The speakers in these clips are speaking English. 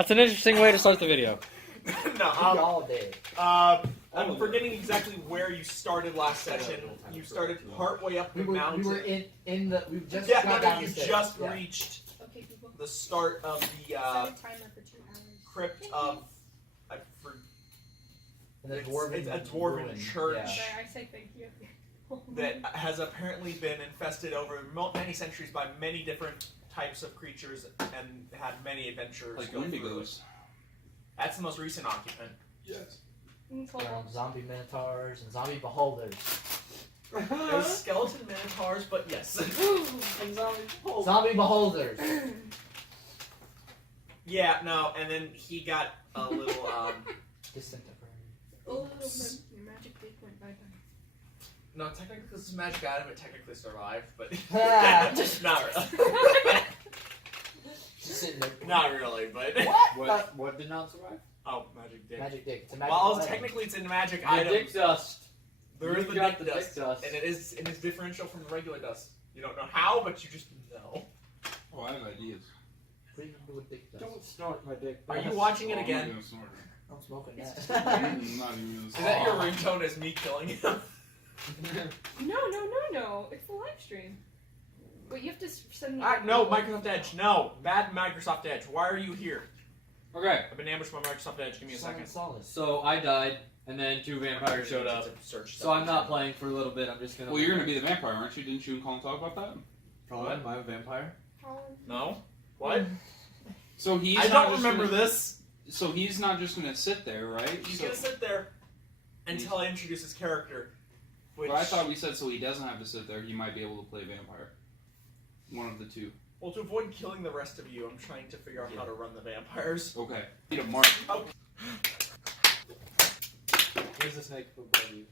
That's an interesting way to start the video. No, all did. I'm forgetting exactly where you started last session. You started partway up the mountain. We were in the. We just Yeah, got no, down you the stairs. just Yeah. reached Okay, people. the start of the Set a timer for 2 hours. crypt of. I forget. And the It's dwarven a dwarven ruin. church. Yeah. Sorry, I say thank you. That has apparently been infested over many centuries by many different types of creatures and had many adventures. Like go through it. Wendigos. That's the most recent occupant. Yes. Zombie minotaurs and zombie beholders. Those skeleton minotaurs, but yes. And zombies. Zombie beholders. Yeah, no, and then he got a little, Disintegrated. Oh, your magic dick went bye-bye. no, technically this is magic item, it technically survived, but not really. Just sitting there. Not really, but What did not survive? oh, magic dick. Magic dick. It's a magic Well, item. technically it's in magic The item. dick dust. There is You the got dick the dust, dick dust. and it is differential from the regular dust. You don't know how, but you just know. Oh, I have ideas. What do you do with dick dust? Don't snort my dick. Are you watching it Oh, I'm again? not gonna snort I'm smoking it. that. I'm not even gonna Is that your snort ringtone as me killing him? No. It's the live stream. Wait, you have to send me. No, Microsoft Edge. No, bad Microsoft Edge. Why are you here? Okay, I've been ambushed by Microsoft Edge. Give me a second. Solid. so I died, and then 2 vampires showed up. Search So I'm not playing for a little bit. I'm just gonna. Well, you're gonna be the vampire, aren't you? Didn't you and Colin talk about that? What? Am I a vampire? No. What? So he's I not don't just remember gonna, this. So he's not just gonna sit there, right? He's So, gonna sit there until I introduce his character. Which, but I thought we said so he doesn't have to sit there. He might be able to play vampire. One of the two. well, to avoid killing the rest of you, I'm trying to figure out how to run the vampires. Okay. Need a mark. Here's the snake above you.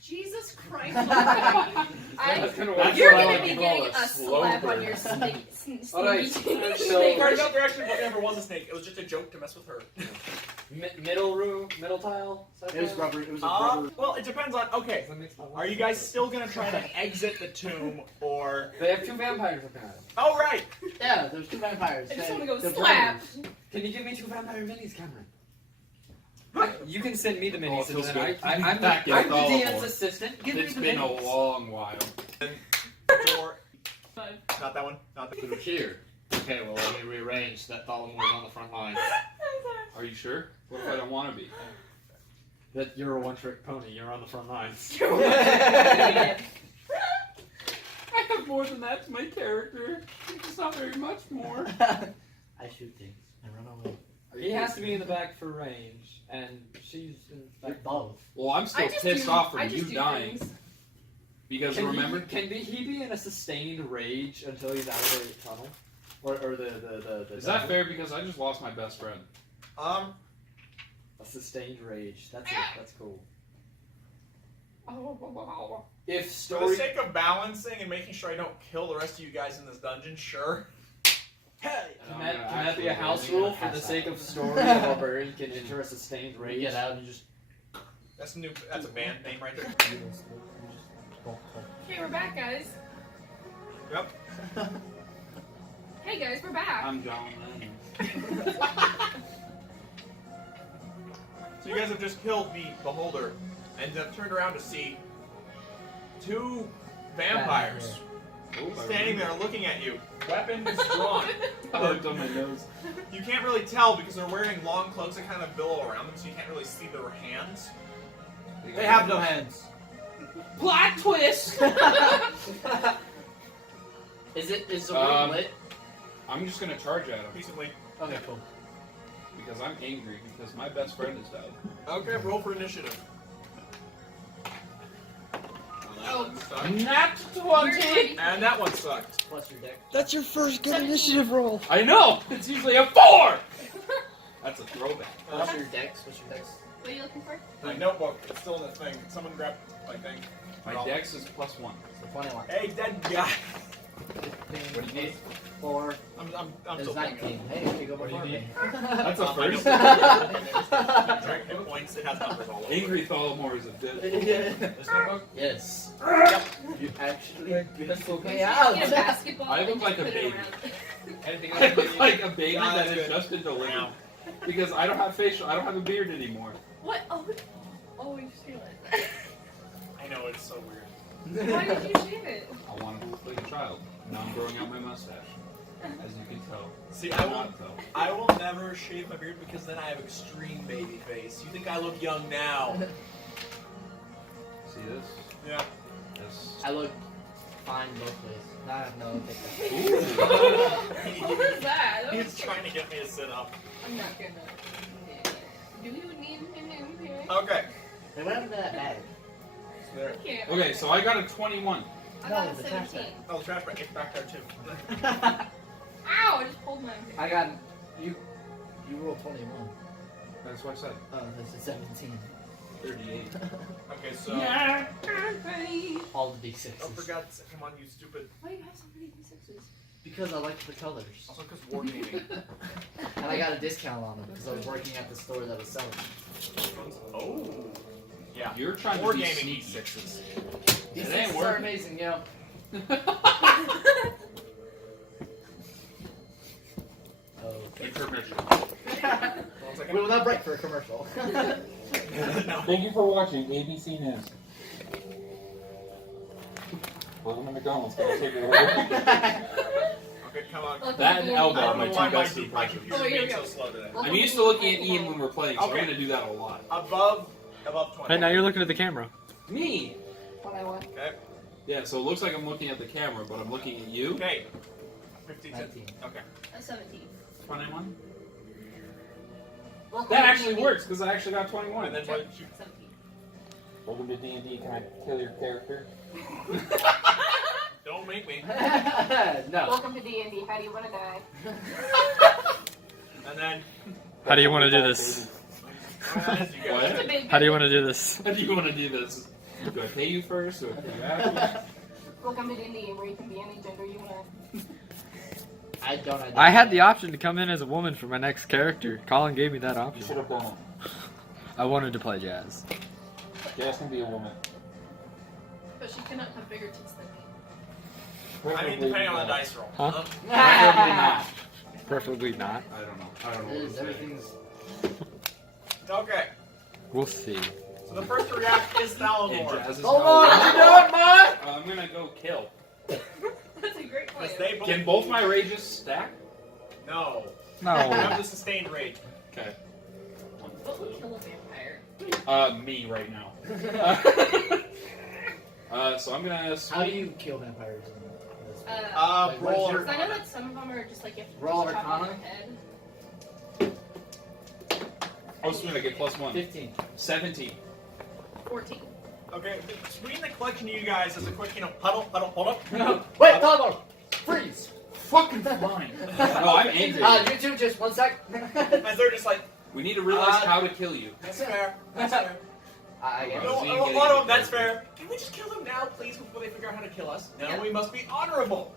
Jesus Christ! That's You're what I gonna like be to call getting a a slow slap burn. on your snake. Alright, Snake so right about there actually never was a snake. It was just a joke to mess with her. middle room, middle tile. It was rubber. It was a rubber. Well, it depends on. Okay, are you guys still gonna try to exit the tomb or? They have 2 vampires looking at them. Oh right. Yeah, there's 2 vampires. I just want to They're go slap. brothers. Can you give me 2 vampire minis, Cameron? You can send me the Oh, minis, it feels and then good. I'm Back the in DM's Baltimore. assistant. Give It's me the been a minis. long while. Door. Not that one. Not that one. Here. Okay, well, let me rearrange that Baltimore's on the front line. Are you sure? What if I don't want to be? That you're a one-trick pony. You're on the front lines. I have more than that to my character. It's not very much more. I shoot things and run away. He has to be in the back for range, and she's in the You're back. both. Well, I'm still pissed off from you dying. Things. Because Can remember, he be in a sustained rage until he's out of the tunnel, or the is that fair? Because I just lost my best friend. A sustained rage. That's it. That's cool. If For the story. sake of balancing and making sure I don't kill the rest of you guys in this dungeon, sure. Hey. Can that be a house rule for the sake of story? A barbarian can enter a sustained You rage. get out and you just. That's new. That's a band name right there. Okay, we're back, guys. Yep. Hey, guys, we're back. I'm John. So you guys have just killed the beholder, and have turned around to see 2 vampires standing there looking at you, weapons drawn. Hurt on my nose. You can't really tell because they're wearing long cloaks that kind of billow around them, so you can't really see their hands. They have no hands. Plot twist! Is the room lit? I'm just gonna charge at him Recently. Okay, cool. because I'm angry because my best friend has died. Okay, roll for initiative. Oh. Nat 20! And that one sucked. Plus your deck. That's your first good initiative roll. I know! It's usually a 4! That's a throwback. What's your dex? What's your dex? What are you looking for? My notebook. It's still in the thing. Someone grab my thing. My dex is +1. So 21. Hey, dead guy. What do you need? 4 I'm is still 19. Hey, you go before me. That's a first. Track hit points. It has numbers all over. Angry Thalmor is a bit. This notebook? Yes. You actually. That's okay You out. get a basketball. I look and like just a put it baby. around. Anything I look like a baby Yeah, that that's has good. just been delivered. Now, Because I don't have facial. I don't have a beard anymore. What? Oh, you just realized that. I know, it's so weird. Why did you shave it? I wanted to look like a child. Now I'm growing out my mustache, as you can tell. See, Or I will not tell. never shave my beard because then I have extreme baby face. You think I look young now? See this? Yeah. This. I look fine both ways. No, take that. What was that? That He's was trying to get me to sit up. I'm not gonna. Do you need him here? Okay. Hey, what happened to that bag? It's there. I can't. Okay, so I got a 21. I got No, a the trash 17. Oh, the trash bag. It's back there too. Ow! I just pulled my. I got you. You rolled 21. That's what I said. Oh, this is 17. 38. Okay, so. Yeah, I'm ready. All the D6s. Oh, for God's sake, come on, you stupid. Why do you have so many D6s? Because I like the colors. Also, because wargaming. And I got a discount on them because I was working at the store that was selling them. Oh. Yeah. You're trying to be Wargaming sneaky. sixes. These It ain't things are working. amazing, yo. Okay. Intermission. We will not break for a commercial. No. Thank you for watching ABC News. Welcome to McDonald's. Can I take it away? Okay, come on. That and Elbow I are don't my know two why best my impressions. computer's Oh, here we being so go. slow today. I'm used to looking at Ian when we're playing, so Okay. I'm gonna do that a lot. Above 20. Hey, now you're looking at the camera. Me? What I want. Okay. Yeah, so it looks like I'm looking at the camera, but I'm looking at you. Okay. 52. 19. Okay. A 17. 21? Welcome That to actually D&D. works, because I actually got 21. And then what did you... 17. Welcome to D&D. Can I kill your character? Don't make me. No. Welcome to D&D. How do you want to die? And then... How do you want to do this? As you What? guys- It's a big How do you want to do this? How do you want to do this? Do I pay you first, or pay you after? Welcome to D&D, where you can be any gender you want. I don't identify. I had the option to come in as a woman for my next character. Colin gave me that You option. should have done it. I wanted to play jazz. Jazz can be a woman. But she cannot have bigger tits than me. I mean, depending on the dice roll. Huh? Preferably not. Preferably not. I don't know. I don't know It what is, to say. everything's. Okay. We'll see. So the first to react is And Thalamor. Jazz is Hold no- on, what you doing, man? I'm gonna go kill. That's a great plan. Because they both... Can both my rages stack? No. You No. have the sustained rage. Okay. What would kill a vampire? Me right now. So I'm gonna. How do you kill vampires in this? Like, Roll what's your- or- I know that some of them are just like you have to Roll just chop off Arcana? their head. I was gonna get +1. 15. 17. 14. Okay, between the collection of you guys, as a quick, huddle, hold up. Wait, Thalamor! Freeze! Fucking fine. No, I'm angry. You two, just 1 sec. As they're just like, We need to realize how to kill you. that's fair, that's fair. I get it. No, a lot of them, that's fair. Can we just kill them now, please, before they figure out how to kill us? No, Yeah. we must be honorable.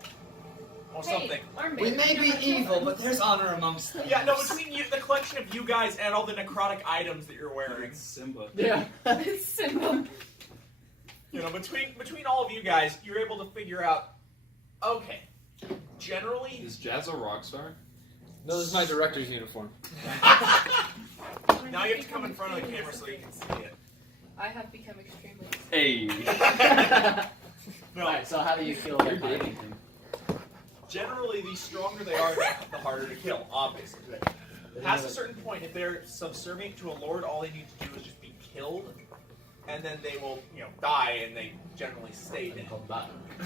Or something. Arm We may be evil, but there's honor amongst them. Yeah, no, between you, the collection of you guys and all the necrotic items that you're wearing. It's Simba. Yeah. It's simple. You know, between all of you guys, you're able to figure out, okay, generally... Is Jazz a rock star? No, this is my director's uniform. Now you have to come in front of the camera so you can see it. I have become extremely. Hey. No, Alright, so how do you kill You're vampires? dating him. generally, the stronger they are, the harder to kill, obviously. Past a certain point, if they're subservient to a lord, all they need to do is just be killed, and then they will, die, and they generally stay dead.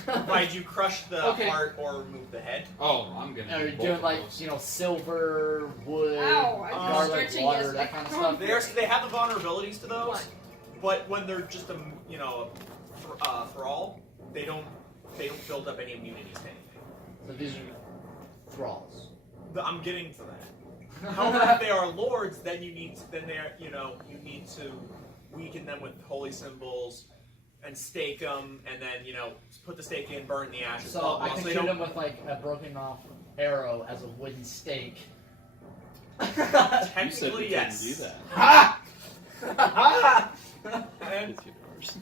Provided you crush the Okay. heart or remove the head. Oh, I'm gonna. Are do you both doing of like, those. silver, wood, Ow, I'm garlic, stretching water, as that kind of stuff? They have the vulnerabilities to those, One. but when they're just for all, they don't build up any immunities to anything. So these are thralls. I'm getting to that. However, if they are lords, then you need to weaken them with holy symbols and stake them, and then put the stake in, burn the ashes. So blah, I blah, can they shoot don't- them with like a broken off arrow as a wooden stake. You said Technically, we yes. couldn't do that.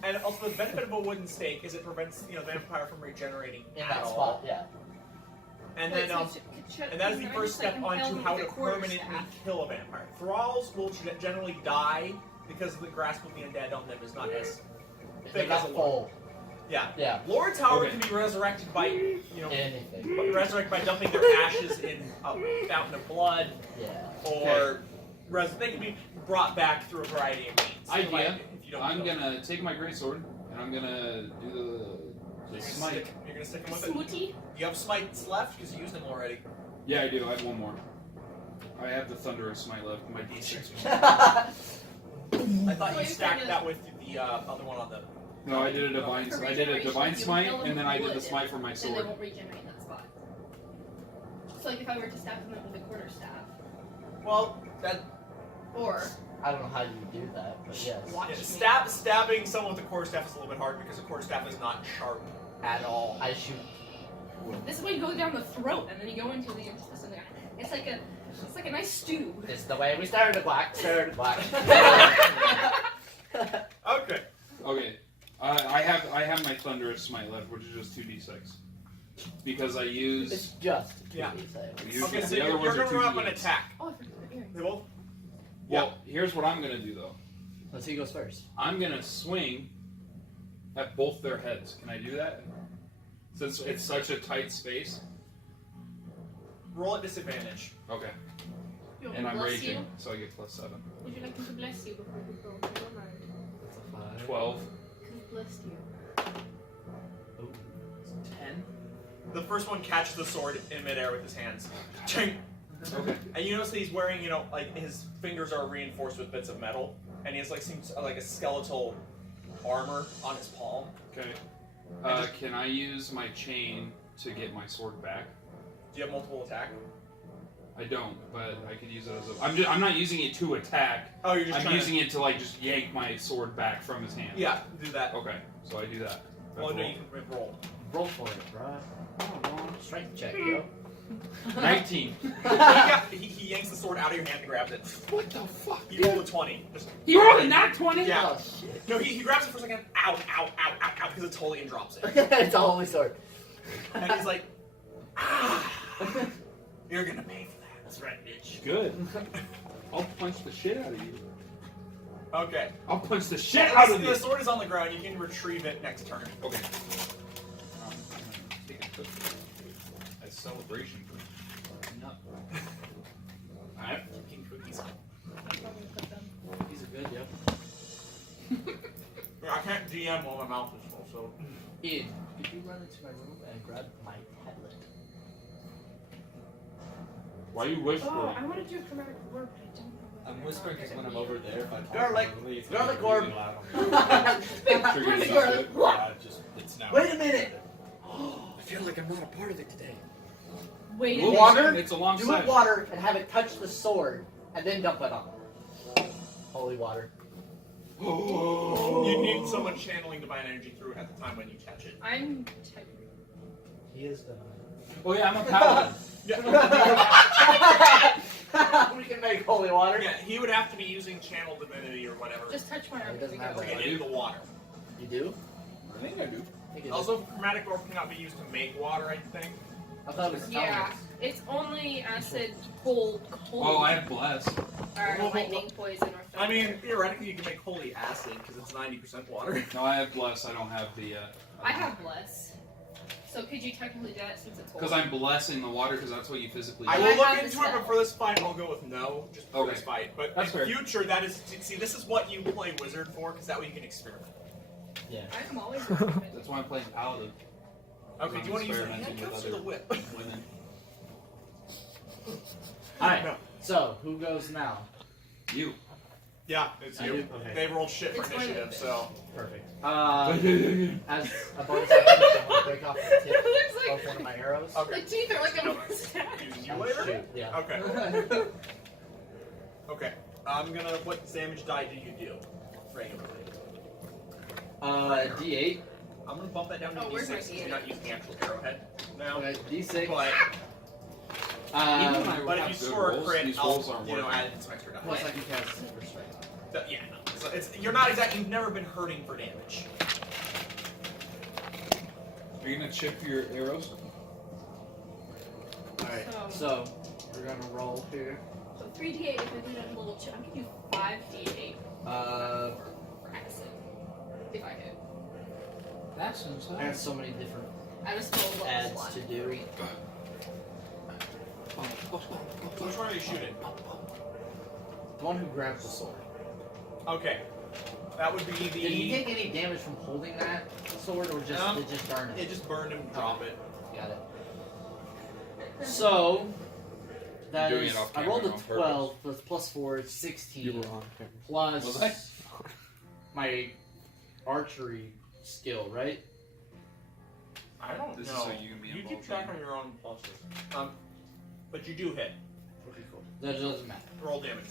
And also, the benefit of a wooden stake is it prevents the vampire from regenerating In at that all. spot, yeah. And then, and that is the first step onto how to permanently kill a vampire. Thralls will generally die because the grasp of the undead on them is not as They're thick as not a lord. full. Yeah. Yeah. Lords, however, Okay. can be resurrected by, Anything. resurrected by dumping their ashes in a fountain of blood, Yeah. or they can be brought back through a variety of means. Idea. Like, if you don't I'm kill them. gonna take my greatsword and I'm gonna do the smite. You're gonna stick them with it. Smoothie? You have smites left because you used them already. Yeah, I do. I have one more. I have the thunderous smite left. My D6. I thought you stacked that with the other one on the. No, I did a divine. For I did a regeneration, divine you smite, kill them and then I did the with smite for my Then they sword. won't regenerate that spot. So like if I were to stab them with a quarterstaff. Well, that Or I don't know how you do that, but yes. watch me. stabbing someone with a quarterstaff is a little bit hard because a quarterstaff is not sharp at all. I shoot. This is why you go down the throat and then you go into the it's like a nice stew. It's the way we started black. Okay. Okay, I have my thunderous smite left, which is just 2d6, because I It's use. just Yeah. use Okay, so the you're other ones gonna are run up and 2d8s. attack. Oh, I forgot the earrings. They both. Well, here's what I'm gonna do though. Let's see who goes first. I'm gonna swing at both their heads. Can I do that? Since it's such a tight space. Roll at disadvantage. Okay. You want And me to I'm bless raging, you? so I get +7. Would you like me to bless you before we go? I don't mind. 12. Can bless you. 10. The first one catches the sword in midair with his hands. Ching! Okay. And you notice that he's wearing, like his fingers are reinforced with bits of metal, and he has seems like a skeletal armor on his palm. Okay. Can I use my chain to get my sword back? Do you have multiple attack? I don't, but I could use it as a. I'm not using it to attack. Oh, you're just I'm trying using it to just yank my sword back from his hand. Yeah, do that. Okay, so I do that. Well, no, you can roll. Roll for it, bro. Strength check, yo. 19. He yanks the sword out of your hand and grabs it. What the fuck? You rolled a 20. He rolled a nat 20? Yeah. Oh shit. No, he grabs it for a second. Ow, ow, ow, ow, ow, because it's holy and drops it. It's a holy sword. And he's like, ah, you're gonna pay for that. That's right, bitch. Good. I'll punch the shit out of you. Okay. I'll punch the shit out of The you. sword is on the ground. You can retrieve it next turn. Okay. I'm gonna take a cookie as celebration for no. Alright. King cookies. These are good, yo. I can't DM while my mouth is full, so. Ian, could you run into my room and grab my tablet? Why are you whispering? Oh, I want to do a chromatic orb, but I don't know. I'm whispering because when I'm over there, if I talk Garlic. normally, it's Garlic really orb. loud on Trigger me. is not Garlic. good. Yeah, it's now. Wait a minute! I feel like I'm not a part of it today. Wait a Ooh, minute. Water? It's a long Do side. it water and have it touch the sword, and then dump it on. Holy water. You need someone channeling divine energy through at the time when you catch it. I'm typing. He is the. Oh yeah, I'm a paladin. We can make holy water. Yeah, he would have to be using channel divinity or whatever Just touch my arm. He doesn't have to that. get into the water. You do? I think I do. I think it is. Also, chromatic orb cannot be used to make water, I think. I thought it was Yeah, it's only acid, cold, Oh, I have bless. or lightning, poison, or I mean, theoretically, you can make holy acid because it's 90% water. No, I have bless. I don't have the. I have bless. So could you technically do that since it's cold? Because I'm blessing the water, because that's what you physically do. I I will look have the into it, spell. but for this fight, I'll go with no, just for Okay. this fight. But That's in fair. future, that is see, this is what you play wizard for, because that way you can experiment. Yeah. I'm always. That's why I'm playing paladin. Okay, do you want to use the Experimenting with handcuffs or the other whip? Women. Alright, No. so who goes now? You. Yeah, it's I you. do? Okay. They rolled shit for It's one of initiative, them. so. Perfect. Okay. As a bonus action, I'm going to break off the tip It looks of like one of my arrows. Okay. the teeth are like a mustache. Using you And later? shoot, yeah. Okay. Okay. I'm gonna. What damage die do you do? Regularly. D8. I'm gonna bump that down to Oh, where's my D6 because you're D8? not using the actual arrowhead now. Okay, D6. But, Even when I but if have you good score a rolls, crit, these I'll rolls aren't working. add some extra die. Plus I can cast Super Strike. Yeah, no. So it's you're not exactly. You've never been hurting for damage. Are you gonna chip your arrows? Alright, So- so we're gonna roll here. So 3d8 if I did it at level 2. I'm gonna do 5d8 for acid. If I hit. That's I insane. have so many different I just rolled level adds 1. to do. Which one are you shooting? The one who grabs the sword. Okay. That would be the. Did he take any damage from holding that sword, or just it just burned It it? just burned him. Drop it. Got it. So that Doing is. it off I camera rolled a on 12 plus 4 is 16. You were on camera. Plus Was I? my archery skill, right? I don't This is know. so you can be You keep involved track in- on your own pluses. But you do hit. Okay, cool. That doesn't matter. Roll damage.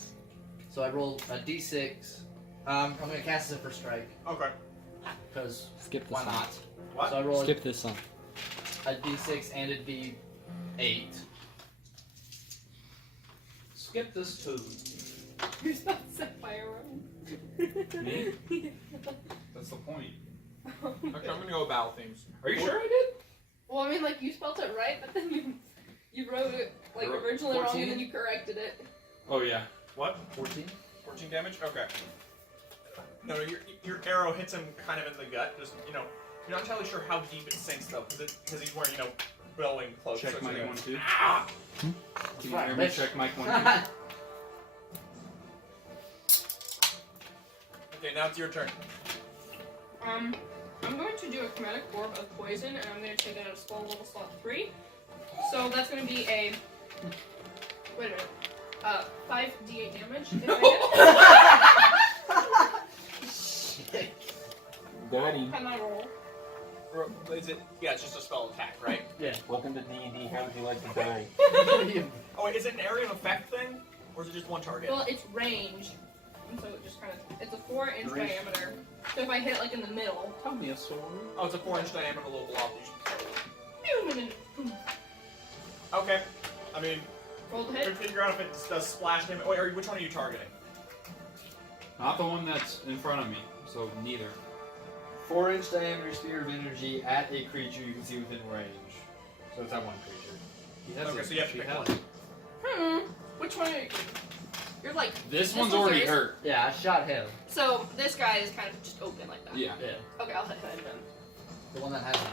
So I rolled a d6. I'm gonna cast it for strike Okay. because Skip this why one. not? What? So I rolled Skip this one. a d6 and a d8. Skip this too. You're supposed to set fire on. Me? That's the point. Okay, I'm gonna go with battle themes. Are you sure I did? Well, I mean, like, you spelled it right, but then you wrote it, like, I wrote originally wrong, 14? and then you corrected it. Oh yeah. What? 14. 14 damage? Okay. No, your arrow hits him kind of in the gut. Just, you're not entirely sure how deep it sinks, though, because he's wearing, billowing clothes. Check so mic it's 1 2. Ah! Can you Right, hear me? bitch. Check mic 1 Okay, now it's your turn. I'm going to do a chromatic orb of poison, and I'm going to take it out of spell level slot 3. So that's going to be a. Wait a minute. 5d8 damage. If I Shit. Daddy, hit. Can I roll? Is it? Yeah, it's just a spell attack, right? welcome to D&D. How would you like to die? Oh, wait, is it an area of effect thing, or is it just one target? Well, it's range. And so it just kind of. It's a 4-inch Range. diameter. So if I hit, like, in the middle. Tell me a story. Oh, it's a 4-inch diameter little blob. Boom! Okay. I mean, Roll the we hit. can figure out if it does splash damage. Wait, which one are you targeting? Not the one that's in front of me. So neither. 4-inch diameter sphere of energy at a creature you can see within range. So it's at one creature. He has Okay, a- so you have to she pick has one. it. Which one are you? You're like. This This one's one's already yours? hurt. Yeah, I shot him. So this guy is kind of just open like that. Yeah. Yeah, Okay, I'll hit him then. the one that has him.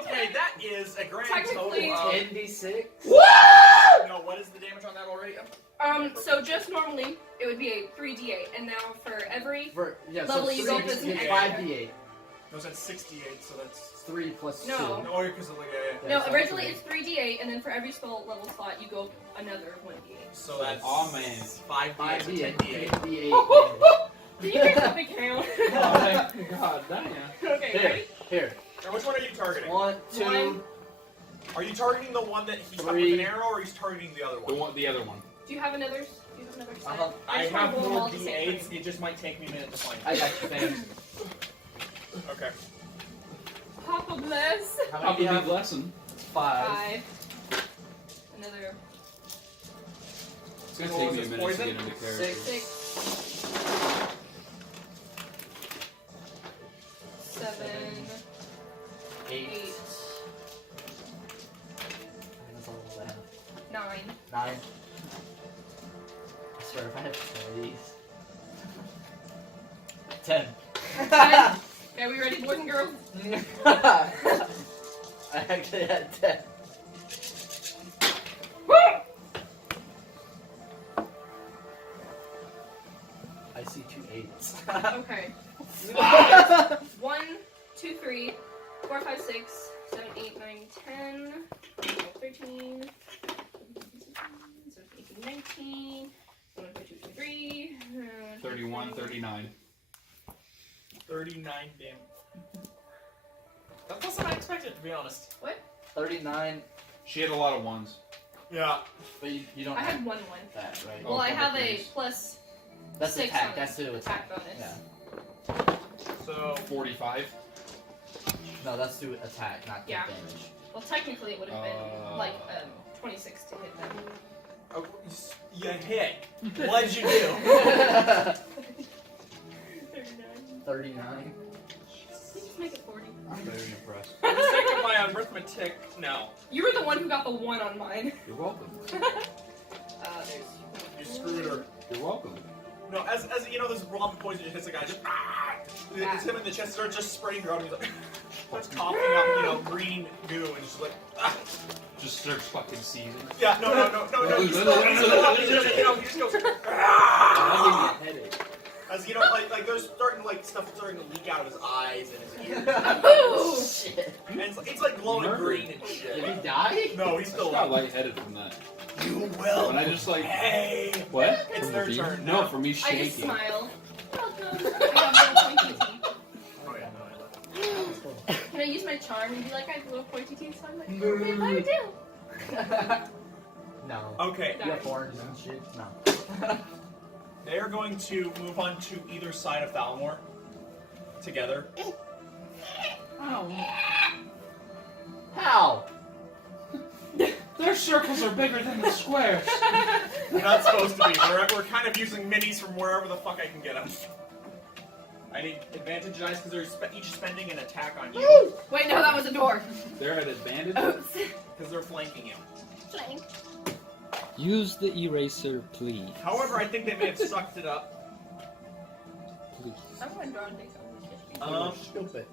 Okay, that is a grand total Technically- of. 10d6. No, what is the damage on that already? So just normally it would be a 3d8, and now for every For, yeah, Level so you 3, rolled is an it's extra. 5d8. No, that's 68, so that's. 3 plus No. 2. Oh, because of like a. no, so originally three. it's 3d8, and then for every spell level slot you go another 1d8. So that's. Aw, man. 5d8 to 5d8. 10d8. 10d8. Do you guys have a count? God damn. Okay, Here, ready? here. Now, which one are you targeting? 1, 2. One. Are you targeting the one that he's up with 3. an arrow, or are you targeting the other one? The other one. Do you have another? Do you have another set? I just wanna have roll them more all at the same d8s. time. It just might take me a minute to find. I got you, fam. Okay. Papa bless. How How many do you big have? lesson? 5. 5. Another It's gonna Roll take me a this minute poison? to get into character. 6. 7. 8. 8. That's all I have. 9. 9. I swear if I have 10 of these. 10. 10. Okay, we ready, boys and girls? I actually had 10. I see 2 8s. Okay. 1, 2, 3, 4, 5, 6, 7, 8, 9, 10, 12, 13, 17, 18, 19, 1, 2, 3, 31, 39. 39 damage. That's less than I expected, to be honest. 39, She had a lot of ones. Yeah. but you don't I have had 1, 1. that, right? Oh, Well, I have a please. plus That's 6 attack. on That's to attack attack. bonus. Yeah. So 45. No, that's to attack, not take Yeah. damage. Well, technically it would have been like 26 to hit them. oh, you hit. What'd you do? 39. 39. Just make it 40. I'm very impressed. For the sake of my arithmetic, no. You were the one who got the 1 on mine. You're welcome. You screwed her. You're welcome. No, as you know, this blob of poison just hits the guy. Just it's him in the chest. Starts just spraying throughout him. He's like, starts coughing up, green goo, and just like. Just starts fucking seizing. Yeah, no. He's still up. He just goes. I'm having a headache. As you know, like there's stuff starting to leak out of his eyes and his ears. Oh Shit. And it's like glowing green and Did shit. he die? No, he's I still got alive. lightheaded from that. You will. And I just like. Hey. What? It's their turn. No, now. for me I just shaking. smile. Welcome. I have little pointy teeth. Oh yeah, no, I love it. Can I use my charm and be like, I have little pointy teeth, so I'm like, oh, maybe I do. No. Okay. You have oranges and shit? No. They are going to move on to either side of Thalmor together. How? Their circles are bigger than the squares. They're not supposed to be. We're kind of using minis from wherever the fuck I can get them. I need advantage dice because they're each spending an attack on you. Wait, no, that was a door. They're at advantage. Oops. Because they're flanking you. Flank. Use the eraser, please. However, I think they may have sucked it up. Please. I'm going to draw and take over. Stupid.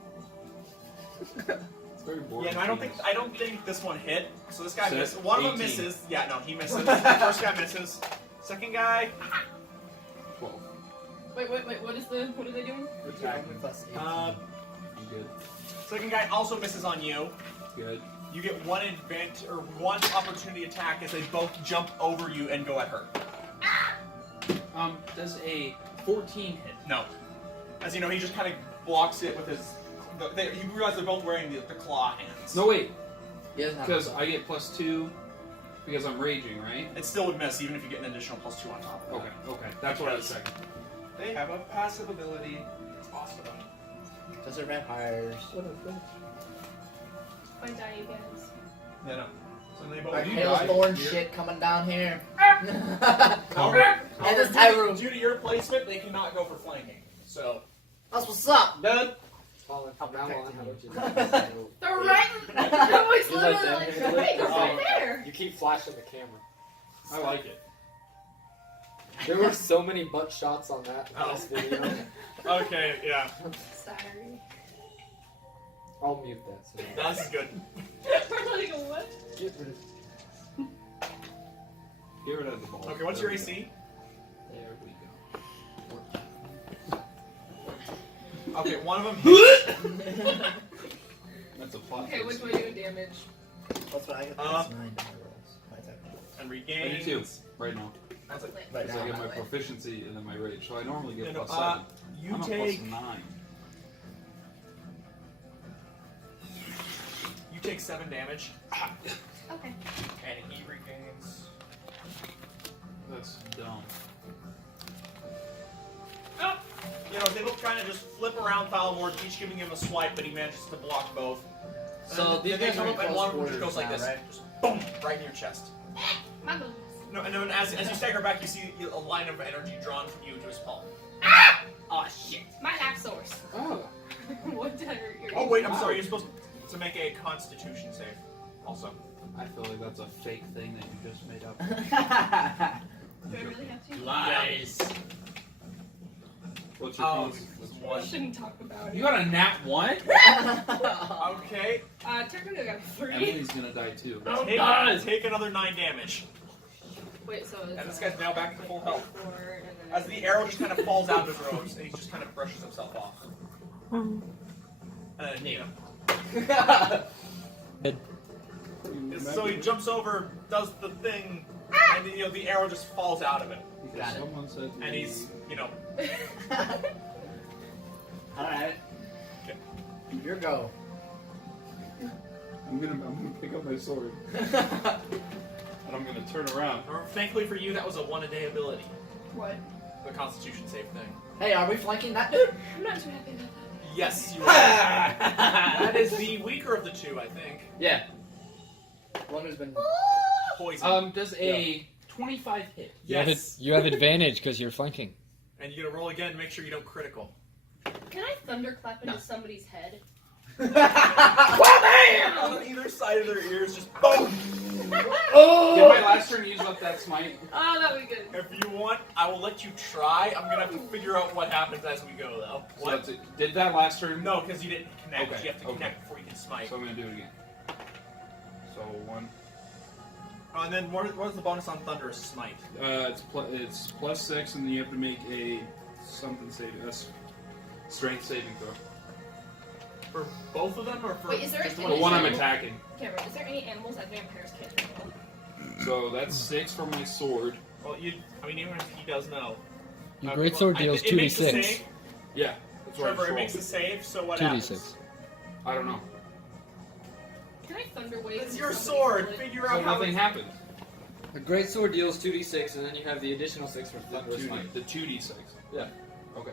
It's very boring. Yeah, no, I don't think this one hit. So this guy So missed. that's One of them 18. misses. Yeah, no, he misses. First guy misses. Second guy. 12. Wait, what are they doing? Plus 18. I'm good. Second guy also misses on you. Good. You get one advantage or one opportunity attack as they both jump over you and go at her. Does a 14 hit? No. As you know, he just kind of blocks it with his. You realize they're both wearing the claw hands. No, wait. He doesn't have Because a- I get +2 because I'm raging, right? It still would miss, even if you get an additional +2 on top of Okay, okay. That's what I was saying. They have a passive ability. It's awesome. Those are vampires. If I die, you guys. Yeah, no. So they both. Like you hailstorm died here? shit coming down here. However, And this time room. due to your placement, they cannot go for flanking. So. That's what's up, dude. Colin, I'll from now protect on, how you. about you? They're right. They're always You like literally that? like, hey, they're right there. You keep flashing the camera. I like it. There were so many butt shots on that Oh. last video. Okay, yeah. Sorry. I'll mute that. So That's good. We're like, what? get rid of. Get rid of the ball. Okay, what's your AC? There we go. Okay, one of them hits. That's a plot. Okay, what twist. do I do in damage? That's what I got. Uh, Plus 9 die rolls. My attack. And I regains. do too, right now. That's it. Right Because I now, get my by the way. proficiency and then my rage. So I normally get No, no, +7. you I'm a take +9. you take 7 damage, Okay. and he regains. That's dumb. Oh! You know, they both kind of just flip around Thalmor, each giving him a swipe, but he manages to block both. So And these then they guys come are up and close one of them just quarters goes like now, this, right? just boom, right in your chest. My boobs. No, and then as you stagger back, you see a line of energy drawn from you to his palm. Oh shit. My axe source. Oh. What did I hurt your Oh wait, I'm sorry. You're supposed to make a Constitution save. Also, I feel like that's a fake thing that you just made up. Do I really have to? Lies. What's your Oh, constitution? I shouldn't talk about it. You got a nat 1? okay. Technically I got 3. Emily's gonna die too. Take another 9 damage. Wait, so it's And this guy's now back to full health. 4, and then As the arrow just kind of falls out of his robes, and he just kind of brushes himself off. And you know. So he jumps over, does the thing, and you know the arrow just falls out of him, Because Got it. someone said and he's you know. Alright. Okay. Your go. I'm gonna pick up my sword. And I'm gonna turn around. Thankfully for you, that was a 1-a-day ability. what? The Constitution save thing. Hey, are we flanking that dude? I'm not too happy about that. Yes, you are. That is the weaker of the two, I think. Yeah. One who's been. Poison. Does a 25 hit? Yes. You have advantage because you're flanking. And you gotta roll again, make sure you don't critical. Can I thunderclap into No. somebody's head? On either side of their ears, just boom. Did my last turn use up that smite? Oh, that would be good. If you want, I will let you try. I'm gonna have to figure out what happens as we go, though. So What? that's it. Did that last turn? No, because you didn't connect. Okay, You have to okay. connect before you can smite. So I'm gonna do it again. So 1. Oh, and then what's the bonus on Thunderous Smite? It's +6, and then you have to make a something strength saving throw. For both of them, or for Wait, is there just a- one? The one I'm Animal? attacking. Cameron, is there any animals that vampires can't control? So that's 6 for my sword. Well, even if he does know. Your greatsword deals it makes a 2d6. save. Yeah, that's what I Trevor, just it makes a rolled. save, so what happens? 2d6. I don't know. Can I thunder wave? It's into your somebody's sword. foot? Figure So out how nothing it's... happened. The great sword deals 2d6, and then you have the additional 6 for The thunderous 2D, smite. the 2d6. Yeah. Okay.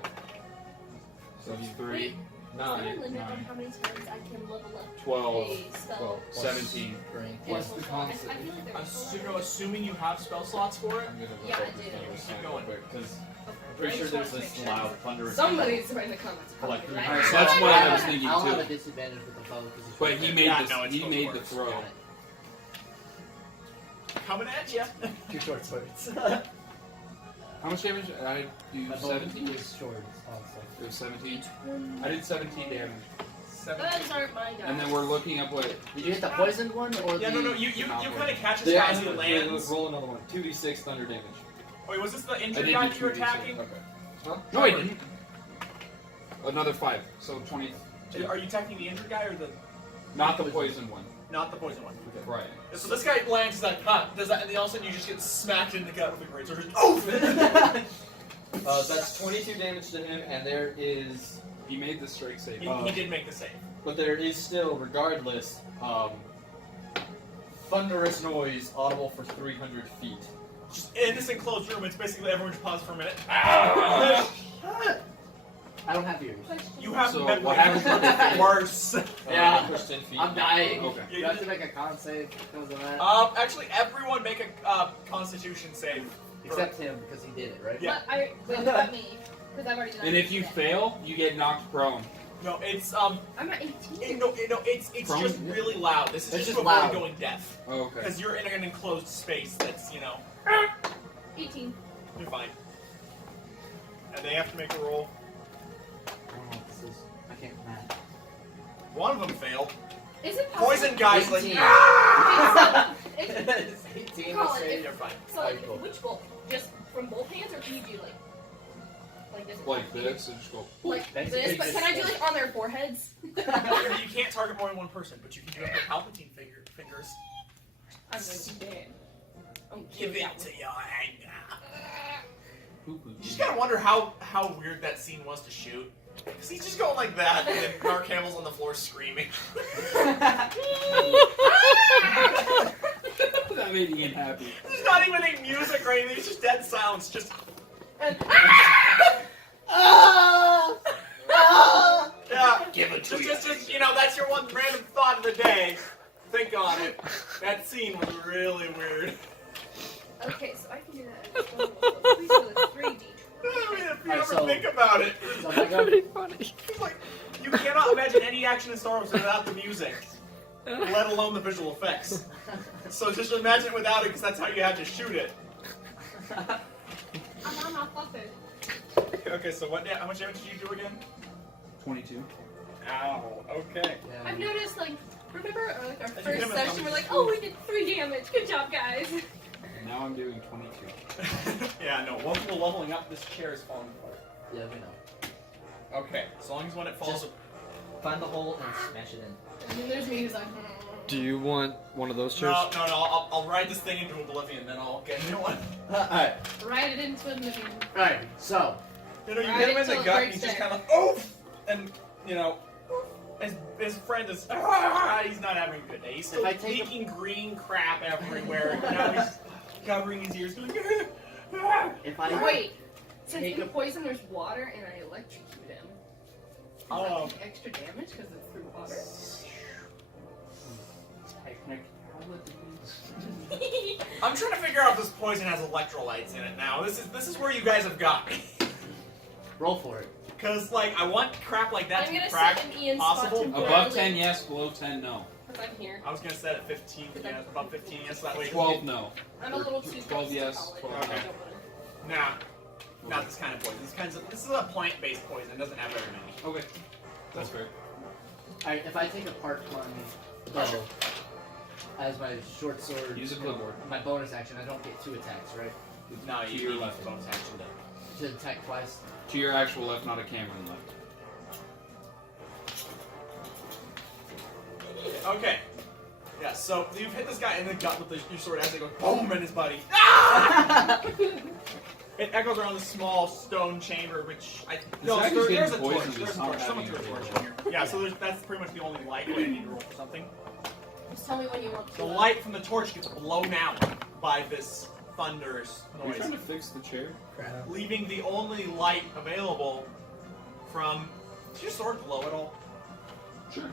So that's you- 3, Wait, is there a 9. limit on 9. how many times I can level up 12, a spell? 17. Plus Yeah, the well, I concept. feel like there's Assuming you have spell slots for it. I'm gonna Yeah, look I up the did. thunderous Keep smite going. real quick, because Okay. I'm pretty I sure just there's wanted to this make sure. loud thunderous. Somebody's write in the comments. For like Probably, 300 right? That's what I was thinking I'll have a too. disadvantage with the bow because he's But right he there. made Yeah, the no, it's he supposed to made work. the throw. Got it. Coming at you. 2 short swords. How much damage? I do My bow 17. is short. Also. It was 17. I did 17 damage. 17. Those aren't my guys. And then we're looking up what. Did you hit the poisoned one or Yeah, the? no, you kind of catch The this guy as he lands. roll another one. 2d6 thunder damage. Wait, was this the I injured did guy do that you were 2d6. attacking? Okay. No, I didn't. Another 5. So 20. Are you attacking the injured guy or the Not the poison one. not the poison one? Right. So this guy lands, he's like, huh, does that, and then all of a sudden you just get smacked in the gut with a great sword. Oof! That's 22 damage to him, and there is, He made the strike save. he did make the save. but there is still, regardless, thunderous noise audible for 300 feet. Just in this enclosed room, it's basically everyone just pause for a minute. I don't have ears. You have So been what happens when they fail? worse. Yeah. Push 10 feet. I'm dying. Okay. You have to make a con save because of that. Actually, everyone make a Constitution save. Except him because he did it, right? Yeah. But wait, not me. Because I've already done And it. if you fail, you get knocked prone. No, it's I'm not 18. it's Prone? just really loud. This is It's just just to avoid loud. going deaf. Oh, okay. Because you're in an enclosed space that's, 18. you're fine. And they have to make a roll. I don't know what this is. I can't match. One of them failed. Is it possible? Poison guy's like, 18. ah! It's 18 Call to it. save. You're fine. So, like, Alright, cool. which bolt? Just from both hands, or can you do, like this? Like this, and just go. Like Thanks, this? thanks. But can I do, like, on their foreheads? You can't target more than one person, but you can do it with Palpatine fingers. I'm going to dead. I'm Give kidding. it to your anger. Poo-poo. You just gotta wonder how weird that scene was to shoot. Because he's just going like that, and then Mark Hamill's on the floor screaming. That made Ian happy. There's not even any music or anything, it's just dead sounds. Just, yeah. Give it Just, that's your one random thought of the day. Think on it. That scene was really weird. Okay, so I can do that as well. Please do a 3D. I mean, if you Alright, ever so- think about it. So my gun, It's like, you cannot imagine any action in Star Wars without the music, let alone the visual effects. So just imagine it without it, because that's how you had to shoot it. I'm not fucking. Okay, so how much damage did you do again? 22. Ow, okay. I've noticed, like, remember like our As you first hit him, session, we're like, oh, we did 3 damage. Good job, guys. And now I'm doing 22. Yeah, no, once we're leveling up, this chair is falling apart. yeah, we know. Okay, as long as when it falls Just- Find the hole and smash it in. And then there's me who's like, Do you want one of those chairs? No, I'll ride this thing into oblivion, then I'll get a new one. Alright, Ride it into oblivion. alright, so. You hit Ride him in it till the it gut, and breaks he's just down. kind of, oof! And, his friend is, he's not having a good day. He's still If I take a- leaking green crap everywhere. Now he's covering his ears, going, If I Wait, since Take in a- poison there's water and I electrocute him, Oh. does that take extra damage because it's through water? I'm trying to figure out if this poison has electrolytes in it now. This is where you guys have got me. roll for it. Because, like, I want crap like that I'm to be gonna cracked sit in Ian's possible. spot temporarily. Above 10, yes. Below 10, no. Because I'm here. I was gonna set it 15, yeah, about 15, yes, that way. 12, no. I'm a little too 12 close yes, to college. 12 I no. don't wanna- Nah, not this kind of poison. This is a plant-based poison. It doesn't have very many. Okay. That's fair. Alright, if I take a part one bow as my short sword, Use a clipboard. my bonus action, I don't get 2 attacks, right? No, To you your need left. bonus action to. To attack twice. To your actual left, not a Cameron left. Okay. Yeah, so you've hit this guy in the gut with your sword as it goes boom in his body. It echoes around the small stone chamber, which guy just there's a getting torch. poisoned There's is a not torch. Someone having threw a a torch good in here. Yeah, so that's pretty much the only light way I need to roll for something. Just tell me when you want to. The light from the torch gets blown out by this thunderous Are you noise, trying to fix the chair? leaving the only light available from. Does your sword glow at all? Sure.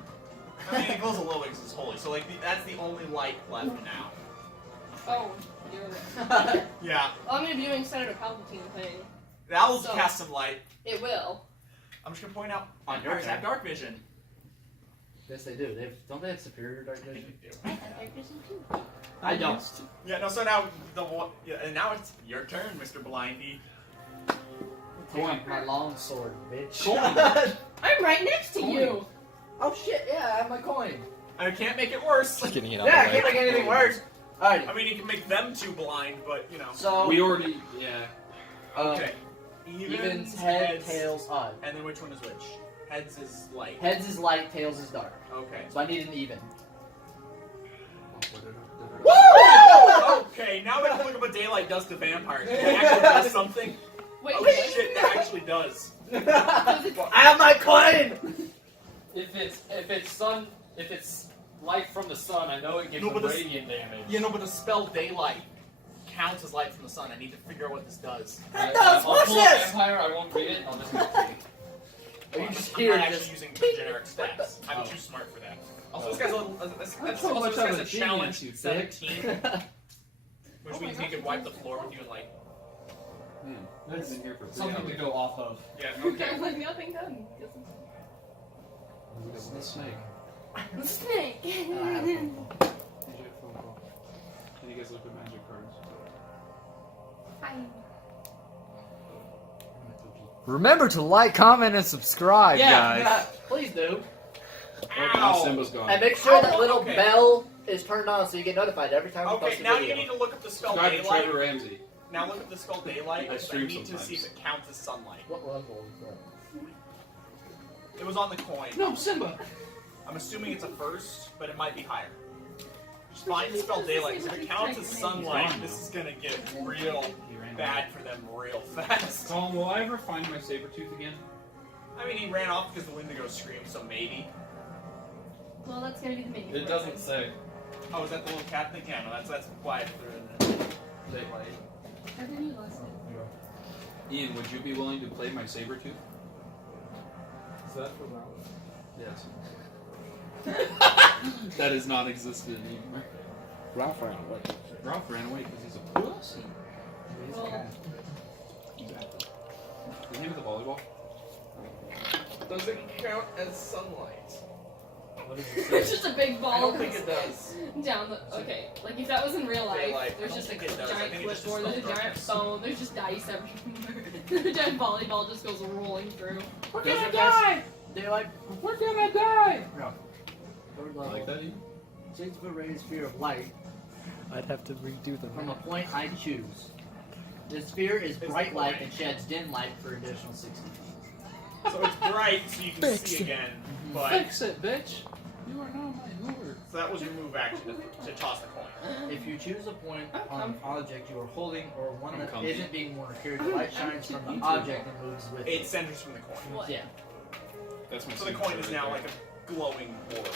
I mean, it glows a little bit because it's holy. So like that's the only light left now. Oh, you're Yeah, well, I'm gonna be doing Senator Palpatine thing. that will So- cast some light. It will. I'm just gonna point out On your vampires have turn. dark vision. Yes, they do. Don't they have superior dark vision? too. I don't. Yeah, no. So now and now it's your turn, Mr. Blindy. Take my long sword, bitch. I'm right next to you. Oh shit! Yeah, I have my coin. I can't make it worse. Just getting it out Yeah, I of the can't way. make anything worse. Alright, I mean, you can make them two blind, but you know. so We already, yeah. Okay. evens, head, tails, odd. And then which one is which? Heads is light. Heads is light, tails is dark. Okay. So I need an even. Okay, now we have to look up what daylight does to vampires. It actually does something. Wait, Oh what? shit, that actually does. I have my coin. If it's light from the sun, I know it gives No, them but this- radiant damage. You know, but the spell daylight counts as light from the sun. I need to figure out what this does. That does. I'll What's pull up this? Vampire, I won't read it. I'll just Are you just I'm here not just? actually using generic stats. I'm too smart for that. Also, this guy's a little. This so much guy's of a a challenge, genius, you dick. 17, which means he could wipe the floor with you in like. I've been here for 3 something to hours. go off of. Yeah. Okay, like nothing done. It's the snake. Snake. Magic phone call. Can you guys look at magic cards? Remember to like, comment, and subscribe, guys. Yeah, please do. Oh, now Simba's gone. And make sure that Oh, little okay. bell is turned on so you get notified every time we Okay, post a now video. you need to look up the spell Subscribe to daylight. Trevor Ramsey. Now look at the spell daylight. I because I stream need to see if sometimes. it counts as sunlight. What level is that? It was on the coin. No, Simba! I'm assuming it's a first, but it might be higher. Just find the spell daylight. 'Cause if it counts as sunlight, this is gonna get real He ran bad for them real fast. Colin, will I ever find my saber tooth again? I mean, he ran off because the Wendigo screamed, so maybe. Well, that's gonna be the menu. It doesn't say. Oh, is that the little cat thing? Yeah, no, that's why I threw it in there. Daylight. I didn't you last night. Ian, would you be willing to play my saber tooth? Is that for that? Yes. That is not existed anymore. Ralph ran away. Ralph ran away because he's a pussy. Well, Exactly. The name of the volleyball? Does it count as sunlight? What does it there's say? just a big I ball don't think it does. down the. Okay, like if that was in real life, Daylight. I there's don't just a think it does. I giant think it just clipboard, there's a dispels giant darkness. phone, there's just dice everywhere. The dead volleyball just goes rolling through. We're gonna die! Daylight. We're gonna die! Third I level. like that, Ian? 6 foot radius sphere of light I'd have to redo the from a map. point I choose. The sphere is bright light and sheds dim light for additional 60 feet. So it's bright, so you can Fix see it. again. But Fix it, bitch! You are not my Hoover. so that was your move action to toss the coin. If you choose a point on an object you are holding or one I'm that comfy. isn't being worn, carried, the light shines from the object and moves with It it. centers from the coin. What? Yeah. That's my So the signature coin is right now there. like a glowing orb.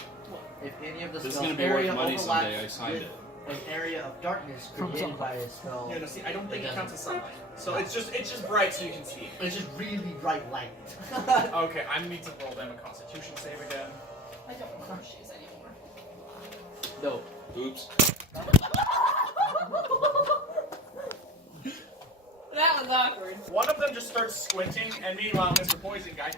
If any of the This is spell's gonna be worth area money someday, I overlaps signed with it. an area of darkness created by a spell, Yeah, no, see, I don't think It it counts as doesn't. sunlight. So it's just bright, so you can see it. it's just really bright light. Okay, I need to roll them a Constitution save again. I don't want horseshoes anymore. No. Oops. That was awkward. One of them just starts squinting, and meanwhile, Mr. Poison Guy.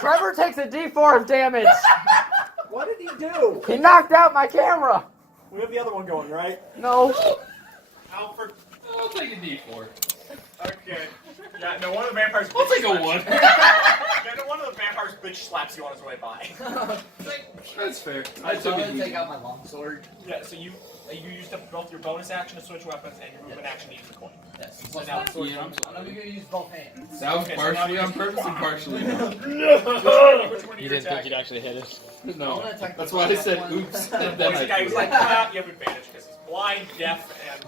Trevor takes a D4 of damage. What did he do? He knocked out my camera. We have the other one going, right? No. Alfred. I'll take a D4. Okay. Yeah, no, one of the vampires. I'll take a bitch 1. slaps- Yeah, no, one of the vampires bitch slaps you on his way by. That's fair. I I took to it take easy. out my longsword. Yeah, so you used up both your bonus action to switch weapons and your movement action to use the coin. Yes. So now sword. Yeah, I'm I'm gonna use both hands. That was Okay, so partially now- on purpose and partially not. Which one are You you didn't think attacking? you'd actually hit it. I'm No. gonna attack That's the why I top said one. oops. The And then poison guy was I like, ah, you have advantage because he's blind, deaf, and.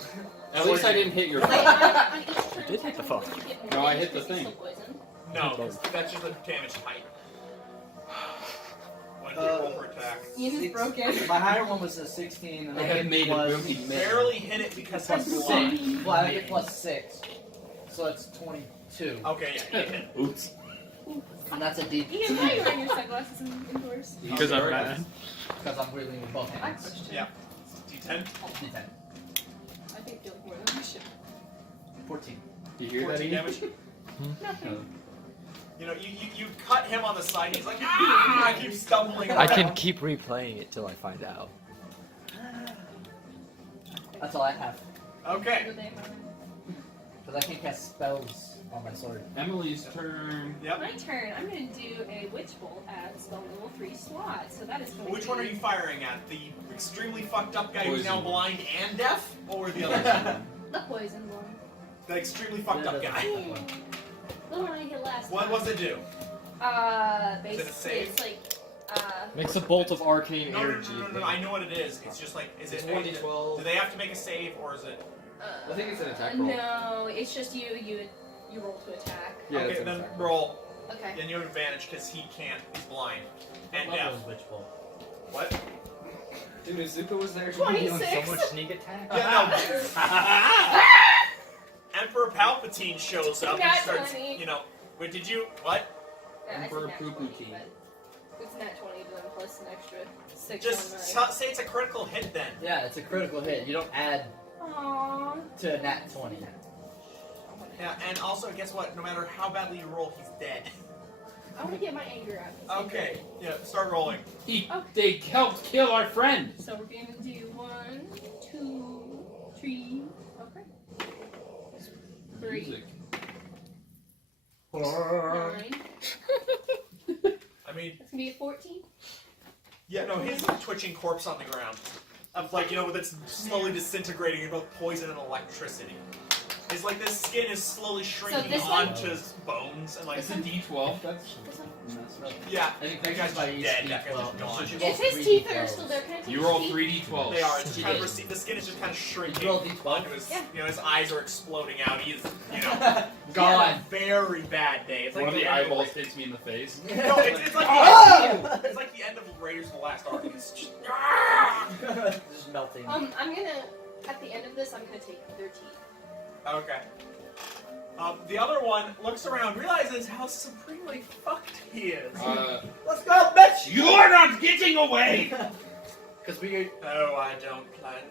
At least I didn't hit your Wait, phone. on each turn, did hit the phone. technically you get No, more I hit damage the because thing. he's still poisoned. No, that's just a damage type. When you roll for attack. Ian is broken. My higher one was a 16, and I I have hit made it plus, really mid. Barely hit it because plus he's 6. blind. Well, I get plus 6. So it's 22. Okay, yeah, you hit. Oops. And that's a D. Ian, why are you wearing your sunglasses indoors? Because I'm mad. Because I'm wielding with both I hands. question. Yeah. D10. D10. I think you'll more than I should. 14. You hear that? 14 Ian? damage. Nothing. You know, you cut him on the side, and he's like, ah! I keep stumbling I around. can keep replaying it till I find out. That's all I have. Okay. Because I can't cast spells on my sword. Emily's turn. Yep. My turn. I'm going to do a Witch Bolt at spell level 3 slot. So that is going Which to one are be you firing at? The extremely fucked up guy who's now Poison. blind and deaf? Or the other guy? the poison one. The extremely fucked up guy. The one I hit last What time. was it do? Basically, save? it's like, Makes a bolt of arcane No, no, no, energy. no, no, no, I know what it is. It's just like, is it, do they have to make a save, or is it? I think it's an attack roll. No, it's just you roll to attack. Yeah, it's Okay, an then attack. roll. Okay. And you have advantage because he can't, he's blind. And What deaf. level is Witch Bolt? What? Dude, if Zuko was there, she'd be doing 26. so much sneak attack. Yeah, no. Emperor Palpatine shows up and Nat starts, 20. you know, wait, did you, what? Yeah, I said Emperor nat Poo 20, Poo Tea. but it's nat 20 then plus an extra 6 Just on my... say it's a critical hit then. Yeah, it's a critical hit. You don't add Aww. to a nat 20. Yeah, and also, guess what? No matter how badly you roll, he's dead. I want to get my anger out. Okay, yeah, start rolling. They helped kill our friend. So we're going to do 1, 2, 3, okay. 3, Music. 9. I mean, That's going to be a 14. yeah, no, his twitching corpse on the ground. Of like, you know, that's slowly disintegrating in both poison and electricity. It's like this skin is slowly shrinking this one? onto his bones and like, It's a D12. That's. This one? yeah, I think that guy's just by each dead. That guy's D12. just gone. So she If rolls his 3 teeth are D12s. still there, can I take You his roll teeth? 3D12s. They are. It's just She kind of did. the skin is just kind of shrinking. You roll D12? Onto his, Yeah. you know, his eyes are exploding out. He is, you know, gone. Very bad day. It's like One of the end eyeballs hits me in the face. No, it's like Ah! it's like the end of Raiders of the Last Ark. It's just, Just melting. I'm gonna, at the end of this, I'm gonna take their teeth. okay. The other one looks around, realizes how supremely fucked he is. Let's go, bitch! You're not getting away! Because we, No, I don't plan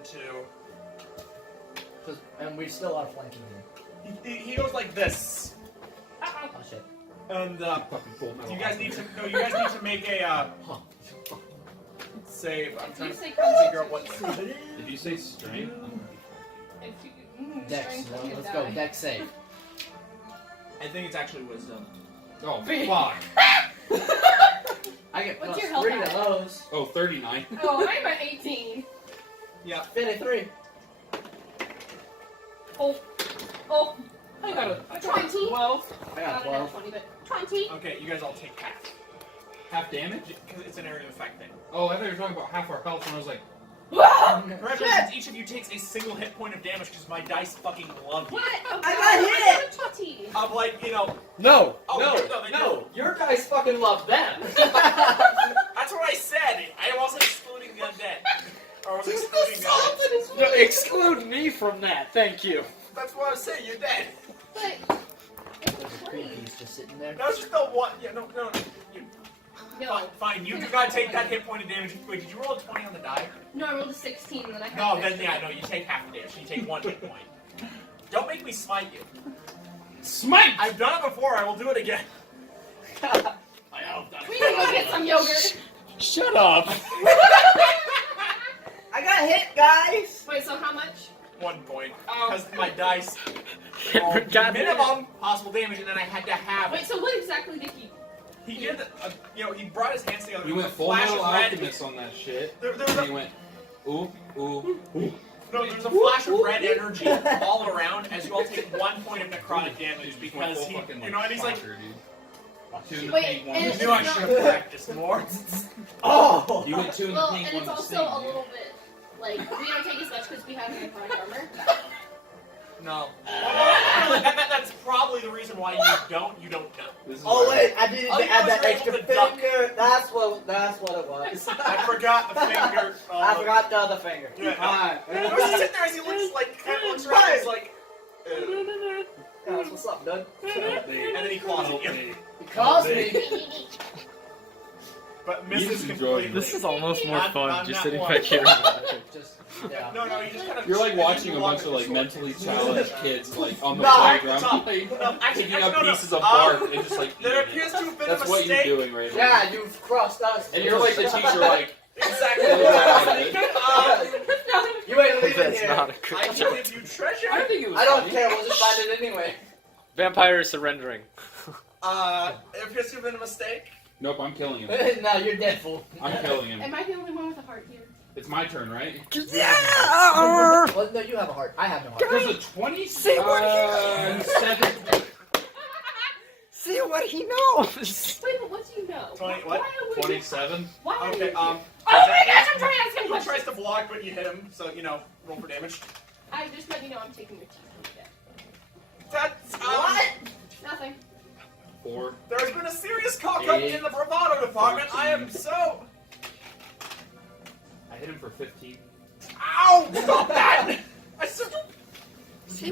to. and we still are flanking him. He goes like this, Uh-oh. Oh shit. and Fucking full metal. you guys need to make a save. I'm If trying you to say figure out what concentration, save it is. Did you say strength? if you, Dex. strength, Well, I'm gonna let's die. go. Dex save. I think it's actually wisdom. Oh, fuck. I get What's plus your health 3 at? to those. Oh, 39. Oh, I'm at 18. Yeah. 53. Oh, oh, I got a 20. 12. I got Not a 12. 20, but 20. Okay, you guys all take half. Half damage? Because it's an area of effect thing. Oh, I thought you were talking about half our health, and I was like, Congratulations, each of you takes a single hit point of damage because my dice fucking love you. What? Oh, I God, got I'm 20. Of like, you know, No, Oh, no, no, they no. Your guys fucking love them. that's what I said. I wasn't excluding the undead. Or I was excluding the undead. No, exclude me from that. Thank you. That's what I was saying, you're dead. But, There's a creepies just sitting there. That was just the one. Yeah, no. You, No. Fine, you gotta take that hit point of damage. Wait, did you roll a 20 on the die? No, I rolled a 16 and then I had No, an then extra. yeah, no, you take half the damage. You take 1 hit point. Don't make me smite you. Smite! I've done it before. I will do it again. We need to go get some yogurt. Shut up. I got hit, guys. Wait, so how much? 1 point. Oh. Because my dice rolled God. minimum possible damage, and then I had to have Wait, it. so what exactly did he? He did, he brought his hands together. You with went a full flash metal of red. alchemist on that shit. There was And a he went, ooh, ooh, ooh. No, there's a flash of red energy all around as you all take 1 point of necrotic damage because he, you know, and he's like, Two in the Wait, pink, one and in I the knew I should have practiced more. Oh. You went 2 in the Well, pink, and one it's in the also stain, a dude. little bit like we don't take as much because we have necrotic armor. No. That's probably the reason why you don't know. This is Oh where- wait, I didn't Oh, you add was that extra able to duck. finger. That's what it was. I forgot the finger. I forgot the other finger. Yeah. Alright. I was just sitting there as he looks like, kind of looks around, he's like, Guys, what's up, dude? and then he claws at you. He calls me. But You misses just enjoy completely. it. This is almost more On- fun on just that sitting one. back here. Just yeah. No, you just kind of. You're like watching a you bunch walk of like with the mentally sword. challenged kids like on the No, playground, stop. like, No, actually, picking up no. pieces of bark and just like There eating appears it. to have been That's a what mistake. you're doing right now. Yeah, you've crossed us. And you're like the teacher, like Exactly. You ain't leaving That's here. not a I creature. can give you treasure. I think it was. I don't funny. care. We'll just find it anyway. Vampire is surrendering. It appears to have been a mistake. Nope, I'm killing him. No, you're dead, fool. I'm killing him. Am I the only one with a heart here? It's my turn, right? Well, no, you have a heart. I have no heart. There's a 20. See what Seven. See what he knows. Wait, but what do you know? 20 what? Why are we 27. Why are Okay. we here? Oh my gosh, I'm trying to ask him He questions. tries to block, but you hit him. So roll for damage. I just let you know I'm taking your teeth. That's What? Nothing. 4. There has been a serious cock-up in the bravado department. I am so. I hit him for 15. Ow! Stop that! I said.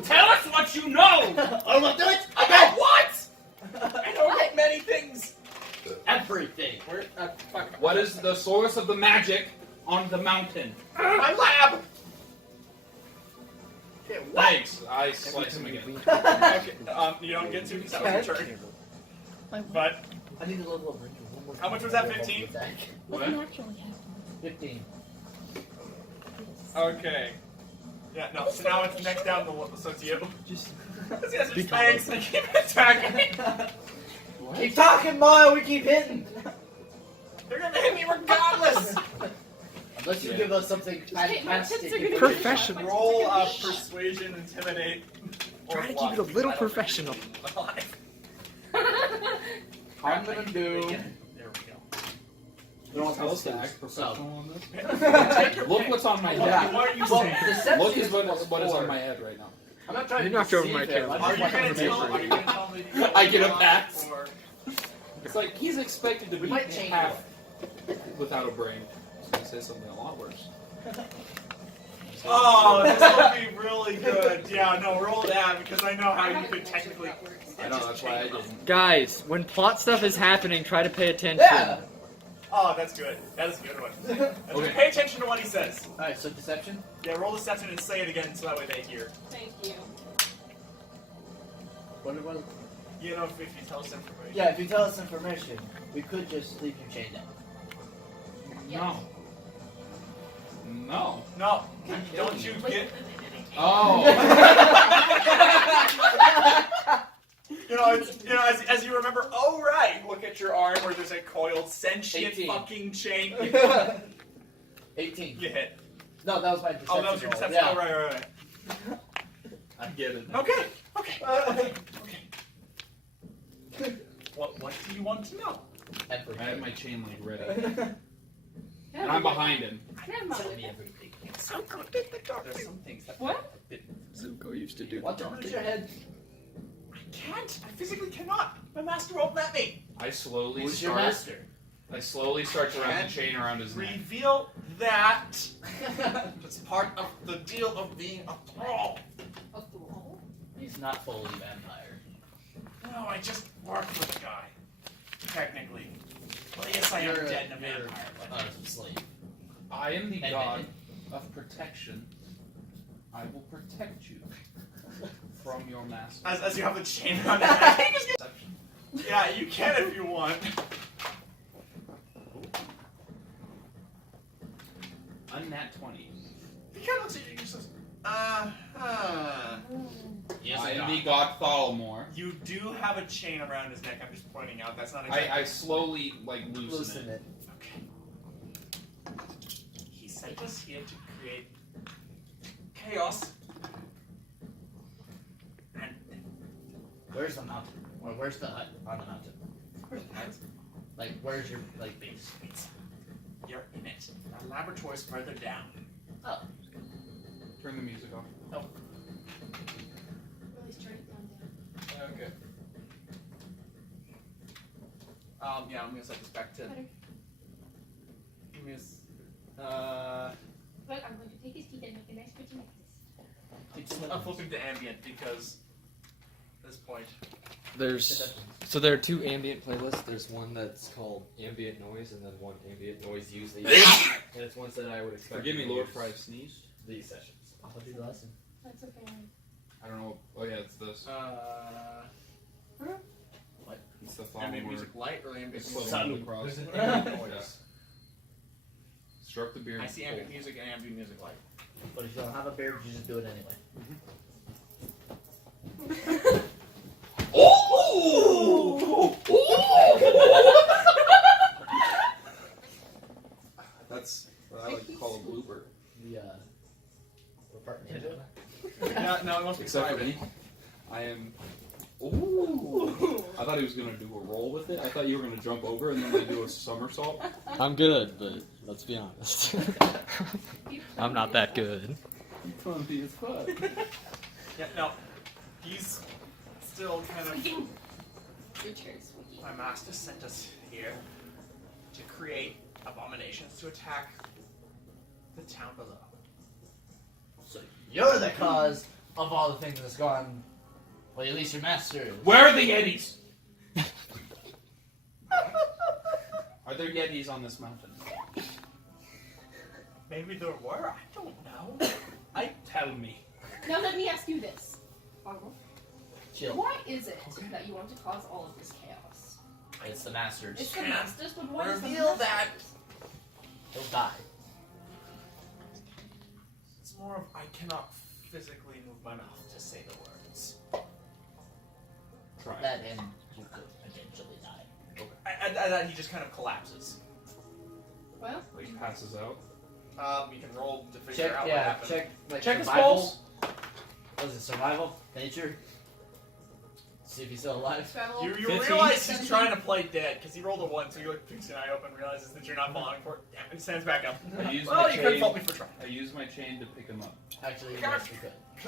Tell us what you know. I'm gonna do it. About what? I don't get many things. Everything. Where? Fuck. What is the source of the magic on the mountain? My lab. Okay, what? Thanks. I slice him again. Okay. You don't get to because that was your turn. But I need a little over. One more How much was time. that, 15? What? 15. okay. Yeah. No. So now it's next down the. So it's you. Just Yes, it's thanks. They keep attacking. keep talking, Mario. We keep hitting. They're gonna hit me regardless. Unless you Yeah. give us something Okay, my tips are fantastic. gonna Professional. Roll persuasion, intimidate. Or Try to keep bluff. it a little I don't professional. know. I'm gonna do. There we go. Tell us to act So. professional on this. Look what's on my Yeah. head. What are you Well, saying? deception Look is is what plus is on 4. my head right now. I'm not trying You to knocked over deceive my him. camera. I Are just you want gonna information. tell? Are you gonna tell me? I get a pass. Or- It's like he's expected to We be might change half without a brain. I was gonna say something a lot worse. Oh, this will be really good. Yeah, no, roll that because I know how you could technically. I know, that's why I didn't. Guys, when plot stuff is happening, try to pay attention. Yeah. Oh, that's good. That is a good one. Okay. Pay attention to what he says. Alright, so deception? Yeah, roll deception and say it again so that way they hear. Thank you. What was? You know, if you tell us information. Yeah, if you tell us information, we could just leave you chained up. No. No. No, don't you get? Oh. As you remember. Oh right, look at your arm where there's a coiled sentient 18. fucking chain. 18. You hit. No, that was my deception. Oh, that was your roll. deception. Yeah. Oh right. I get it. Okay. What do you want to know? Everything. I have my chain link ready. Yeah, And I'm behind him. Never mind. Tell me everything. There's some things that What? Zuko used to do What the hell's your head? I can't. I physically cannot. My master won't let me. I slowly Who's your start. master? I slowly start to wrap the chain around his neck. Reveal that. It's part of the deal of being a thrall. A thrall? He's not fully vampire. No, I just work with the guy. Technically. Well, yes, I am You're dead and a you're vampire. a slave. I am the And god then- of protection. I will protect you from your master. As you have the chain around your neck. Yeah, you can if you want. Unnat 20. He kind of looks at you and says, Yes, I am God. the god Thalamor. You do have a chain around his neck. I'm just pointing out that's not exactly. I slowly loosen it. Okay. He sent us here to create chaos. And Where's the mountain? Or where's the hut on the mountain? Like, where's your base? you're in it. Our laboratory's further down. Turn the music off. Really turn it down. Okay. Yeah, I'm gonna set this back to. Better. Give me this. But I'm going to take his teeth and make a nice pretty necklace. I'm flipping to ambient because at this point. So there are two ambient playlists. There's one that's called ambient noise, and then one ambient noise usually. And it's ones that I would expect. Forgive me, to Lord, use for I sneezed. these sessions. I'll do the lesson. That's okay. I don't know. Oh yeah, it's this. It's the Ambient Thalamor. music light or ambient It's music? little across. There's an ambient Yeah. noise. Struck the beard. I see ambient music and ambient music light. But if you don't have a beard, you just do it anyway. That's what I like to call a blooper. What part ninja? No, it must be Except for private. me, I am. Ooh! I thought he was gonna do a roll with it. I thought you were gonna jump over and then they do a somersault. I'm good, but let's be honest. I'm not that good. Clumsy as fuck. Yeah, no. He's still kind of. Squeaking. Your chair's squeaky. My master sent us here to create abominations to attack the town below. So you're the cause of all the things that's gone. Well, at least your master is. Where are the Yetis? Are there Yetis on this mountain? Maybe there were. I don't know. Tell me. Now let me ask you this. Arnold, Chill. why is it that you want to cause all of this chaos? It's the master's. It's the masters, but why is the Reveal that. masters? He'll die. It's more of I cannot physically move my mouth to say the words. Try. That and you could potentially die. At that, he just kind of collapses. Well, Like passes out. You can roll to figure Check, out what yeah, happened. check Check his survival. pulse. Was it survival? Nature? See if he's still alive. travel. You 15? realize he's trying to play dead because he rolled a 1, so he like picks an eye open, realizes that you're not falling for it, and stands back up. I use Well, my you couldn't chain. fault me for trying. I use my chain to pick him up. Actually, God. yes, you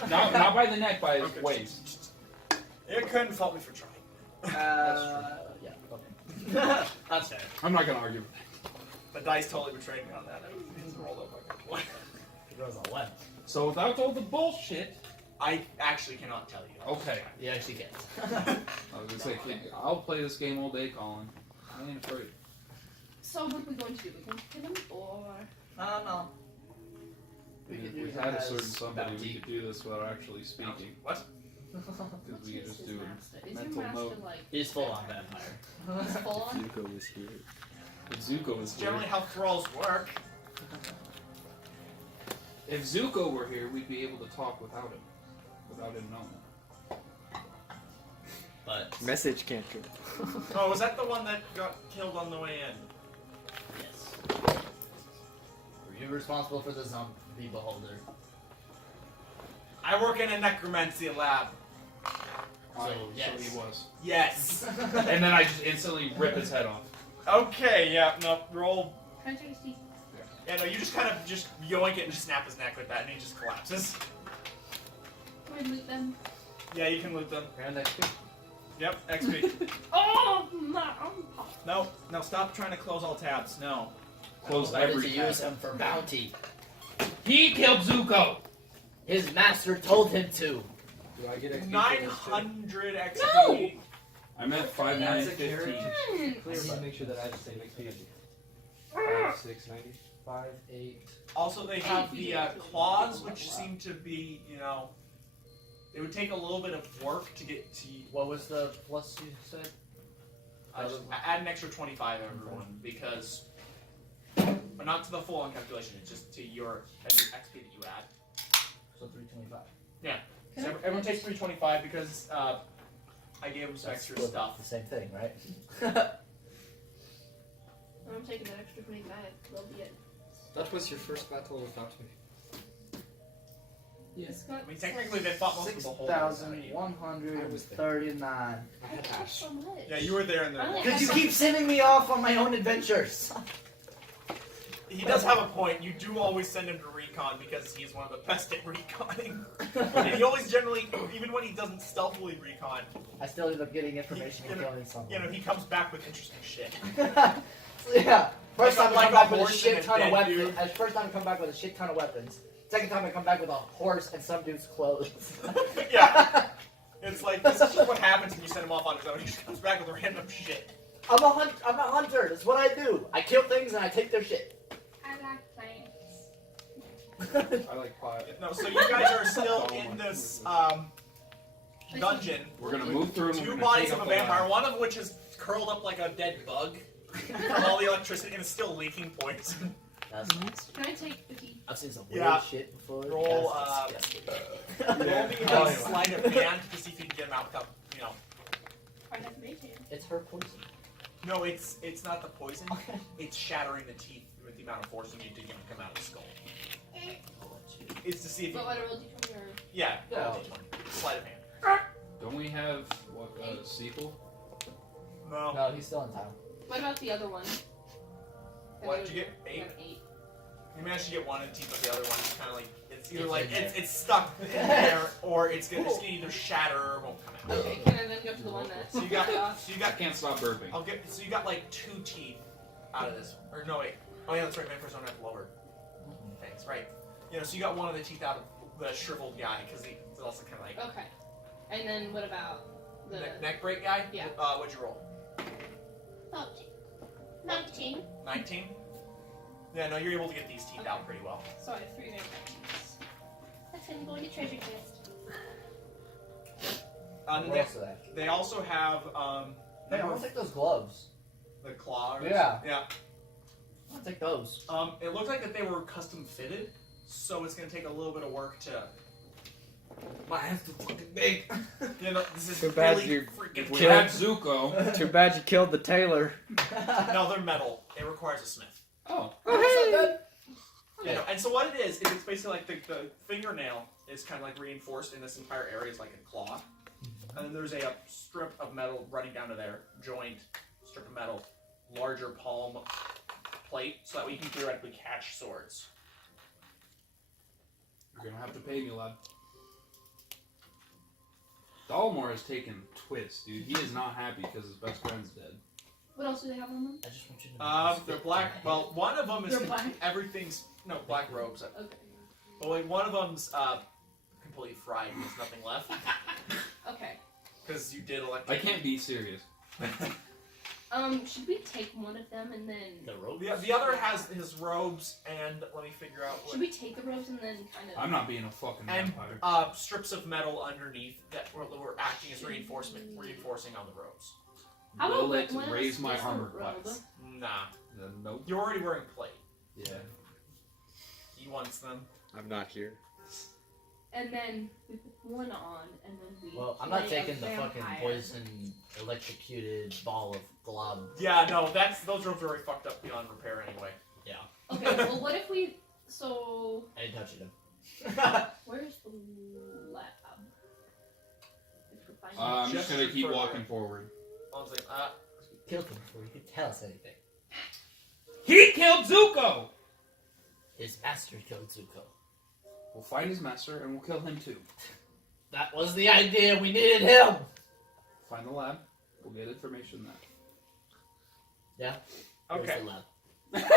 could. Not by the neck, by his Okay. waist. You couldn't fault me for trying. Yeah, okay. That's fair. I'm not gonna argue with that. The dice totally betrayed me on that. It rolled up like a 1. He goes all left. So without all the bullshit. I actually cannot tell you. Okay. He actually gets. I was gonna say, I'll play this game all day, Colin. I ain't afraid. So what are we going to do? We're going to kill him, or No. If we had a certain somebody, we could do this without actually speaking. What? Because we could just do master? it. Is your mental master note. like He's full on vampire. he's full on? Zuko was here. If Zuko was It's here. generally how thralls work. If Zuko were here, we'd be able to talk without him. Without him knowing. But Message can't go. Oh, was that the one that got killed on the way in? yes. Were you responsible for the zombie beholder? I work in a necromancy lab. yes. So he was. Yes. And then I just instantly rip his head off. Okay, yeah, no, roll. Can I try his teeth? Yeah, no, you just kind of just yoink it and just snap his neck with that, and he just collapses. Can I loot them? Yeah, you can loot them. And XP. Yep, XP. Oh, no. No, stop trying to close all tabs. No. Close Started every to tab. use him for bounty. He killed Zuko! His master told him to. Do I get XP? 900 XP. No! I'm at 5, 9, That's a 15. character. Hmm. I need to make sure that I have the same XP. 5, 6, 90. 5, 8. Also, they have the claws, which seem to be, it would take a little bit of work to get to. What was the plus you said? Just add an extra 25, everyone, because, but not to the full on calculation. It's just to your XP that you add. So 325. Yeah. So everyone takes 325 because I gave them some extra split stuff. The same thing, right? I'm taking that extra 25. That'll be it. That was your first battle without me. Yes. I mean, technically, they fought most of the whole. I 6,139. I had That's Ash. so much. Yeah, you were there in I only the. Because you keep sending me off on my own adventures. He does have a point. You do always send him to recon because he's one of the best at reconning. And he always generally, even when he doesn't stealthily recon, I still end up getting information and killing someone. he comes back with interesting shit. Yeah. First time I Like come a back with a horse shit and a ton of dead weapons. dude. First time I come back with a shit ton of weapons. Second time I come back with a horse and some dude's clothes. Yeah. It's like, this is just what happens when you send him off on his own. He just comes back with random shit. I'm a hunter. That's what I do. I kill things and I take their shit. I like plants. I like 5. No, so you guys are still in this dungeon. We're gonna move through and we're Two gonna bodies take of up a the vampire, ladder. one of which is curled up like a dead bug from all the electricity and is still leaking poison. That's nice. Can I take 50? I've seen some Yeah. weird shit before. Roll, That's disgusting. Roll me Oh, a yeah. sleight of hand to see if you can get him out without, I have made him. It's her poison. No, it's not the poison. It's shattering the teeth with the amount of force you need to get him to come out of the skull. It's to see if you. But what I rolled d20 or... Yeah. Yeah. Roll d20. Sleight of hand. Don't we have, what, sequel? No. No, he's still in town. What about the other one? What did you get? I 8? got an 8. You managed to get one in teeth, but the other one is kind of like it's either It's like in there. it's stuck in there, or it's gonna either shatter or won't come out. Okay, can I then go to the one that... So you got I can't stop burping. so you got like 2 teeth out of this, or no wait, oh yeah that's right, vampires don't have lower fangs, right? So you got one of the teeth out of the shriveled guy because he's also kind of like Okay. And then what about the... neck break guy. Yeah. What'd you roll? 19. 19. Yeah, no, you're able to get these teeth out pretty well. So I have 3 vampire teeth. That's when you go to treasure chest. And What else do they have? they also have Hey, I want to take those gloves. the claws. Yeah. Yeah. I want to take those. It looks like that they were custom fitted, so it's gonna take a little bit of work to. My hand's too fucking big. This is Too bad really you're- freaking. We had Zuko. Too bad you killed the tailor. No, they're metal. It requires a smith. Oh. And so what it is it's basically like the fingernail is kind of like reinforced in this entire area. It's like a claw, and then there's a strip of metal running down to there, joint, strip of metal, larger palm plate, so that we can theoretically catch swords. You're gonna have to pay me, lad. Dalmor has taken twists, dude. He is not happy because his best friend's dead. What else do they have on them? I just want you to They're black. Well, one of them is They're black? everything's black robes. Okay. But like one of them's completely fried. And there's nothing left Okay. because you did I electric. can't be serious. Should we take one of them and then... The rope? The other has his robes and let me figure out Should what. we take the robes and then kind of... I'm not being a fucking And vampire. strips of metal underneath that were acting as reinforcing on the robes. How about Will it one of us raise my gets the armor robe? class? Nah, Nope. you're already wearing plate. Yeah. He wants them. I'm not here. And then we put one on, and then we... Well, I'm not play a taking the fucking vampire. poison electrocuted ball of glob. Yeah, no, those robes are already fucked up beyond repair anyway. Yeah. Okay, well, what if we... So... I didn't touch them. Where's the lab? If we're finding I'm just gonna keep further. walking forward. I was like, Killed him before he could tell us anything. He killed Zuko! His master killed Zuko. We'll find his master and we'll kill him too. That was the idea. We needed him. Find the lab. We'll get information then. Yeah. okay. Where's the lab?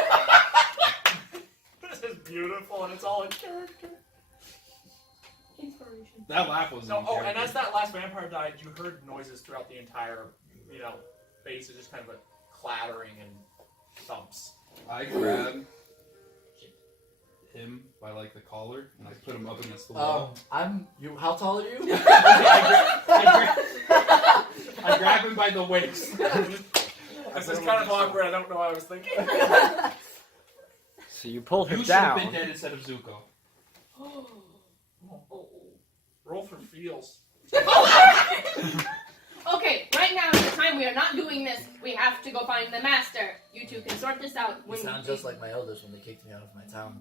This is beautiful and it's all in character. Inspiration. That laugh was No, in and character. as that last vampire died, you heard noises throughout the entire base is just kind of a clattering and thumps. I grab him by like the collar and I put him up against the wall. You. How tall are you? I grab him by the waist. This is kind of awkward. I don't know what I was thinking. So you pulled him You should have down. been dead instead of Zuko. Roll for feels. Okay, right now is the time. We are not doing this. We have to go find the master. You two can sort this out. You sound just like my elders when they kicked me out of my town.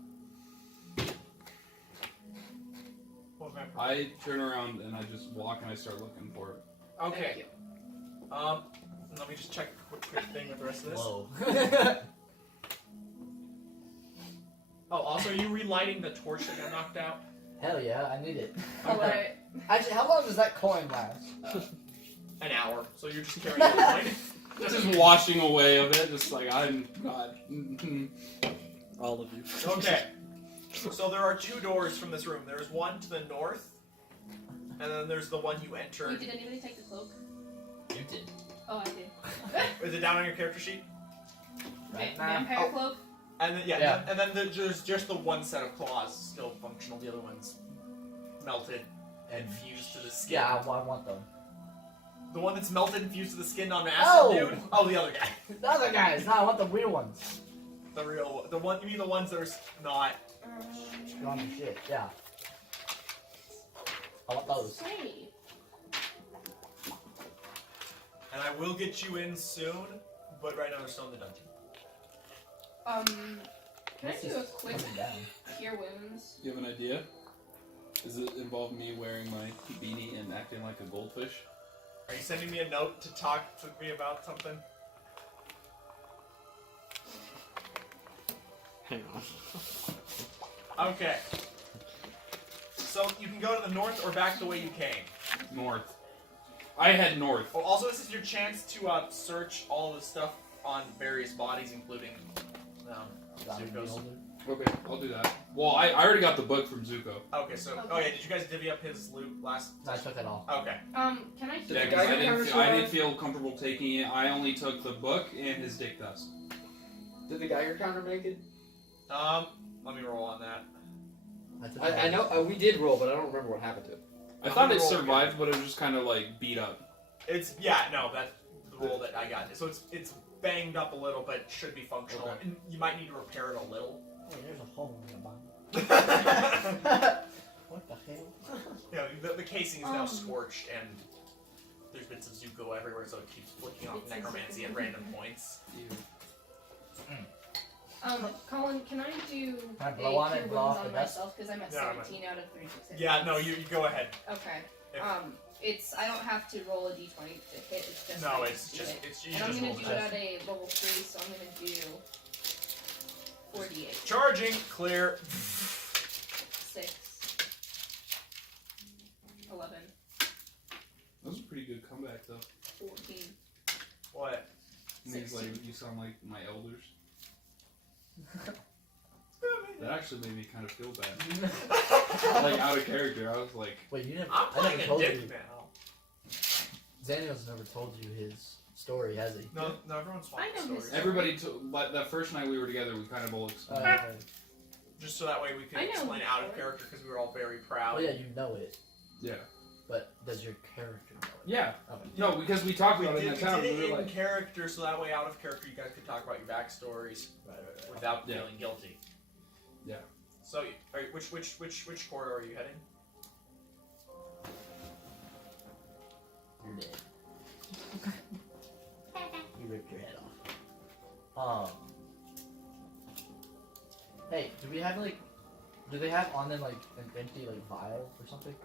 I turn around and I just walk and I start looking for it. Okay. Let me just check a quick thing with the rest of this. Whoa. Oh, also, are you relighting the torch that got knocked out? Hell yeah, I need it. Alright. Actually, how long does that coin last? An hour. So you're just carrying it light. Just washing away of it, just like I'm not. All of you. Okay. So there are two doors from this room. There's one to the north, and then there's the one you Wait, entered. did anybody take the cloak? You did. Oh, I did. Is it down on your character sheet? Right now. Vampire cloak? And then, Yeah. and then there's just the one set of claws still functional. The other one's melted and fused to the skin. Yeah, I want them. The one that's melted and fused to the skin on acid, Oh! dude? Oh, the other guy. The other guys, no, I want the real ones. The real the one. You mean the ones that are not? On the shit, yeah. I want those. Hey. And I will get you in soon, but right now they're still in the dungeon. Can I do a quick Coming down. cure wounds? You have an idea? Does it involve me wearing my beanie and acting like a goldfish? Are you sending me a note to talk to me about something? Hang on. Okay. So you can go to the north or back the way you came. North. I head north. Oh, also, this is your chance to search all the stuff on various bodies, including Zuko's. Okay, I'll do that. Well, I already got the book from Zuko. Okay, so oh yeah, did you guys divvy up his loot last? No, I took it all. Okay. Can I Yeah, heal? 'cause I didn't feel comfortable taking it. I only took the book and his dick dust. Did the Geiger counter make it? Let me roll on that. I know we did roll, but I don't remember what happened to it. I thought it survived, but it was just kind of like beat up. That's the roll that I got. So it's banged up a little, but should be functional. Okay. And you might need to repair it a little. Oh, there's a hole in the bottom. What the hell? Yeah, the casing is now scorched, and there's bits of Zuko everywhere, so it keeps flicking off necromancy at random points. Colin, can I do Can I a blow on it, cure blow wounds off on the dust? myself because I'm at Yeah, 17 out of 36. Yeah, no, you go ahead. Okay. If- I don't have to roll a d20 to hit. It's just No, I it's do just it. it's you And I'm just gonna roll do the it dice. at a level 3, so I'm gonna do 48. Charging, clear. 6. 11. That was a pretty good comeback, though. 14. What? And he's like, you sound like my elders. That actually made me kind of feel bad. Like, out of character, I was like... Wait, you never. I'm I playing never a told dick you. now. Daniel's never told you his story, has he? No, everyone's fine. I know with his stories. Everybody, like, that first night we were together, we kind of all explained. Okay. Just so that way we could I know explain his out of story. character because we were all very proud. Oh yeah, you know it, Yeah. but does your character know it? Yeah. Okay. No, because we talked We about did, it in we that town. did We it were in like... character, so that way out of character you guys could talk about your backstories Right. without Yeah. feeling guilty. Yeah. So, which corridor are you heading? You're dead. You ripped your head off. Hey, do we have like? Do they have on them like an empty like vial or something?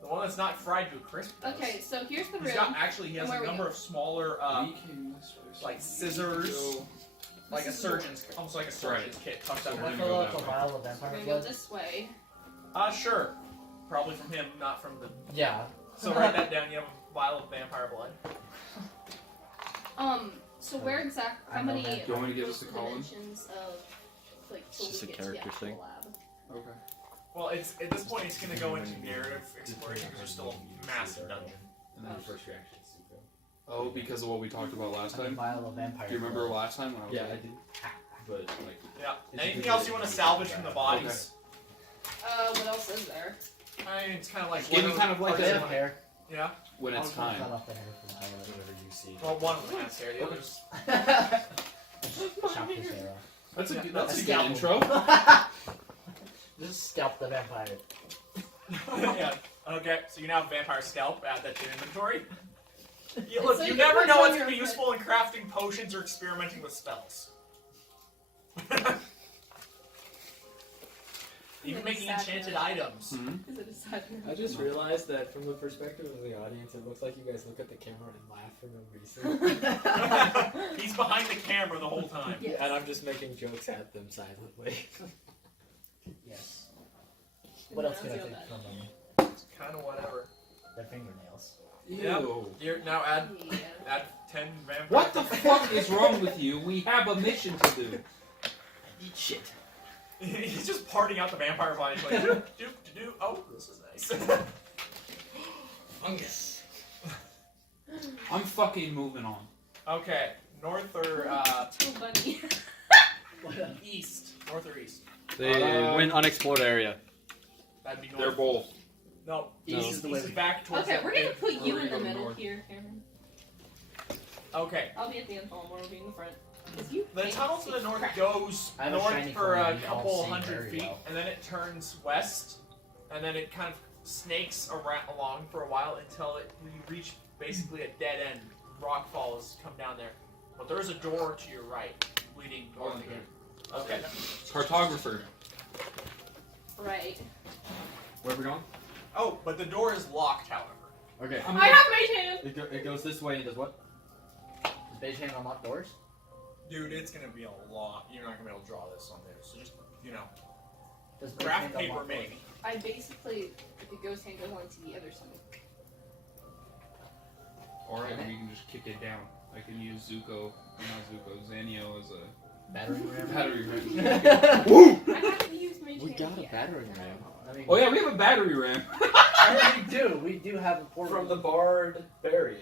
The one that's not fried to a crisp. does. Okay, so here's the He's room. got he has Where a we number go? of smaller, we came this way, so like we scissors, go- like a This is surgeon's, almost like a surgeon's kit tucked So under. we're Can I gonna fill go up that a way. vial of We're vampire gonna go blood? this way. Sure. Probably from him, not from the. Yeah. So write that down. You have a vial of vampire blood. So where exactly? How I know many? that. Do you want me to give this to Colin? dimensions of like till It's just we a get to the character actual thing. lab? Okay. Well, it's at this point it's going to go into narrative exploration because there's still a massive dungeon. And then first reaction, Zuko. Oh, because of what we talked about last A time? vial of vampire. Do you remember blood. last time when I was Yeah, I like, do. But like, Yeah. It's Anything good else that you want to you salvage use from the that. bodies? What else is there? I mean, it's kind of like Give me whatever kind of like parts They you have want- hair. Yeah. when I'll it's cut time? off the hair from whatever you see. Well, one of them has hair. The others. Chop his hair off. That's a Yeah, good, that's a good scalpel. intro. Just scalp the vampire. Yeah. Okay. So you now have vampire scalp. Add that to your inventory. It's Look, like you it never puts know on what's your going to be head. useful in crafting potions or experimenting with spells. Even making enchanted items. Mm-hmm. Is it a sad I just realized that from the perspective of the audience, it looks like you guys look at the camera and laugh for no reason. He's behind the camera the whole time. Yes. And I'm just making jokes at them silently. Yes. What else can I feel take bad. from them? It's kind of whatever. Their fingernails. Yeah. Ew. You're now add Yeah. 10 vampire. What the fuck is wrong with you? We have a mission to do. Eat shit. He's just parting out the vampire body. He's like, doop, doop, doop. Oh, this is nice. Fungus. I'm fucking moving on. Okay, north or Little bunny. east? North or east? They went unexplored area. That'd be north. They're both. No, East east is the east way is we- back towards Okay, that we're gonna big- put you we're in the gonna go middle north. here, Cameron. Okay. I'll be at the end hall, we'll be in the front. 'Cause you The hate tunnel to the see north crap. goes I have a north shiny for coin, a you all couple see hundred very feet, well. and then it turns west, and then it kind of snakes along for a while until you reach basically a dead end. Rock falls come down there, but there is a door to your right, leading north Okay. again. Okay. Cartographer. Right. Where are we going? Oh, but the door is locked, however. Okay. I have mage hand! It goes this way and does what? Does Beige Hand unlock doors? Dude, it's gonna be a lot. You're not gonna be able to draw this on there, so just, Does Beige graph Hand paper unlock maybe. I basically, the ghost hand goes on to the other side. Alright, we can just kick it down. I can use Zuko, not Zuko, Zanio as a Battering ram? battery ram. I haven't used mage We hand got a yet. battering ram. I mean, Oh yeah, we have a battery ram. we do. We do have a portal. From the Bard Barrier.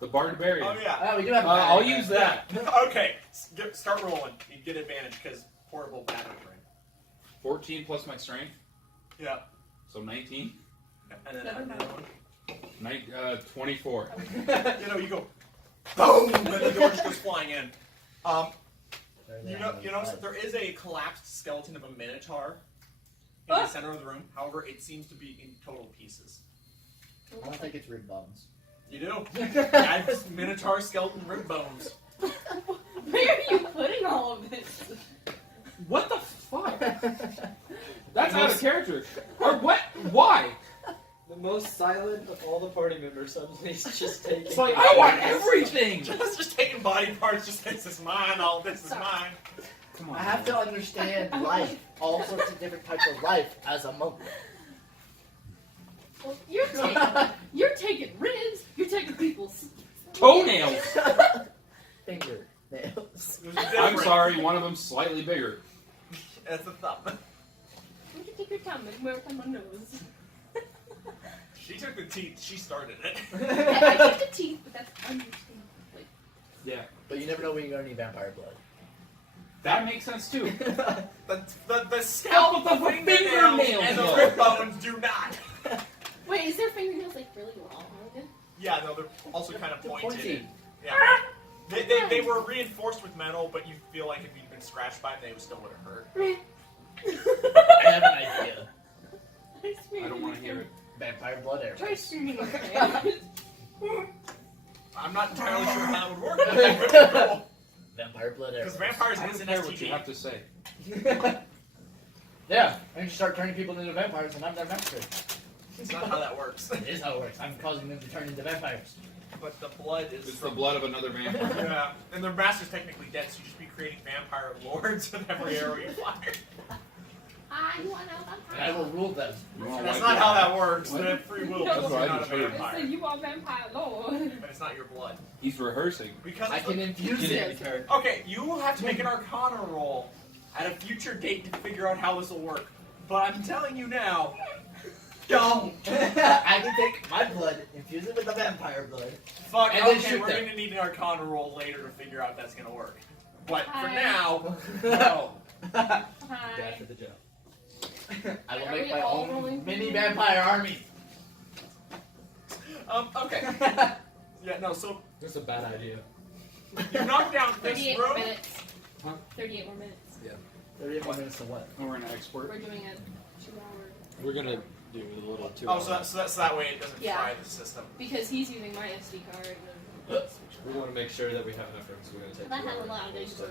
The barbarian. Oh yeah. Oh, we do have a I'll battering use ram. that. Okay, start rolling. You get advantage because portable battery ring. 14 plus my strength, Yeah. so 19. And then Never add mind. another one. 24. You go, boom, and the door just goes flying in. There they You are. notice that there is a collapsed skeleton of a minotaur in the center of the room. However, it seems to be in total pieces. I don't think it's rib bones. You do. Add this minotaur skeleton rib bones. Where are you putting all of this? What the fuck? That's out of character. Or what? Why? The most silent of all the party members suddenly is just taking. It's like, I want everything! Just taking body parts. Just this is mine. All this is mine. Come on. I have to understand life, all sorts of different types of life, as a monk. Well, you're taking ribs, you're taking people's Toenails! Finger nails. There's a I'm difference. sorry, one of them's slightly bigger. That's a thumb. Why don't you take your time and wear it on my nose? She took the teeth. She started it. I took the teeth, but that's understandable. Like, Yeah. But you never know when you're gonna need vampire blood. That makes sense too. The scalp, The the fingernails, and the fingernails. rib bones do not. wait, is their fingernails like really long? Yeah, no, they're also kind of They're pointed. pointy. Yeah. They were reinforced with metal, but you feel like if you'd been scratched by them, they still would have hurt. I have an idea. I don't want to hear it. Vampire blood arrows. Try screaming in my I'm not entirely sure how that would work, but that could be cool. Vampire blood arrows. Because vampires I is don't an care what you STD. have to say. Yeah, I can just start turning people into vampires and I'm their master. It's not how that works. It is how it works. I'm causing them to turn into vampires. But the blood is It's the from... blood of another vampire. Yeah, and their master's technically dead, so you just be creating vampire lords with every arrow you fire. You want to know And I will rule them. That's not how that works. They have free will. No. Because That's what you're I not a just heard. vampire. I said you are vampire lord. But it's not your blood. He's rehearsing. Because I it's can infuse Yes. it. Okay, you will have to make an Arcana roll at a future date to figure out how this will work. But I'm telling you now, Don't! I can take my blood, infuse it with the vampire blood. Fuck, And then okay, shoot we're them. gonna need an Arcana roll later to figure out if that's gonna work. But for Hi. now, no. Hi. Dad for the job. I will Are make we my all own rolling? mini vampire army. Okay. Yeah, no, so That's a bad idea. you knock down this 38 room. minutes. Huh? 38 more minutes. 38 more minutes to what? Oh, we're gonna export. We're doing a 2-hour. We're gonna do the little 2 Oh, so that way it doesn't Yeah. fry the system. Because he's using my SD card. And We want to make sure that we have enough room, so we're gonna take and I 2 have a hours. lot of days to.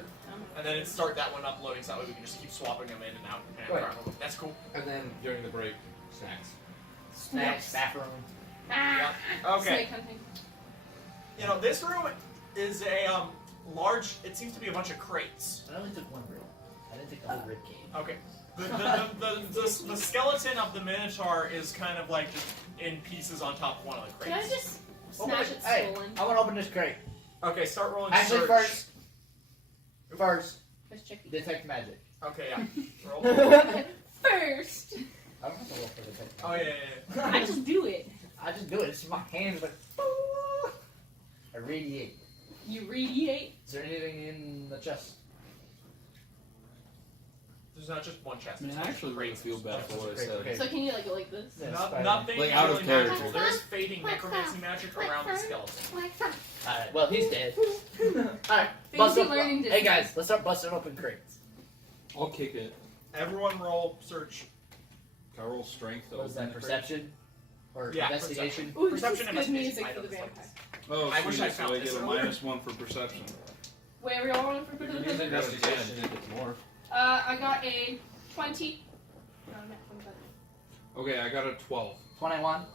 And then it start that one uploading so that way we can just keep swapping them in and out. And Right. That's cool. And then during the break, snacks. Snacks, bathroom. Yeah. Okay. Snake hunting. You know, this room is a large. It seems to be a bunch of crates. I only took one rib. I didn't take the whole rib cage. Okay. The skeleton of the Minotaur is kind of like just in pieces on top of one of the Can I crates. just Open smash it. it Hey, stolen? I want to open this crate. Okay, start rolling Actually, search. first, Let's check these. detect magic. Okay, yeah. Roll. First, I don't have to roll for detect Oh, magic. yeah. I just do it. I just do it. It's my hands like. I radiate. You radiate. Is there anything in the chest? There's not just one chest. I mean, there's I actually really crates. feel bad for what I said. Okay. So can you like go like this? Yeah, Not, Spider-Man. nothing Like, out of really character. magical. There's fading necromancy magic around the skeleton. Alright, well, he's dead. Alright, Things bust you up. learn in Hey Disney. guys, let's start busting open crates. I'll kick it. Everyone roll search. Can I roll strength to What is open that, the perception? Or Yeah, investigation? Ooh, Perception this is good investigation music for the items like vampire. crate? Oh, I wish sweet, I so found I this get a earlier. -1 for perception. Wait, are we all rolling for You the can use vampire? investigation if it's more. I got a 20. No, not 25. Okay, I got a 12. 21.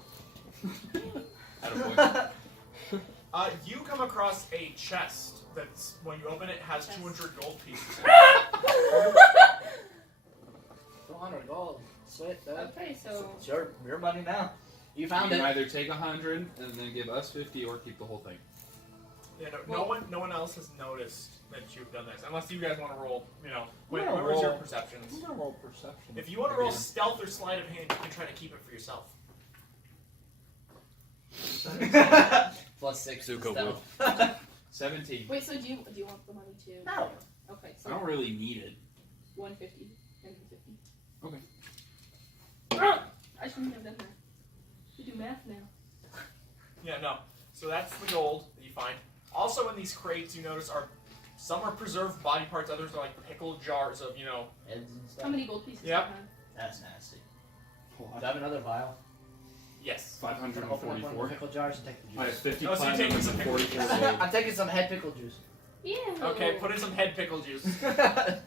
Attaboy. You come across a chest that's, when you open it, has 200 gold pieces. 200 gold. Sweet, that. Okay, so It's your money now. You You found can it. either take 100 and then give us 50 or keep the whole thing. Yeah, no one else has noticed that you've done this, unless you guys want to roll. You know, I'm gonna what was your roll- perceptions? I'm gonna roll perception. If you want to roll Again. stealth or sleight of hand, you can try to keep it for yourself. +6. Zuko stealth. 17. wait, so do you want the money too? No. Okay, I so don't really need it. 150 and 50. Okay. I shouldn't have done that. We do math now. Yeah, no. So that's the gold that you find. Also, in these crates, you notice some are preserved body parts, others are like pickled jars of, you know. Heads and stuff. How many gold pieces Yep. do you have? That's nasty. Hold Do on. I have another vial? Yes. I'm gonna open up one of the 544. pickle jars and take the I have juice. 50 Oh, so you're platinum taking and some 44 pictures. gold. I'm taking some head pickle juice. Yeah. Okay, put in some head pickle juice. Yeah,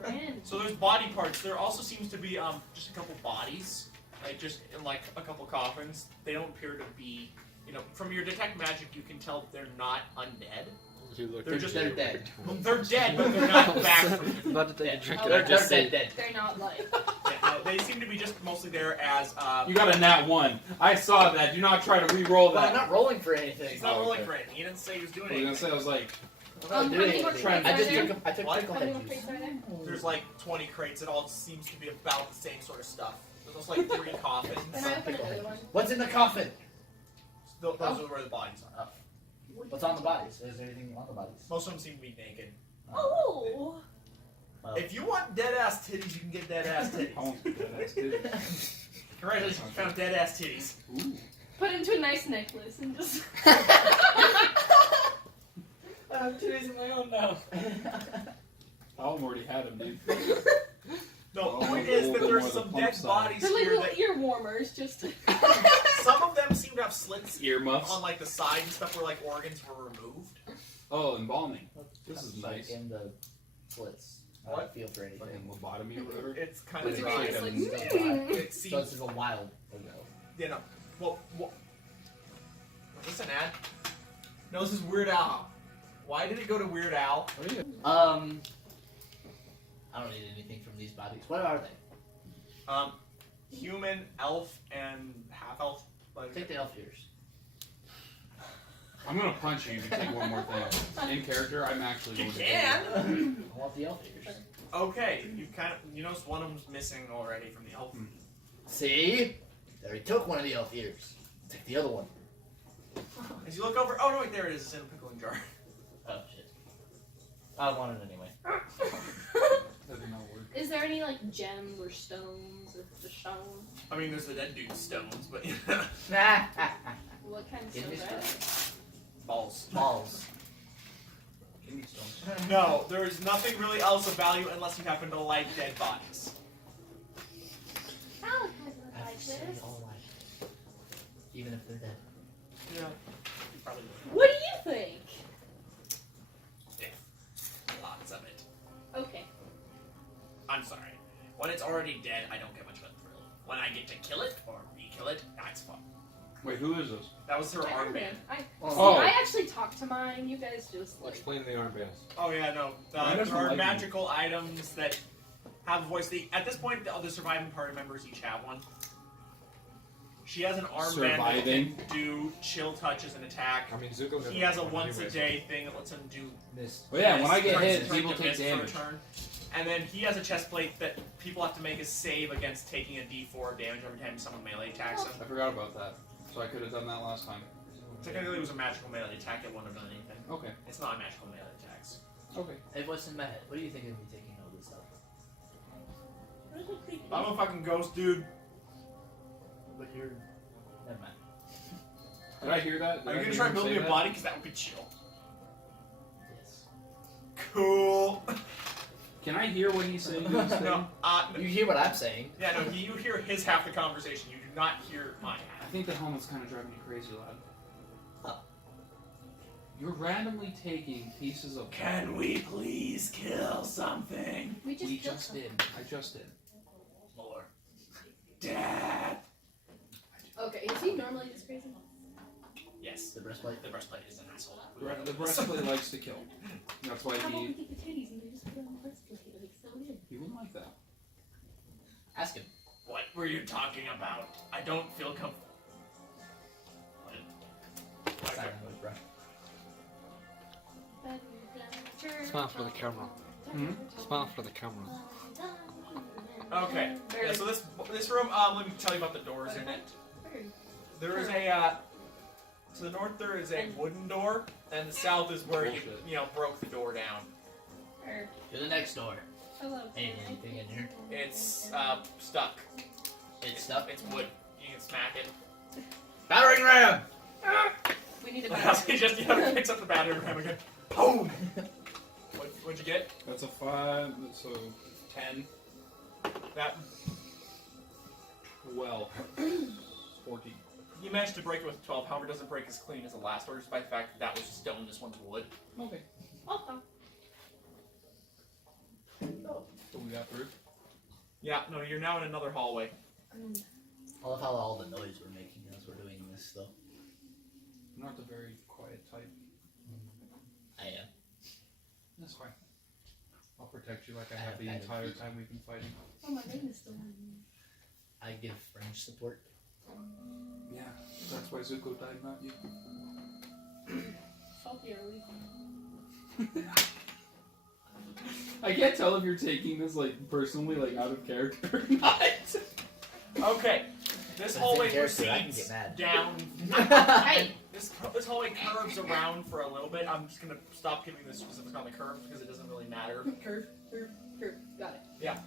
Brandon. So there's body parts. There also seems to be just a couple bodies, like just in like a couple coffins. They don't appear to be, you know, from your detect magic, you can tell they're not undead. They're just They're dead. They're dead, but they're not back from the about to take Yeah. a drink Oh, and I They're just dead, said, dead. They're not like. Yeah, no, they seem to be just mostly there as. You got a nat 1. I saw that. Do not try to re-roll But I'm that. not rolling for anything. He's not Oh, rolling okay. for anything. He didn't say he was doing I was gonna anything. say, I was like, I'm not How doing many more anything. crates I are just there? took What? pickle How many head more juice. crates are there? There's like 20 crates. It all seems to be about the same sort of stuff. There's like 3 coffins. Can I open another one? What's in the coffin? Those are where the bodies are. What's on the bodies? Is there anything on the bodies? Most of them seem to be naked. Oh. Well, If you want dead ass titties, you can get dead ass I titties. want some dead ass titties. Congratulations, you found dead ass titties. Ooh. Put into a nice necklace and just. I have titties in my own mouth. Alm already had them, dude. The Oh, point a is little that bit there's more some the plump dead side. bodies They're like here little that ear warmers, just. some of them seem to have slits Earmuffs. on like the side and stuff where like organs were removed. Oh, embalming. This is Like nice. in the slits. I What? don't feel for anything. Fucking lobotomy or whatever. It's kind With of your dry. eyes, like, It So seems, this is a while ago. you know. Well, was this an ad? No, this is Weird Al. Why did it go to Weird Al? I don't need anything from these bodies. What are they? Human, elf, and half elf. Like, Take the elf ears. I'm gonna punch you if you take one more thing. In character, I'm actually you going to can. I want the elf ears. Okay, you notice one of them's missing already from the elf. See? There, he took one of the elf ears. Take the other one. As you look over, oh no, wait, there it is. It's in a pickling jar. Oh shit. I want it anyway. That did not work. Is there any like gems or stones or the stone? I mean, there's the dead dude's stones, but What kind of Give me stones are there? balls. Balls. Kidney stones. No, there's nothing really else of value unless you happen to like dead bodies. Alex doesn't look like I've seen this. it all life. Even if they're dead. Yeah. Probably What do you think? lots of it. Okay. I'm sorry. When it's already dead, I don't get much of a thrill. When I get to kill it or re-kill it, that's fun. Wait, who is this? That was her My armband. Oh. I actually talked to mine. You guys just like. Explain the armbands. Oh yeah, no. Mine There doesn't are like me. magical items that have a voice. At this point, the other surviving party members each have one. She has an armband that Surviving. can do chill touch as an attack. I mean, Zuko never. He has a once-a-day thing that lets him do. Missed. Well, yeah, when I get turns- hit, turns people to take miss for a damage. turn. And then he has a chest plate that people have to make a save against taking a d4 of damage every time someone melee attacks him. I forgot about that. So I could have done that last time. Technically, it was a magical melee attack. It wouldn't have done anything. Okay. It's not magical melee attacks. Okay. Hey, what's in my head? What do you think of me taking all this stuff? I'm a fucking ghost, dude. But you're. Never mind. Did I hear that? Did Are I you gonna hear try him building say a that? body? Because that would be chill. Yes. Cool. Can I hear what he's saying? in this thing? No, You hear what I'm saying? yeah, no. You hear his half the conversation. You do not hear my I half. think the helmet's kind of driving you crazy, lad. Huh. You're randomly taking pieces of. Can we please kill something? We just We killed just someone. did. I just did. More. Dad. Okay, is he normally this crazy? Yes. The breastplate. The breastplate is an asshole. The breastplate likes to kill. That's why How about we he take the titties and we just put on the breastplate like so in? wouldn't like that. Ask him. What were you talking about? I don't feel comfortable. Silent mode, bro. Smile for the camera. Hmm? Smile for the camera. Okay. Yeah, so this room, let me tell you about the doors in it. There is a to the north there is a wooden door, and the south is where you Bullshit. broke the door down. To the next door. Hello. Anything in here? It's stuck. It's stuck. It's wood. You can smack it. Battering ram! We need a He just picks up the battering ram again. Boom. What'd you get? That's a 5, so 10. That 12. 14. you managed to break it with 12. However, it doesn't break as clean as the last door, just by the fact that was stone. This one's wood. Okay. Okay. So we got through. Yeah. No, you're now in another hallway. I love how all the noise we're making as we're doing this, though. I'm not the very quiet type. I am. That's fine. I'll protect you like I I have have the bad entire feet. time we've been fighting. Oh, my name is still on. I give French support. Yeah, that's why Zuko died, not you. Salty are we? I can't tell if you're taking this like personally, like out of character or not. Okay. This If it's in hallway character, I can proceeds get mad. down. Hey! This hallway curves around for a little bit. I'm just gonna stop giving the specifics on the curve because it doesn't really matter. Curve. Got it.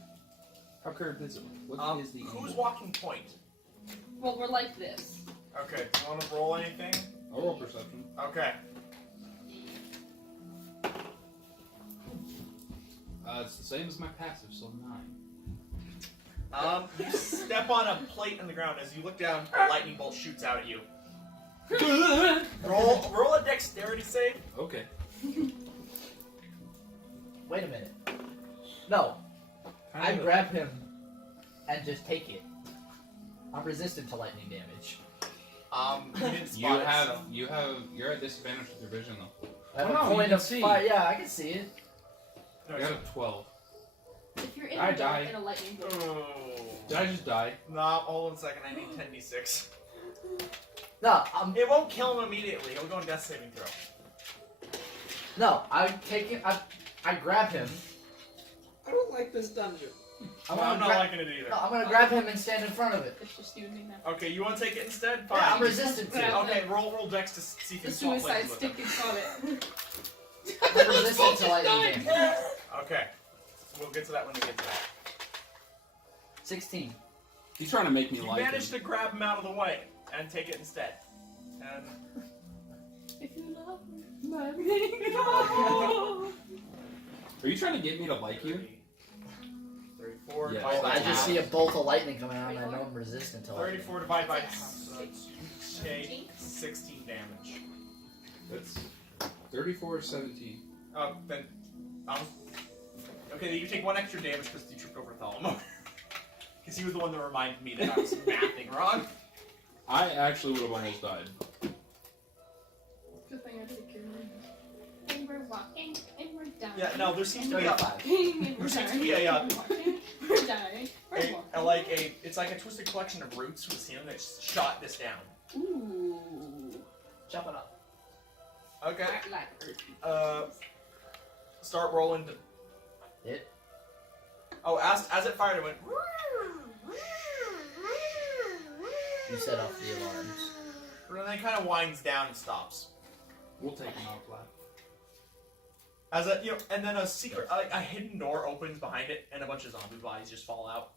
How curved is it? What is the Who's angle? walking point? Well, we're like this. Okay. Do you want to roll anything? I'll roll perception. Okay. It's the same as my passive, so 9. You step on a plate in the ground. As you look down, a lightning bolt shoots out at you. Roll a dexterity save. Okay. Wait a minute. No, I grab him and just take it. I'm resistant to lightning damage. You didn't spot it, so. You're at disadvantage with your vision though. I have Oh, a no, you point can of see. fire. Yeah, I can see it. No, You got a 12. If you're in I the dark died. in a lightning bolt. Oh. Did I just die? Nah, hold on a second. I need 10d6. No, It won't kill him immediately. He'll go on death saving throw. no. I take him. I grab him. I don't like this dungeon. I'm I'm gonna not grab. liking it either. No, I'm gonna grab him and stand in front of it. It's just you and me now. Okay, you want to take it instead? Fine. Yeah, I'm resistant to it. Okay, roll dex to see if The you swap suicide places with stick him. is on it. I'm resistant to lightning damage. Okay, we'll get to that when we get to that. 16. He's trying to make me You like managed him. to grab him out of the way and take it instead. And If you love me. Are you trying to get me to like you? 34 Yeah. divided Oh, by I just half. see a bolt of lightning coming out, and I know I'm resistant to lightning. 34 divided by half. So that's you take 16 damage. That's 34 or 17. Then, okay, you take 1 extra damage because you tripped over Thalamo. Because he was the one that reminded me that I was mathing wrong. I actually would have almost died. Good thing I did kill him. And we're walking, and we're dying. Yeah, no, there seems to be a, 35. And there seems to we're be a, walking, we're dying. We're walking. it's like a twisted collection of roots with him that shot this down. Ooh. Chop it up. Okay. I like earth. Start rolling to. Hit. Oh, as it fired, it went. You set off the alarms. And then it kind of winds down and stops. We'll take him out flat. As and then a secret, a hidden door opens behind it, and a bunch of zombie bodies just fall out,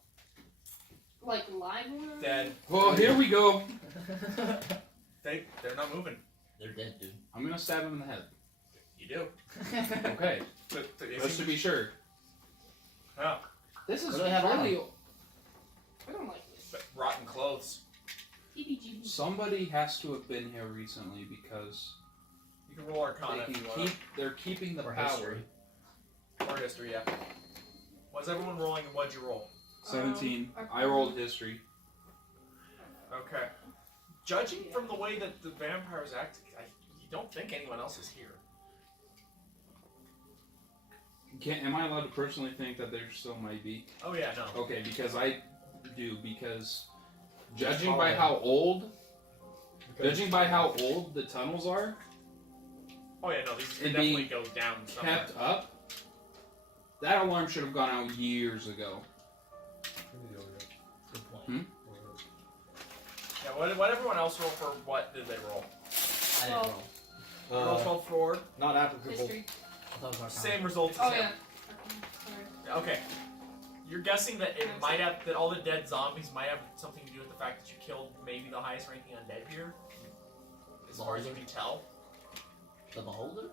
Like live ones? dead. Well, here we go. They're not moving. They're dead, dude. I'm gonna stab him in the head. You do. Okay, just to be sure. Oh, This is What do they have really. I don't like this. but rotten clothes. TBG. Somebody has to have been here recently because You can roll Arcana they if can you want. they're keeping the Or power. history. Or history, yeah. Was everyone rolling, and what'd you roll? 17. I Arcana. rolled history. Okay. Judging from the way that the vampires act, you don't think anyone else is here. Am I allowed to personally think that there still might be? Oh yeah, no. Okay, because I do, because judging by how old the tunnels are Oh yeah, no. These It'd definitely be goes down somewhere. kept up, that alarm should have gone out years ago. Good point. Hmm? Yeah. What everyone else roll for? What did they roll? I didn't roll. You roll 12 forward. Not applicable. History. I thought it was Arcana. Same results as Oh him. yeah. Sorry. Okay. You're guessing that it might have that all the dead zombies might have something to do with the fact that you killed maybe the highest ranking undead here, as far as you can tell. The Beholder?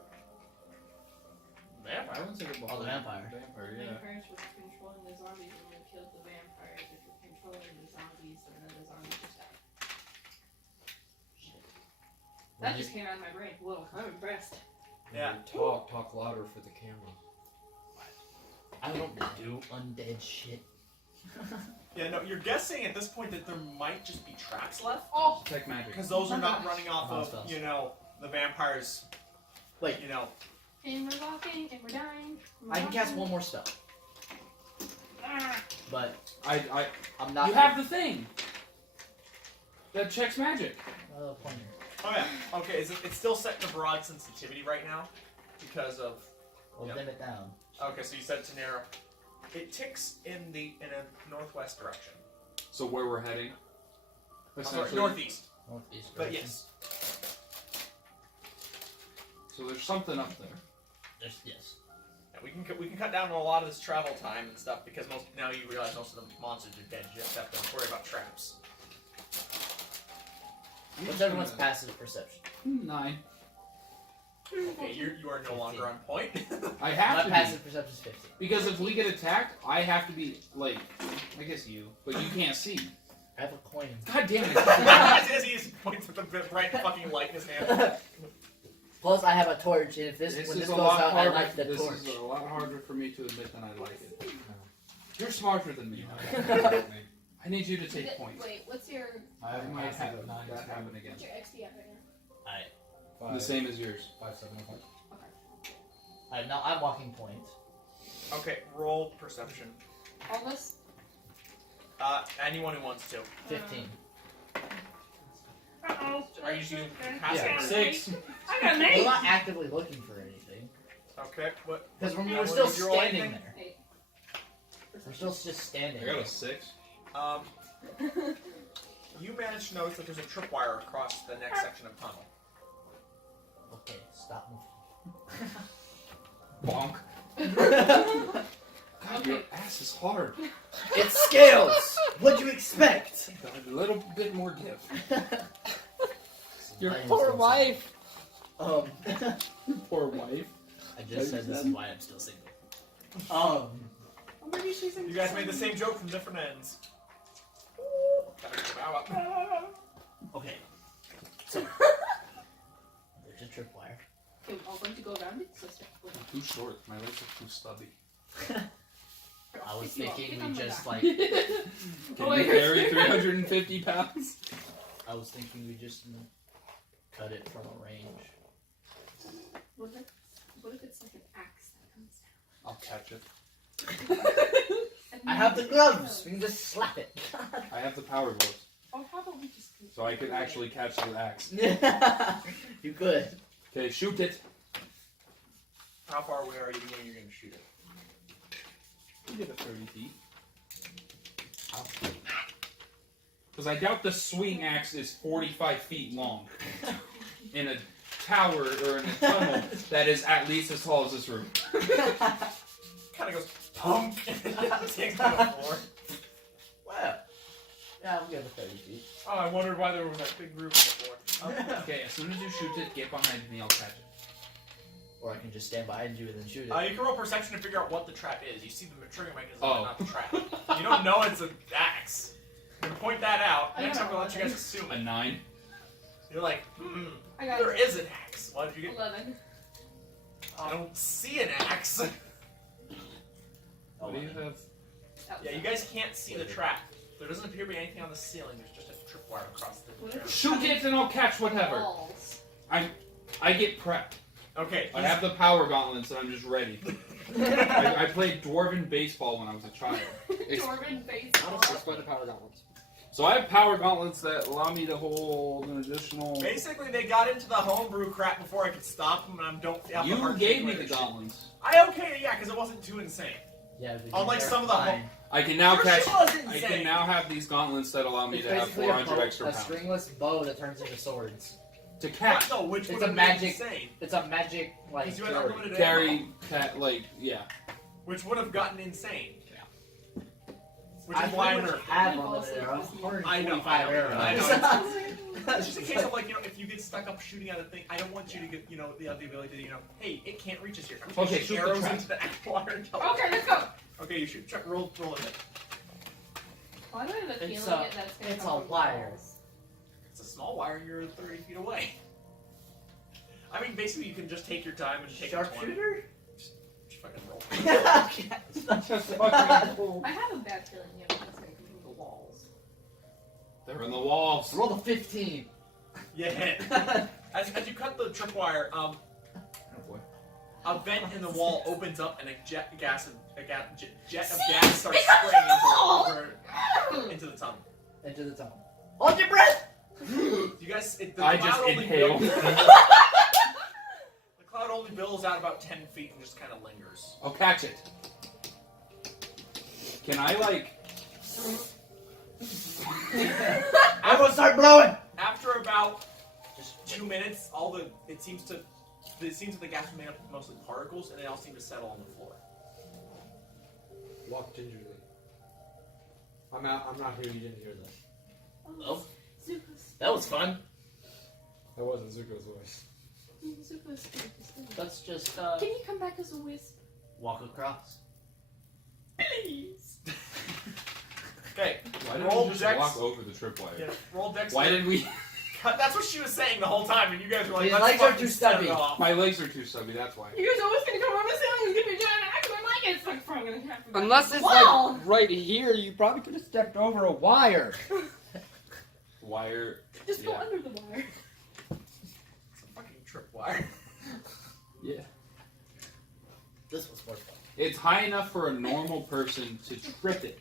Vampire. I wouldn't say the Oh, the vampire. Vampire, The yeah. vampires were controlling the zombies and they killed the vampires. If you're controlling the zombies, then the zombies just die. That just came out of my brain. Whoa, I'm impressed. Yeah. Talk louder for the camera. I don't do undead shit. Yeah. No. You're guessing at this point that there might just be traps left Oh, Detect magic. because those are not running off Oh, of spells. the vampires. Wait. And we're walking and we're dying. I can cast one more spell. But I'm not. You have the thing that checks magic. pointer. Oh yeah. Okay. It's still set to broad sensitivity right now because of. Well, Yep. dim it down. Okay, so you set it to narrow. It ticks in a northwest direction. So where we're heading? I'm sorry, Essentially- northeast. Northeast. But direction. yes. So there's something up there. Yes. Yeah, we can cut down on a lot of this travel time and stuff because now you realize most of the monsters are dead. You just have to worry about traps. What's everyone's passive perception? 9. Okay, you are no longer on point. I have My to passive perception is 15. because if we get attacked, I have to be like, I guess you, but you can't see. I have a coin. God damn it! As he just points with the bright fucking light in his hand. Plus, I have a torch, and if when This this is goes a lot out, I harder. light the This torch. is a lot harder for me to admit than I like it. You're smarter than me. I need you to take points. Wait, what's your I might have that happen again. what's your XP at right now? The same as yours. 5, 7, 5. I'm walking point. Okay, roll perception. All this? Anyone who wants to. 15. uh-oh. Are you using Yeah. passive? 6. I got an We're 8. not actively looking for anything. Okay, what? Because we Emily, were still did you roll standing anything? there. We're still just standing. I got a 6. You managed to notice that there's a tripwire across the next section of tunnel. Okay, stop Bonk. moving. God, your ass is hard. It's scales! What'd you expect? A little bit more give. Your poor wife. Your poor wife. I just said this is why I'm still single. Maybe she's in. You guys made the same joke from different ends. Okay. So, there's a tripwire. Okay, we're all going to go around it. So step forward. I'm too short. My legs are too stubby. I was Pick you up. thinking Get on we my just back. like. Can you carry 350 pounds? I was thinking we just cut it from a range. What if it's like an axe that comes down? I'll catch it. I have the gloves! We can just slap it. I have the power gloves, Oh, how about we just? so I could actually catch the axe. You could. Okay, shoot it. How far away are you when you're going to shoot it? You get a 30 feet. Because I doubt the swing axe is 45 feet long in a tower or in a tunnel that is at least as tall as this room. Kind of goes punk and takes to the floor. Wow. Yeah, we'll give it 30 feet. Oh, I wondered why there was that big roof on the floor. Okay, as soon as you shoot it, get behind me, I'll catch it. Or I can just stand behind you and then shoot it. You can roll perception to figure out what the trap is. You see the trigger mechanism, Oh. but not the trap. You don't know it's an axe. I'm gonna point that out. I Next got time I'll let you guys it. assume A it. 9. You're like, I got there it. is an axe. Why did you get? 11. I don't see an axe. What do you have? Yeah, you guys can't see the trap. There doesn't appear to be anything on the ceiling. There's just a tripwire across the ground. Shoot it and I'll catch whatever. Balls. I get prepped. Okay. I have the power gauntlets and I'm just ready. I played dwarven baseball when I was a child. Dwarven baseball. Explain the power gauntlets. So I have power gauntlets that allow me to hold an additional... Basically, they got into the homebrew crap before I could stop them, and I don't have the You heart to gave take me away the their gauntlets. shit. I okay, yeah, because it wasn't too insane. Yeah, Unlike some of the fine. I can now Your catch... shit was I insane. can now have these gauntlets that allow me It's to have basically 400 a extra pounds. stringless bow that turns into swords. To What catch. though? Which It's would a have magic- been insane. It's a magic, like, Because you had carry. unlimited Carry, yeah. which would have gotten insane. Yeah. Which I is why pretty I'm much have unlimited arrows. I know, 145 arrows. I know. It's just a case of like, if you get stuck up shooting at a thing, I don't want you to get, the ability to, hey, it can't reach us here. I'm just gonna Okay, shoot shoot the arrows trap. into the water and tell Okay, let's go. Okay, you shoot. Roll a hit. Why do I have a feeling It's that that's gonna it's come a from wire. balls? It's a small wire and you're 30 feet away. I mean, basically, you can just take your time and take your 20. Sharpshooter? Just fucking roll. I have a bad feeling that's gonna come from the walls. They're in the walls. Roll the 15. You hit. As you cut the tripwire, Oh boy. a vent in the wall opens up and a jet of gas starts spraying into the tunnel. Into the tunnel. Hold your breath! You guys, the I cloud just only inhaled. The cloud only billows out about 10 feet and just kind of lingers. I'll catch it. Can I, like... I'm gonna start blowing! After about just 2 minutes, it seems that the gas is made up of mostly particles, and they all seem to settle on the floor. Walk gingerly. I'm not here. You didn't hear that. Oh, Zuko's. that was fun. That wasn't Zuko's voice. Zuko's scared to stay. Let's just, Can you come back as a wisp? walk across. Please. Okay, Why did roll we just dex. walk over the tripwire? Yeah, roll dex. Why did we... That's what she was saying the whole time, and you guys were like, His let's legs are fucking too set it stubby. off. My legs are too stubby, that's why. You guys are always gonna come on the ceiling and give me a giant axe when I get stuck from gonna happen. Unless it's Wow. like right here, you probably could have stepped over a wire. Wire... Just go yeah. under the wire. It's a fucking tripwire. Yeah. This was more fun. It's high enough for a normal person to trip it.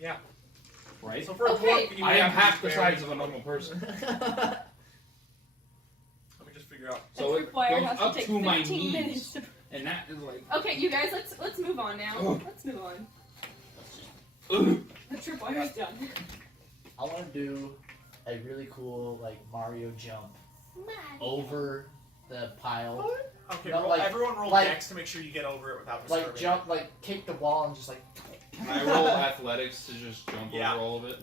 Yeah. Right? So for a Okay. dwarf, you I would am have half to the be very- size of a normal person. Let me just figure out. So it tripwire goes has to up take to my 15 knees. minutes to- And that is like. Okay, you guys, let's move on now. Oh. Let's move on. Ugh. The tripwire's done. I want to do a really cool like Mario jump over the pile. Okay, No, roll, like- everyone roll like- Dex to make sure you get over it without disturbing. Like jump, like kick the wall and just like. Can I roll athletics to just jump Yeah. over all of it?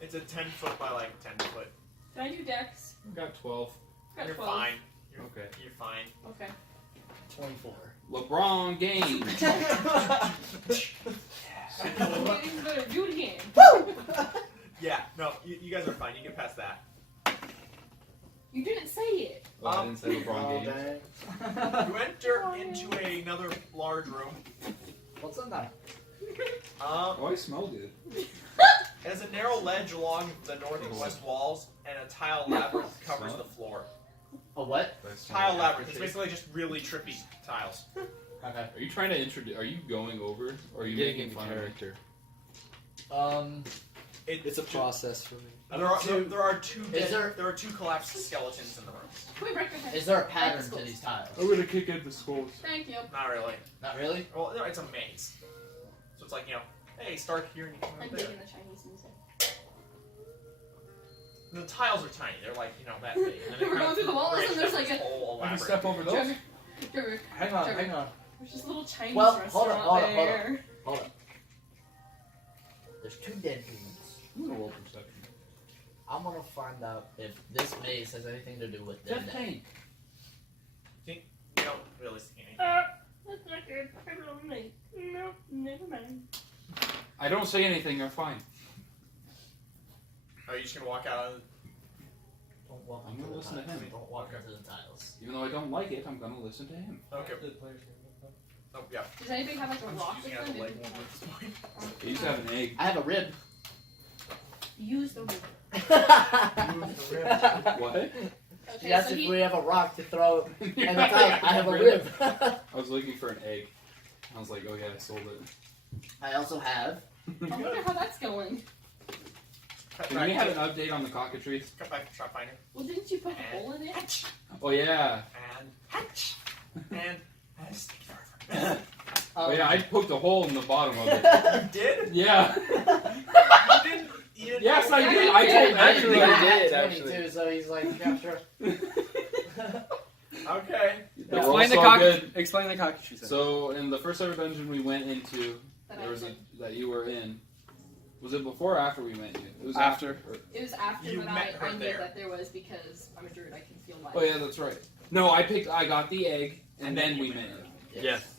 It's a 10 foot by like 10 foot. Can I do Dex? I got 12. Got You're 12. fine. You're, Okay. You're fine. Okay. 24. LeBron game. Getting better. Do it again. Yeah, no, you guys are fine. You get past that. You didn't say it. Well, I didn't say LeBron game. You enter into another large room. What's in there? Oh, I smell good. It has a narrow ledge along the north and west walls, and a tile labyrinth covers the floor. A what? Tile labyrinth. It's basically just really trippy tiles. Okay. Are you trying to introduce? Are you going over? Or are you Getting making into fun of me? character. It's a process for me. There are two Is there are two collapsed skeletons in the room. Can we break our heads? Is there a pattern Break the to these tiles? I'm gonna kick in the skulls. Thank you. Not really. Not really. Well, no, it's a maze. So it's like, you know, hey, start here and you come I'm over there. digging the Chinese music. The tiles are tiny. They're like, you know, that big. And then We're going through the walls bridge and there's that like a- whole I can elaborate. step over those. Trevor, Trevor, Hang on, Trevor. hang on. there's just a little Chinese Well, hold restaurant on, hold on, hold on. there. Hold up. There's two dead dudes. I'm gonna roll perception. I'm gonna find out if this maze has anything to do with them. 15. You don't really see anything. That's not good. I don't know. No, never mind. I don't say anything. You're fine. Are you just gonna walk out? Don't walk I'm into gonna the listen to tiles. him. Don't walk into the tiles. Even though I don't like it, I'm gonna listen to him. Okay. Oh yeah. Does anybody have like a I'm rock just using with it as a them? leg one at this point. He used to have an egg. I have a rib. Use the river. What? Okay, Yes, so if he, we have a rock to throw in the tiles, I have a rib. I was looking for an egg. I was like, oh yeah, I sold it. I also have. I wonder how that's going. Cut Can we back have to- an update on the cockatrice? Cut back to Trap Finder. Well, didn't you put a hole in it? Oh yeah. And hatch. And forever. Oh yeah, I poked a hole in the bottom of it. You did? Yeah. You didn't. You didn't. Yes, I Yeah, did. you I did. told Actually, everybody. I did, Yeah, actually. 22, so he's like, yeah, sure. Okay. The Explain roll's the all cock. good. Explain the cockatrice. So in the first ever dungeon we went into, That there I was a did. that you were in. Was it before or after we met you? It was After. Or- It was after, You but met her I knew there. that there was because I'm a druid. I can feel life. Oh yeah, that's right. No, I got the egg, and then we met you. Yes.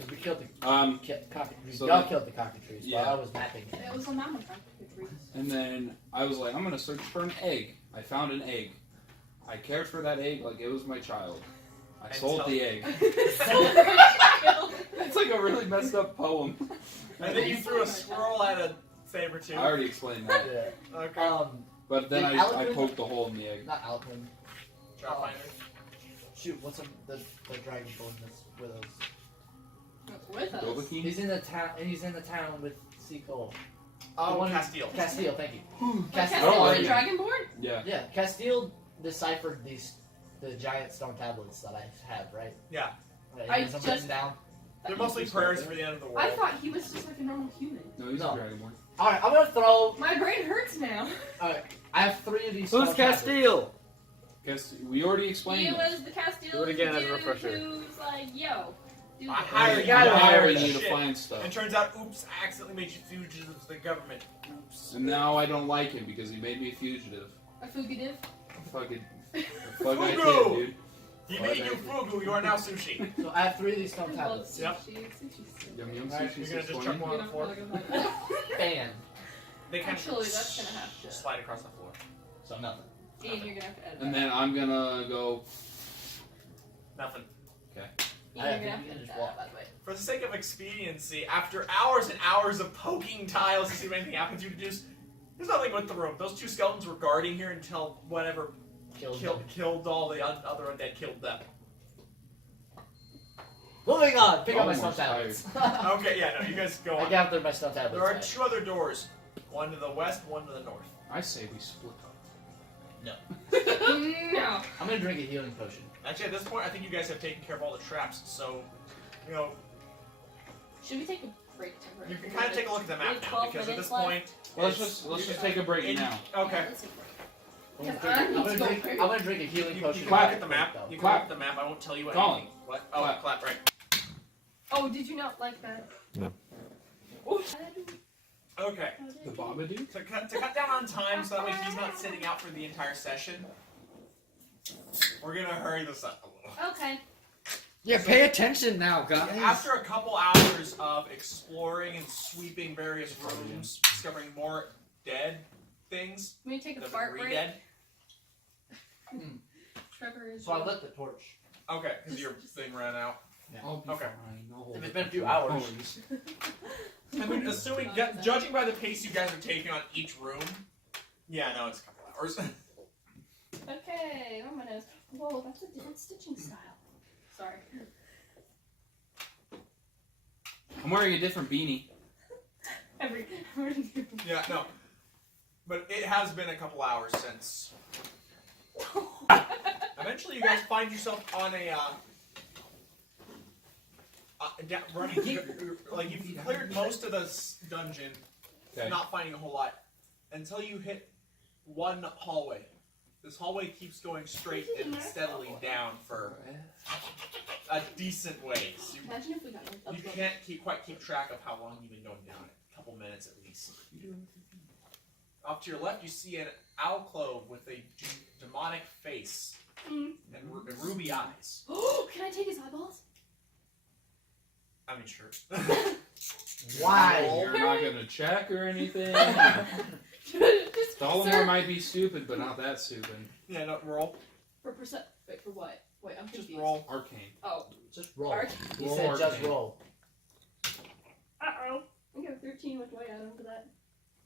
And we killed the cockatrice. So Y'all the- killed the cockatrice Yeah. while I was mapping. It was a mama cockatrice. And then I was like, I'm gonna search for an egg. I found an egg. I cared for that egg like it was my child. I sold the egg. It's like a really messed up poem. And then you threw a squirrel at a saber too. I already explained that. Yeah. Okay. But then Did I Alec- poked a hole in the egg. Not Alpin. Trap Finder. Shoot, what's the dragonborn that's with us? With us. Dovahkiin? He's in the town. He's in the town with Seagull. Oh, one- Castile. Castile, thank you. Like Castile. Oh, Castile, the yeah. Dragonborn? Yeah. Yeah, Castile deciphered the giant stone tablets that I have, right? Yeah. Right, I he has them just- written down. They're mostly prayers for the end of the world. I thought he was just like a normal human. No, he's No. a dragonborn. All right, I'm gonna throw. My brain hurts now. All right, I have 3 of these. Who's stone tablets. Castile? Guess we already He explained it. was the Castile Do it again as a dude refresher. who's like, yo. Do I this. hired I'm you to hiring do you this to shit. find stuff. And turns out, oops, I accidentally made you fugitives of the government. Oops. And now I don't like him because he made me a fugitive. A fugitive? Fucking. Fuck I Fugu! did, dude. He made you fugu, you are now sushi. So I have 3 of these I stone love tablets. Yep. sushi. Sushi's so Yum yum Alright, sushi you're gonna just 620. chuck one good. on the floor. You're not gonna like Fan. They kind Actually, of that's gonna have to. slide across the floor. So nothing. that. Ian, you're gonna have to edit And that. then I'm gonna go. Nothing. Ian, I you're have gonna have you to can edit just walk that. that way. For the sake of expediency, after hours and hours of poking tiles to see if anything happens, you deduce there's nothing with the room. Those 2 skeletons were guarding here until whatever killed all the other undead killed them. Moving on. Pick up my stone Almost tablets. Okay, yeah, no, you guys go I on. gathered my stone tablets. There are back. 2 other doors. One to the west, one to the north. I say we split up. No. No. I'm gonna drink a healing potion. Actually, at this point, I think you guys have taken care of all the traps. So, you know, Should we take a break to you can kind of take a look at the We have map now 12 because at minutes this point, Let's it's- just take a break it- now. Okay. Yeah, let's take a break. I'm Because gonna I drink, need to go I'm gonna drink a healing You potion. can Clap. look at the map. You can Clap. look at the map. I won't tell you Colin. anything. What? Oh, Clap. clap right. Oh, did you not like that? Okay. The Babadook? To cut down on time so that way he's not sitting out for the entire session, we're gonna hurry this up a little. Okay. Yeah, pay attention now, guys. After a couple hours of exploring and sweeping various rooms, discovering more dead things Can we take a that have fart been break? re-dead. Trevor is. So I lit the torch. Okay, because your thing ran out. I'll be Okay. fine. I'll hold If it it's been a for few 2 hours. I mean, assuming, judging by the pace you guys are taking on each room, yeah, no, it's a couple hours. Okay, on my nose. Whoa, that's a different stitching style. Sorry. I'm wearing a different beanie. Every Yeah, no. But it has been a couple hours since. Eventually, you guys find yourself on a running. Like you've cleared most of the dungeon, Okay. not finding a whole lot, until you hit one hallway. This hallway keeps going straight and steadily down for a decent ways. Imagine if we got You can't quite keep track of how long you've been going down it. A couple minutes at least. Off to your left, you see an alcove with a demonic face and ruby eyes. Oh, can I take his eyeballs? I mean, sure. Why? You're not gonna check or anything. Just Dolomore might be stupid, but not that stupid. Yeah, no, roll. for percent. Wait, for what? Wait, I'm Just confused. roll. Arcane. Oh. Just roll. Arc. He Roll said just arcane. roll. Uh-oh. I got 13 with white add-on for that.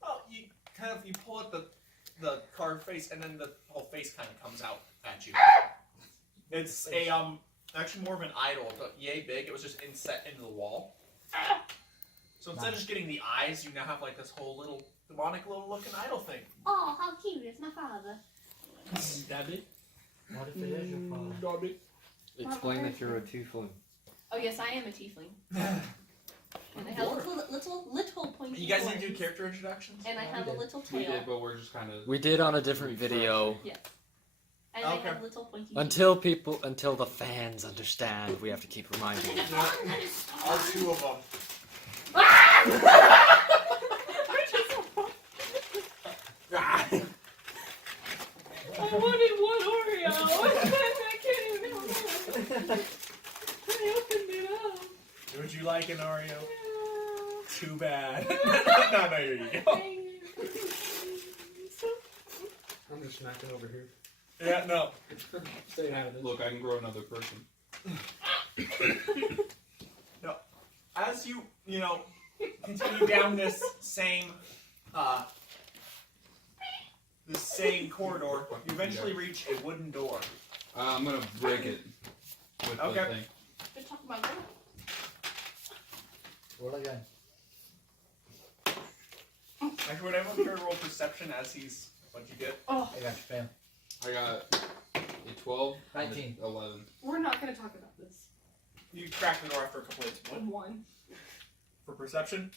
Oh, you pull out the carved face, and then the whole face kind of comes out at you. It's a actually more of an idol, but yay big. It was just inset into the wall. So instead of just getting the eyes, you now have like this whole little demonic little looking idol thing. Oh, how cute. It's my father. Daddy? What if it is your father? Daddy? Explain that you're a tiefling. Oh, yes, I am a tiefling. And I have little pointy You guys horns. need to do character introductions? And I have a little We tail. did, but we're just kind of. We did on a different video. And I Okay. have little pointy Until the fans understand, we have to keep reminding them. All two of them. I wanted one Oreo. I can't even open it. I opened it up. Would you like an Oreo? Yeah. Too bad. no, here you go. I'm just snacking over here. Yeah, no. Stay out of this. Look, I can grow another person. As you continue down this same corridor, you eventually reach a wooden door. I'm gonna break it with Okay. the thing. Good talk about that. Roll again. Actually, would everyone care to roll perception as he's what you get? I got your fam. I got a 12, and 19. a 11. We're not going to talk about this. You crack the door after a couple hits. What? One. For perception?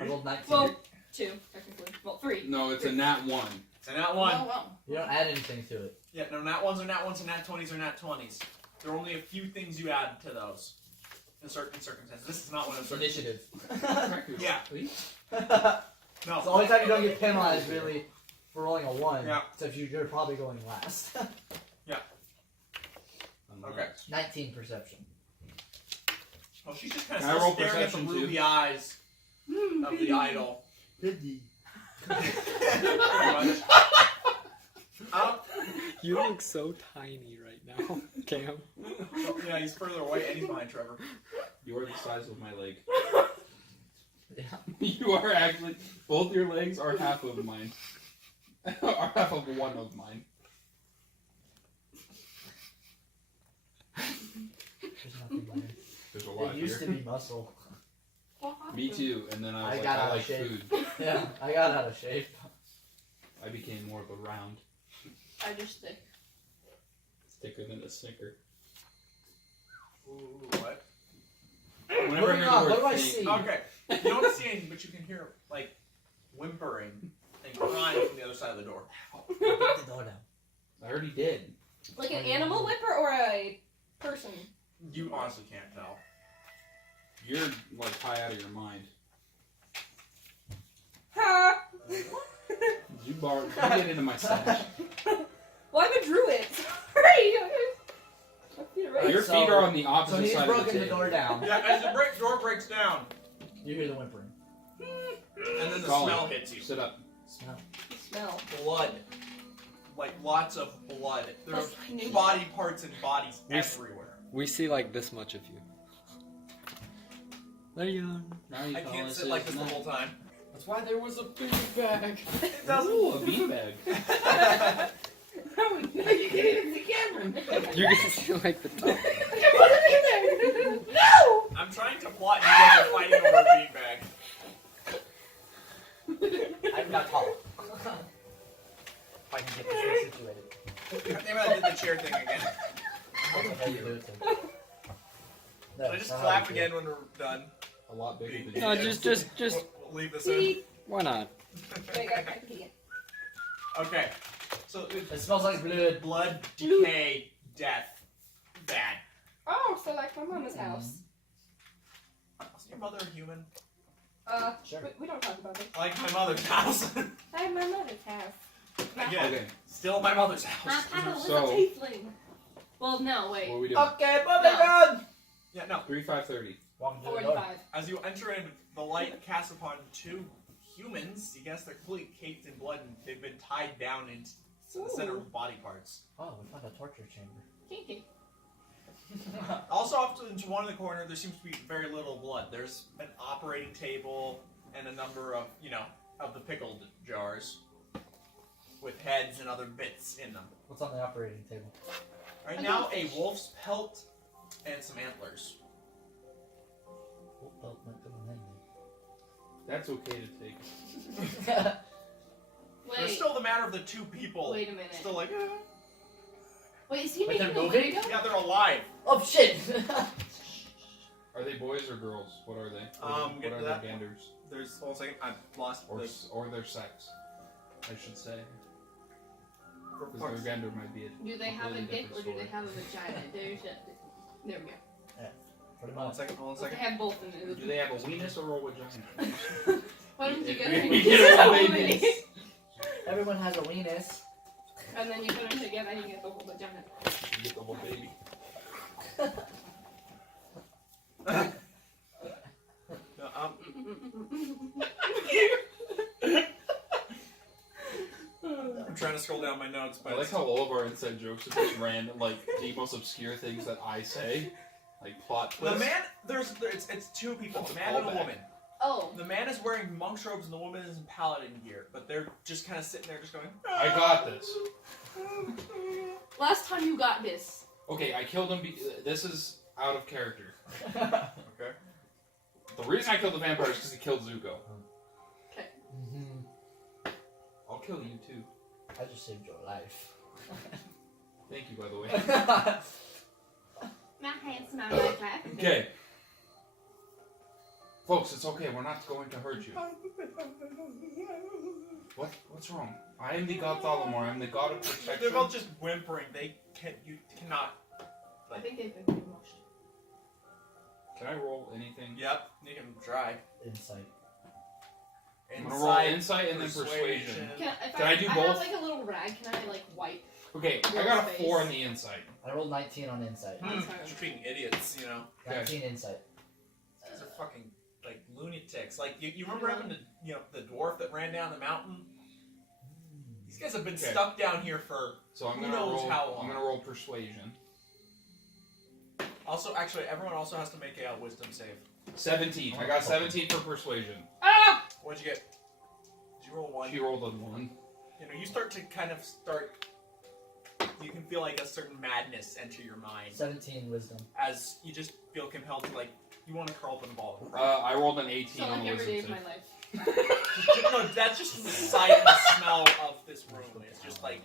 I rolled 19. Well, two, technically. Well, three. No, it's a nat 1. So nat one. Oh, wow. You don't add anything to it. Yeah, no, nat ones are nat ones and nat 20s are nat 20s. There are only a few things you add to those in certain circumstances. This is not one of those. Initiative. Yeah. It's No. the only time you don't get penalized, really, for rolling a 1. Yeah. Except you're probably going last. Okay. 19 perception. Well, she's just kind Can I roll of staring at the perception, too? ruby eyes of the idol. 50. Pretty much. You look so tiny right now, Cam. Oh, yeah, he's further away and he's behind Trevor. You are the size of my leg. Yeah. You are actually. Both your legs are half of mine. Are half of one of mine. There's nothing there. There's a lot It used here. to be muscle. Me too, and then I was I like, got I out of like shape. food. Yeah, I got out of shape. I became more of a round. I just stick. Thicker than a Snicker. Ooh, what? Whenever I hear the What word do I thick- see? Okay. You don't see anything, but you can hear like whimpering and crying from the other side of the door. Get the door down. I already did. Like an animal whimper or a person? You honestly can't tell. You're like high out of your mind. Ha! You get into my stash. Well, I'm a druid. Sorry. My feet are right. Your So- feet are on the So opposite he's side of the broken the table. door down. Yeah, as the door breaks down, You hear the whimpering. and then the Colin, smell hits you. Sit up. Smell. Smell. Blood. Like lots of blood. There are That's my new body parts and bodies Yes. everywhere. We see like this much of you. There you are. Now you I call can't us sit like this the night. whole time. That's why there was a big bag. It doesn't. Ooh, a beanbag. No, you can't even see camera. You can see like the top. No! I'm trying to plot and you guys are fighting over a beanbag. I'm not tall. If I can get this thing situated. Damn it, I did the chair thing again. How the hell do you do it to? No, Should I just that's not how clap you do again when we're done? A lot bigger than No, you. just. We'll leave this in. See? Why not? Wait, I can't. Okay. So it. It smells like blood. blood, decay, death, bad. Oh, so like my mama's house. Is your mother a human? Sure. We don't talk about it. Like my mother's house. I have my mother's house. Again, Okay, still my mother's My house. papa was So- a tiefling. Well, no, what wait. are we doing? Okay, moving on. Yeah, no. 3-5-30. Walking through the door. 45. As you enter in, the light casts upon two humans. You guess they're completely caked in blood and they've been tied down into the center of body parts. Oh, we found a torture chamber. Kinky. Also, off to one in the corner, there seems to be very little blood. There's an operating table and a number of, of the pickled jars with heads and other bits in them. What's on the operating table? Right now, a wolf's pelt and some antlers. Oh, not coming That's okay to take. handy. There's Wait. still the matter of the two people. Wait a minute. Still like, Wait, is he But making they're a moving? window? yeah, they're alive. Oh shit! Are they boys or girls? What are they? Get What to are that. their genders? There's, hold on a second, I've lost Or, this. or their sex, I should say. Because their gender might be a Do they have a completely dick or different do they story. have a vagina? There we go. Put him Hold on on. a second, hold on a Well, they second. have both in it. Do they have a weenus or a vagina? Why don't you get We them get so all many? babies. Everyone has a weenus. And then you put them together and you get the whole vagina. You get the whole baby. No, I'm trying to scroll down my notes, but I like how all of our inside jokes are just random, like the most obscure things that I say, like plot the twists. man, it's two people, a man and a Callback. woman. Oh. The man is wearing monk's robes and the woman is in paladin gear, but they're just kind of sitting there just going, I got this. Last time you got this. Okay, I killed him. This is out of character. Okay. The reason I killed the vampire is because he killed Zuko. I'll kill you too. I just saved your life. Thank you, by the way. My hands, my life. Okay. Folks, it's okay. We're not going to hurt you. What's wrong? I am the god Thalamor. I'm the god of protection. They're both just whimpering. You cannot. I think they've been brainwashed. Can I roll anything? Yep, you can try. Insight. I'm gonna roll insight and then persuasion. Can Can I do I both? have like a little rag. Can I like wipe? Okay, I got a 4 on the insight. I rolled 19 on insight. Just being idiots, 19 insight. These are fucking like lunatics. Like you remember having the dwarf that ran down the mountain? These guys have been Okay. stuck down here for So I'm who gonna knows roll. how long. I'm gonna roll persuasion. Also, actually, everyone also has to make a wisdom save. 17. I got 17 for persuasion. Ah! What'd you get? Did you roll 1? She rolled a 1. You start to kind of you can feel like a certain madness enter your mind 17 wisdom. as you just feel compelled to you want to curl up in a ball. And cry. I rolled an 18 So on like the every day wisdom of my save. life. No, that's just the sight and the smell of this room. It's just like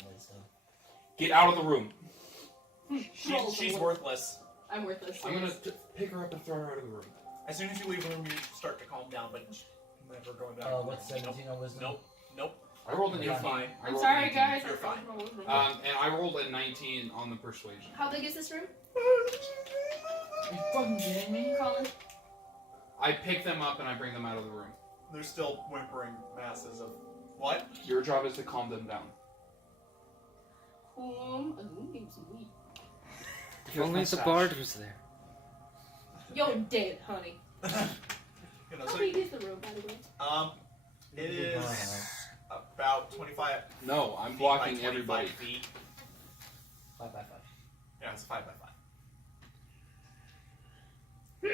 Get out of the room. She's worthless. I'm worthless. I'm gonna pick her up and throw her out of the room. As soon as you leave the room, you start to calm down, but never going down. What's 17 on wisdom? Nope. I rolled an You're 18. fine. I I'm rolled sorry, an 18. guys. You're fine. And I rolled a 19 on the persuasion. How big is this room? Are you fucking kidding me? Colin? I pick them up and I bring them out of the room. There's still whimpering masses of what? Your job is to calm them down. If only the bard was there. You're dead, honey. You know, How so, big is the room, by the way? it is about 25. No, I'm feet blocking by 25 everybody. Feet. 5 by 5. Yeah, it's 5 by 5.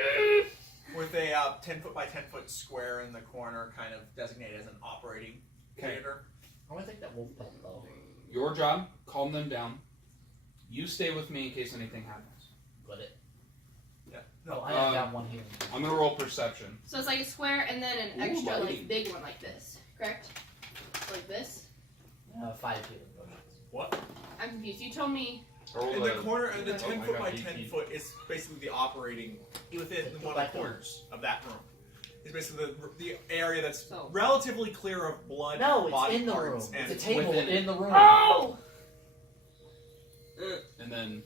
With a 10 foot by 10 foot square in the corner, kind of designated as an operating theater. I'm gonna take that wolf pelt though. Your job, calm them down. You stay with me in case anything happens. Got it. Yeah. No, No. I have got one here. I'm gonna roll perception. So it's like a square and then an Ooh, extra, buddy. like, big one like this, correct? Like this? 5 healing potions. What? I'm confused. You told me. I rolled In the a- corner, in the Oh, 10 I foot got by 18. 10 foot is basically the operating within 10 foot one by of the 10. corners of that room. It's basically the area that's So- relatively clear of blood, No, it's body in the room. parts, and It's a table within it. in the room. Oh! And then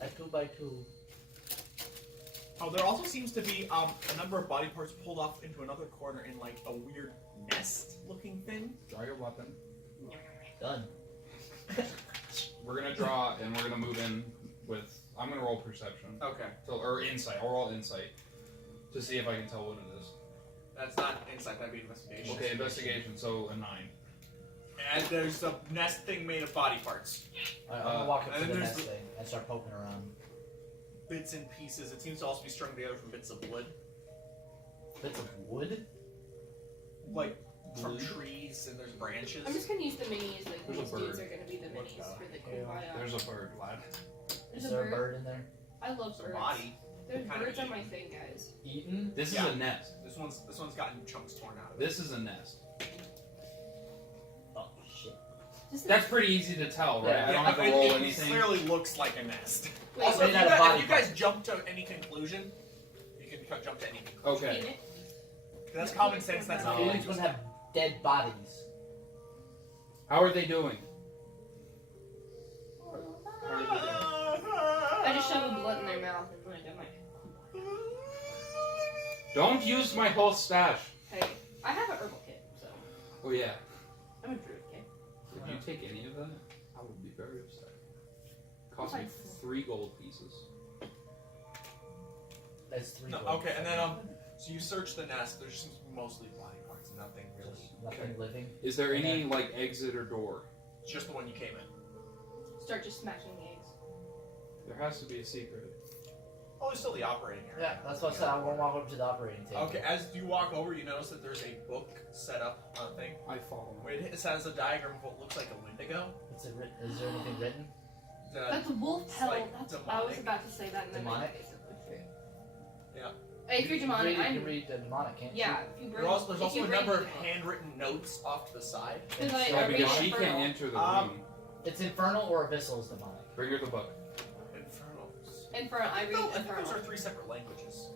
A 2 by 2. Oh, there also seems to be a number of body parts pulled off into another corner in like a weird nest-looking thing. draw your weapon. Done. We're gonna draw and we're gonna move in with. I'm gonna roll perception. Okay, Or insight. I'll roll insight to see if I can tell what it is. that's not insight. That'd be investigation. Okay, investigation. So a 9. And there's a nest thing made of body parts, I'm gonna walk up and to the then nest there's thing and start poking around. bits and pieces. It seems to also be strung together from bits of wood, Bits of wood? like from Wood? trees, and there's branches. I'm just gonna use the minis. Like, There's a these dudes bird. are gonna be the What minis the for the hell? kumbaya. There's a bird, lad. There's Is a there a bird. bird in there? I love It's a birds. body. There's Kind of birds on my eaten. thing, guys. Eaten? This Yeah. is a nest. This one's gotten chunks torn out of it. This is a nest. Oh shit. Just That's pretty easy to tell, right? Yeah. I don't have to It- roll it anything. clearly looks like a nest. Wait, Also, made if out of you body guys parts. jump to any conclusion, you can jump to any conclusion. Okay. eat it. That's common sense. That's not Aliens would have dead bodies. How are they doing? I just shove a blunt in their mouth and like, I'm like, Don't use my whole stash. hey, I have an herbal kit, so Oh yeah. I'm a druid kit. If you take any of that, I will be very upset. Cost me 3 gold pieces. That's 3 No, gold. okay, and then so you search the nest. There's just mostly body parts, nothing really. Just nothing living. Is there any like exit or door? It's just the one you came in. Start just smashing the eggs. There has to be a secret. Oh, there's still the operating area. Yeah, that's what I said. I won't walk up to the operating table. Okay, as you walk over, you notice that there's a book set up on a thing. I follow. It has a diagram of what looks like a Wendigo. Is there anything written? That's a wolf it's pelt. like That's I was demonic. about to say that. And then Demonic? I basically. Yeah. Hey, if you're demonic, you I'm. can read the demonic, can't Yeah, if you bring. There's also if you a bring number of the book. handwritten notes off to the side. Because I Yeah, read because she Infernal. can't enter the Um, room. It's infernal or abyssal is demonic. Bring her the book. Infernals. Infernal. I read No, I think Infernal. those are 3 separate languages.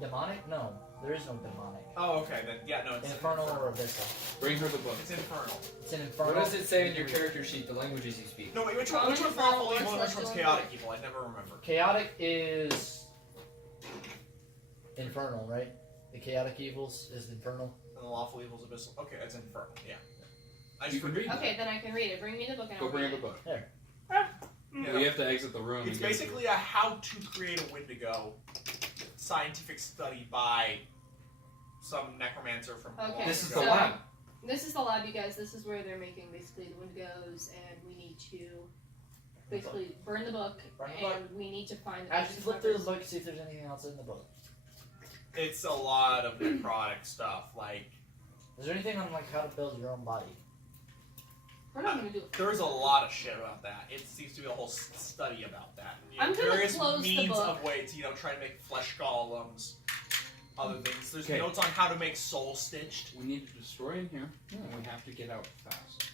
Demonic? No, there is no demonic. Oh, okay, then yeah, no, it's Infernal or abyssal. Bring her the book. It's infernal. It's an infernal. What does it say in your character sheet, the languages you speak? No, wait, which Common, one's infernal, lawful or evil and which one's celestial. chaotic evil? I never remember. Chaotic is infernal, right? The chaotic evils is infernal. And the lawful evil's abyssal. Okay, it's infernal. Yeah. I You just can forget. read. Okay, then I can read it. Bring me the book and Go I'll bring her read the it. book. Yeah. Well, you have to exit the room. It's and get basically a how to create a Wendigo scientific study by some necromancer from Okay. long This is ago. the So- lab. This is the lab, you guys. This is where they're making basically the Wendigos, and we need to basically burn the book, Burn the book. and we need to find the Actually, missing flip through the covers. book, see if there's anything else in the book. It's a lot of necrotic stuff. Like Is there anything on like how to build your own body? We're not gonna do it. there's a lot of shit about that. It seems to be a whole study about that. You know, I'm gonna various close the means book. of ways, try to make flesh golems, other things. There's Okay. notes on how to make soul stitched. We need to destroy in here, and we have to get out fast.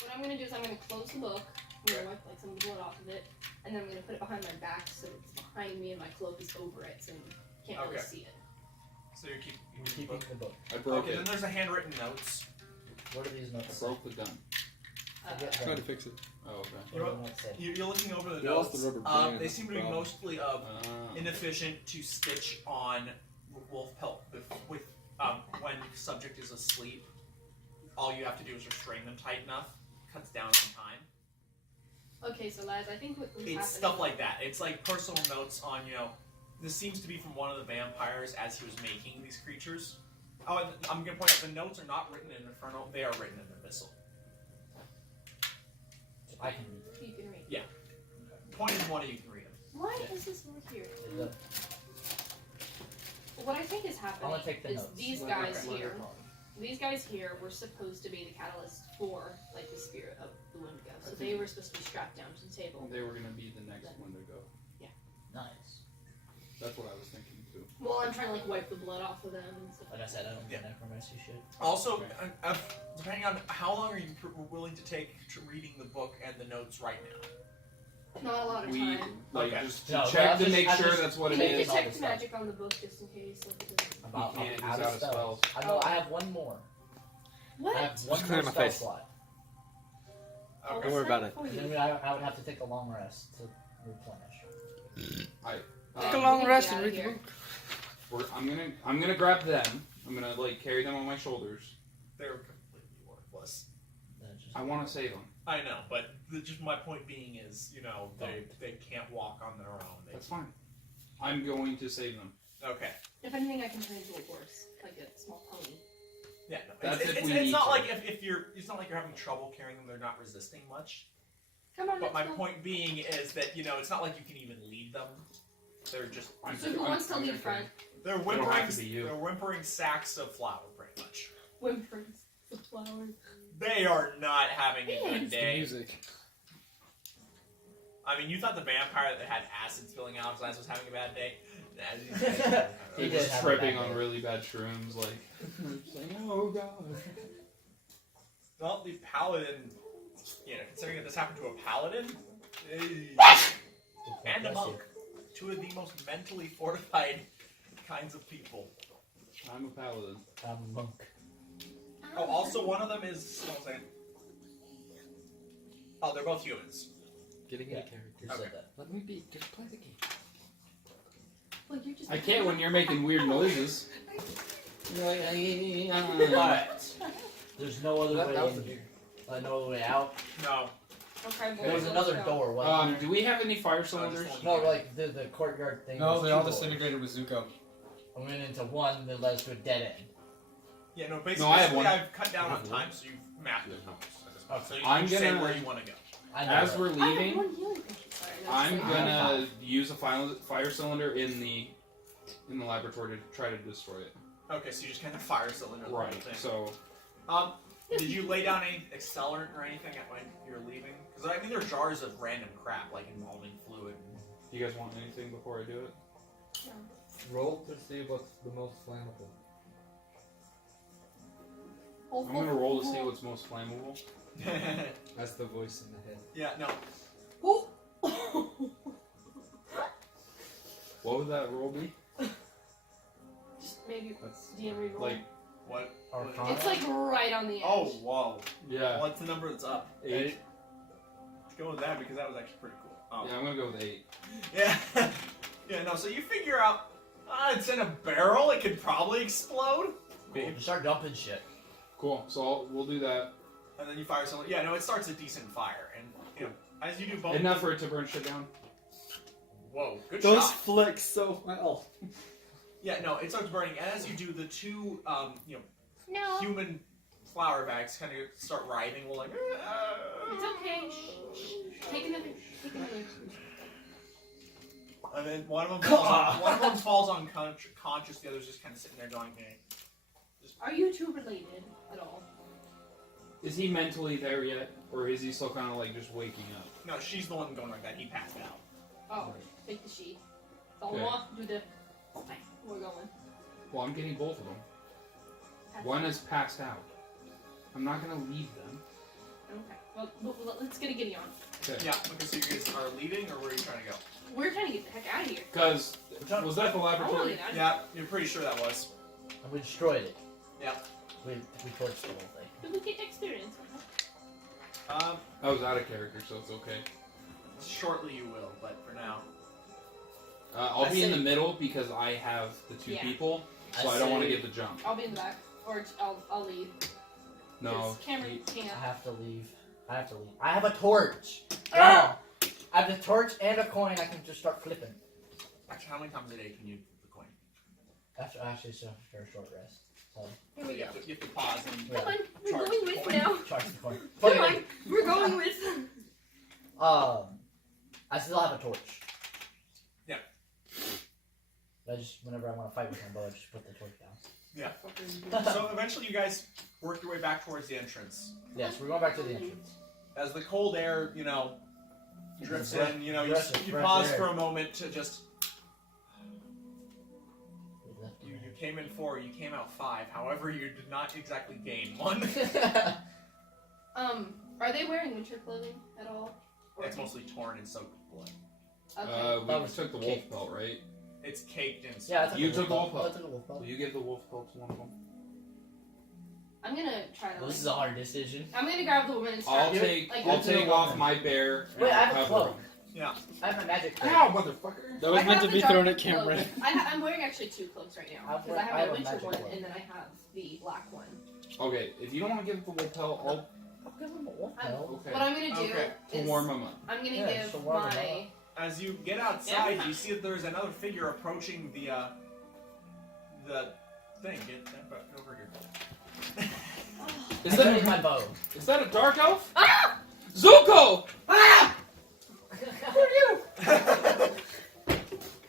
What I'm gonna do is I'm gonna close the book. I'm gonna wipe like some of the blood off of it, and then I'm gonna put it behind my back so it's behind me and my cloak is over it, so you can't really Okay. see it. So you're You're keeping keeping the book. I broke Okay, then it. there's a handwritten notes. What are these I notes? broke the gun. Forget Try them. to fix it. Oh, okay. What do the notes say? You're looking over the You lost notes. the rubber band, They that's seem the to be problem. mostly inefficient to stitch on wolf pelt with when the subject is asleep. All you have to do is restrain them tight enough. Cuts down on time. Okay, so lads, I think what was happening. It's stuff like that. It's like personal notes on, this seems to be from one of the vampires as he was making these creatures. Oh, and I'm going to point out, the notes are not written in Infernal, they are written in Abyssal. I can read You can read. Yeah. Point is one of you can read them. Why is this over here? it. What I think is I happening want to take the is notes. these What- guys what- here. These guys here were supposed to be the catalyst for like the spirit of the Wendigo. So they were supposed to be strapped down to the table. They were gonna be the next one to go. Nice. That's what I was thinking too. Well, I'm trying to like wipe the blood off of them and stuff. Like I said, I don't do necromancy shit. Also, depending on how long are you willing to take reading the book and the notes right now? Not a lot of We time. Okay. just No, check I'll to just- make I'll sure just- that's what it Can you is. all this detect stuff. magic on the book just in case? Like, it doesn't- About can't out use of out of spells. spells. I know. I have one more. What? I have one clear more my spell face. slot. I'll Okay. Don't worry set about it. for And you. then I would have to take a long rest to replenish. Take a Um, long get rest out and of read the here. book. I'm gonna grab them. I'm gonna like carry them on my shoulders. They're completely worthless. Then just I want to save them. I know, but just my point being is, they can't walk on their own. That's fine. I'm going to save them. Okay. If anything, I can turn into a horse, like a small pony. Yeah, no. That's it's, if it's, we it's need not to. like it's not like you're having trouble carrying them. They're not resisting much. Come on, But my let's go. point being is that it's not like you can even lead them. They're just So who wants to lead front? they're don't whimpering. have to be you. They're whimpering sacks of flour, pretty much. Whimperings. The flowers. They are not having a good It's the day. music. I mean, you thought the vampire that had acid spilling out his eyes was having a bad day. He They're did just have a tripping bad on day. really bad shrooms, like saying, "Oh God." Well, the paladin, considering that this happened to a paladin, and a monk, two of the most mentally fortified kinds of people. I'm a paladin. I'm a monk. Oh, also one of them is. Hold on a second. Oh, they're both humans. Getting Yeah. into character. Who Okay. said that? Let me be. Just play the game. Well, you're just I can't when you're making weird noises. Alright. There's no other That way was in a- here. No other way out. No. Okay, boys, There's let's another go. door. Wasn't Do we have any fire cylinders? just there? No, like the courtyard thing. No, was they two all doors. disintegrated with Zuko. I went into one that led to a dead end. Yeah, no. Basically, No, I have one. I've cut down on time, so you've mapped it. So you I'm can say gonna- where you want to go. I know. As that. we're I have leaving, one healing potion. Sorry, that's I'm fine. gonna use a fire cylinder in the laboratory to try to destroy it. Okay, so you just kind of fire cylinder the whole Right. thing. So Did you lay down any accelerant or anything when you're leaving? Because I think there are jars of random crap, like involving fluid. do you guys want anything before I do it? Roll to see what's the most flammable. Oh, I'm gonna roll to see what's most flammable. That's the voice in the head. Yeah, no. Oh. What would that roll be? Just maybe That's DM reroll. Like What? Arcana? It's like right on the edge. Oh, whoa. yeah, What's the number that's up? 8. Let's go with that because that was actually pretty cool. Oh. Yeah, I'm gonna go with 8. Yeah. Yeah, no, so you figure out, it's in a barrel, it could probably explode. Cool. You start dumping shit. Cool. So we'll do that. And then you fire something. Yeah, no, it starts a decent fire. And, as you do both. Enough for it to burn shit down. Whoa, good Those shot. flick so well. Yeah, no, it starts burning. And as you do, the two, No. human flour bags kind of start writhing. We're like, It's okay. Shh. Take another. Take another. And then one of them falls unconscious. The other's just kind of sitting there going, "Hey." Are you two related at all? Is he mentally there yet, or is he still kind of like just waking up? No, she's the one going like that. He passed out. Oh, take the sheet. Okay. Do the. We're going. Well, I'm getting both of them. Pass One it. is passed out. I'm not gonna leave them. Okay. Well, let's get a giddy on. Okay. Yeah. Okay. So you guys are leaving, or where are you trying to go? We're trying to get the heck out of here. Because was that the I want to laboratory? get out of Yeah. You're pretty sure that was. And we destroyed it. Yeah. We torched the whole thing. here. We get experience. Um. I was out of character, so it's okay. Shortly you will, but for now. I'll I be in say- the middle because I have the two Yeah. people, so I I don't want to say- get the jump. I'll be in the back, or I'll lead. No. 'Cause Cameron I can't. have to leave. I have a torch. Ah! Yeah. I have the torch and a coin. I can just start flipping. Actually, how many times a day can you flip the coin? After a short rest. So Here we You go. have to pause and. yeah. Come on, we're Charge going the with coin. now. Charge the coin. Come on, we're going with. I still have a torch. Yeah. I just whenever I want to fight with my bow, I just put the torch down. So eventually, you guys work your way back towards the entrance. Yes, we're going back to the entrance. As the cold air, drifts in. You Fresh pause air. for a moment to just. You came in 4. You came out 5. However, you did not exactly gain 1. Are they wearing winter clothing at all? Or- It's mostly torn and soaked with blood. Okay. That We was took the wolf cake. pelt, right? It's caked in. Yeah, I took You the took the wolf pelt. pelt. I took the wolf pelt. Will you give the wolf pelt to one of them? I'm gonna try to. Well, this is like, a hard decision. I'm gonna grab the woman and start. I'll take like, I'll give it to take the off woman. my bear. Wait, I have a cover cloak. him. Yeah. I have my magic cloak. Ow, motherfucker! That was I meant have to the be dark thrown at cloak. Cameron. I'm wearing actually 2 cloaks right now because I I have have a a winter magic one cloak. and then I have the black one. Okay, if you don't want to give the wolf pelt, I'll I'll give him a wolf pelt. okay. What I'm gonna do Okay. To is warm him up. I'm gonna Yeah, give so warm 'em my. As you get outside, you see that there's another figure approaching the thing. Get over here. Is I need that my bow. is that a dark elf? Ah! Zuko! Ah! Who are you?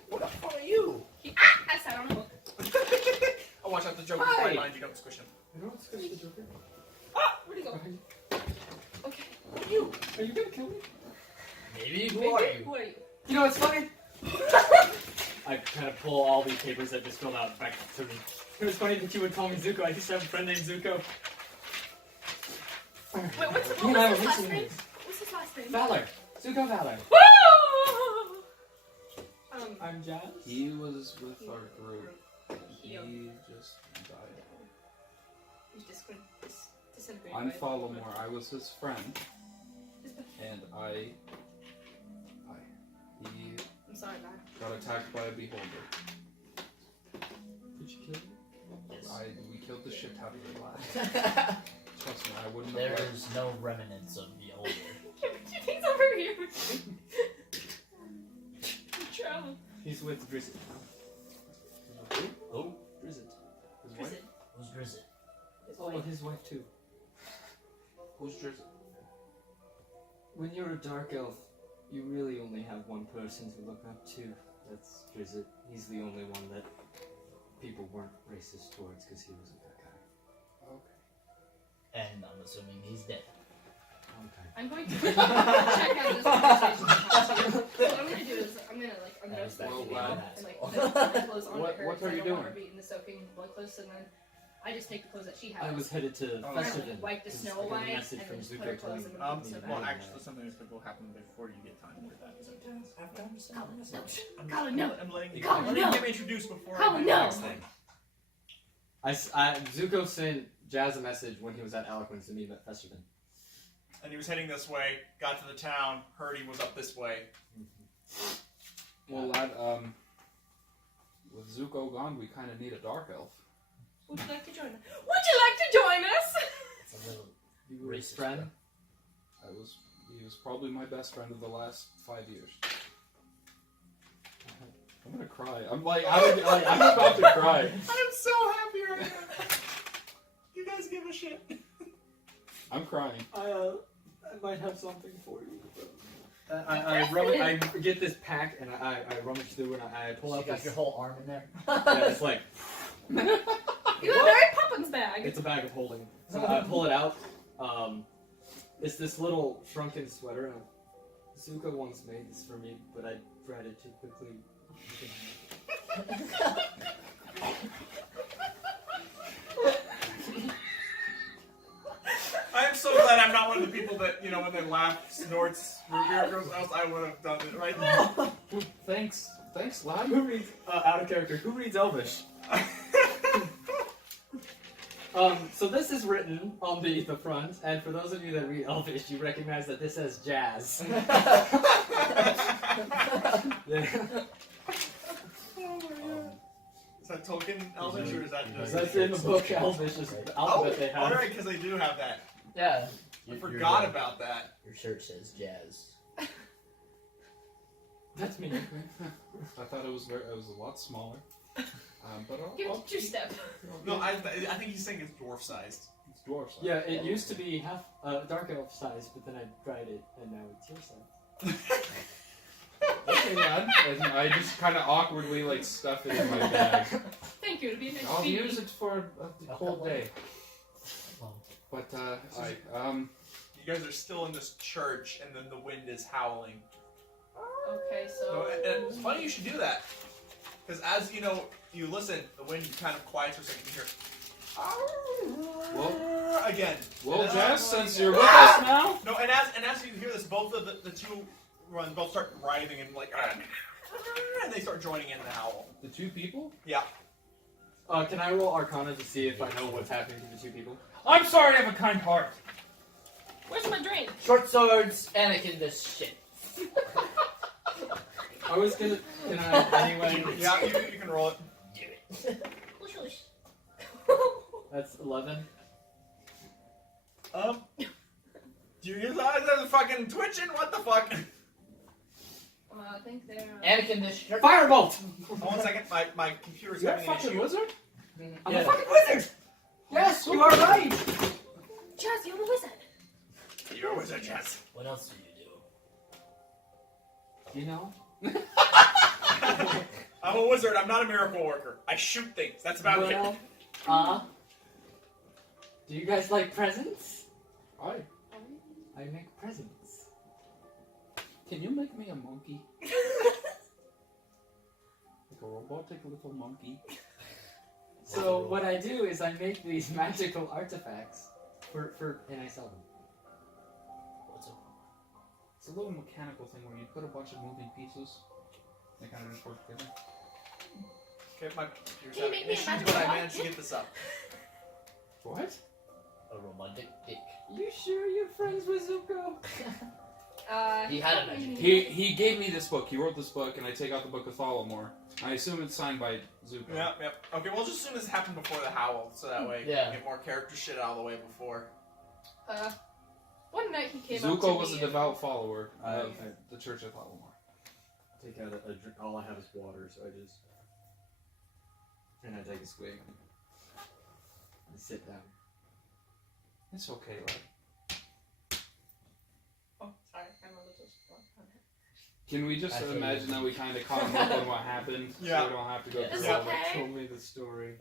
What the fuck are you? I sat on a hook. Oh, watch out! The Joker's Hi. right behind you. Don't squish him. Ah! Where'd he go? Okay. Who are you? Are you gonna kill me? Maybe. Who are you? Who are you? You know what's funny? I kind of pull all these papers that just filled out back to me. It was funny that you would call me Zuko. I used to have a friend named Zuko. Wait, what's You and I were his last mentioning name? this. What's his last name? Valor. Zuko Valor. I'm Jazz. He was with our group. He He just died. he's disintegrated. I'm right? Folomore. I was his friend, and he I'm sorry, man. got attacked by a beholder. Did you kill me? We killed the shit out of it last. Trust me, I wouldn't have. There's no remnants of the older. He's over here. Travel. He's with Drizzt. Oh, Drizzt. His wife? who's Drizzt? Oh, and his wife too. Who's Drizzt? When you're a dark elf, you really only have one person to look up to. That's Drizzt. He's the only one that people weren't racist towards because he was a good guy. Okay. And I'm assuming he's dead. Okay. I'm going to check out this conversation. What I'm gonna do is I'm gonna That is start actually doing an and like asshole. put my clothes on What- her. what 'cause are I you don't want her doing? beating the soaking blood clothes, and then I just take the clothes that she has. I was headed to Oh, and Festival. wipe the snow I got a away, message and from then just put Zuko her clothes telling in me the to so Well, bad. actually, something that will happen before you get time for that. So, Colin, no. I'm letting you. Colin, I'm letting no. you get introduced before Colin, I do the no. next thing. Zuko sent Jazz a message when he was at Eloquence to meet him at Festival. And he was heading this way. Got to the town. Heard he was up this way. Well, lad, with Zuko gone, we kind of need a dark elf. Would you like to join us? Would you like to join us? It's a little You were his racist. friend? He was probably my best friend of the last 5 years. I'm gonna cry. I'm about to cry. I'm so happy right now. You guys give a shit. I'm crying. I might have something for you. I get this pack and I rummage through and I pull You out got this. your whole arm in there. Yeah, it's like You have a Mary Poppins bag. it's a bag of holding. So I pull it out. It's this little shrunken sweater. Zuko once made this for me, but I dried it too quickly. I am so glad I'm not one of the people that, you know, when they laugh, snorts root beer, or else I would have done it right there. Thanks, lad. Who reads out of character? Who reads Elvish? So this is written on the front, and for those of you that read Elvish, you recognize that this says jazz. Yeah. Is that Tolkien Elvish, or is that just... That's in the book Elvish, is the alphabet they have. Alright, because they do have that. Yeah. I forgot about that. Your shirt says jazz. That's me. I thought it was a lot smaller. But Give I'll it 2 step. No, I think he's saying it's dwarf-sized. It's dwarf size. Yeah, it used to be half dark elf size, but then I dried it, and now it's your size. Okay, lad. And I just kind of awkwardly like stuff it in my bag. Thank you. It'll be a nice I'll feed. use it for a cold day. But You guys are still in this church, and then the wind is howling. Okay, So, so. and it's funny you should do that. Because as you know, you listen, the wind kind of quiets for a second, you hear again. Well, And Jess, then- since you're with us now, No, and as you hear this, both of the two runs both start writhing and like, and they start joining in the howl. the 2 people. Yeah. Can I roll Arcana to see if I know what's happening to the 2 people? I'm sorry, I have a kind heart. Where's my drink? Short swords, Anakin this shit. I was gonna. Can I anyway? Yeah, you can roll it. Whoosh, whoosh. That's 11. Do your eyes are fucking twitching? What the fuck? I think they're. Anakin this shirt. Firebolt! Hold on a second, my computer's You're a having an fucking issue. wizard. I'm Yeah. a fucking wizard! Yes, you are right! Jazz, you're the wizard. You're a wizard, Jess. What else do you do? You know? I'm a wizard, I'm not a miracle worker. I shoot things, that's about it. Well, do you guys like presents? Hi. I make presents. Can you make me a monkey? Like a robotic little monkey. So what I do is I make these magical artifacts and I sell them. What's up? It's a little mechanical thing where you put a bunch of moving pieces. They kind of just work together. Okay, my computer's Can you having make me a issues, magical but I wand? managed to get this up. What? A romantic dick. You sure you're friends with Zuko? He had a magic He gave me this book. He wrote this book, and I take out the book of Thalamore. I assume it's signed by Zuko. Yep. Okay, well, just assume this happened before the howl, so that way Yeah. you get more character shit out of the way before. One night he came up to Zuko was me a devout follower I- of the Church of Thalamore. Take out a drink. All I have is water, so I just. And I take a swig. And sit down. It's okay, lad. Oh, sorry. I'm a little strong. Can we just I thought imagine you- that we kind of caught up on what happened, Yeah. so we don't have to go Yeah. through It's all okay. that? Told me the story.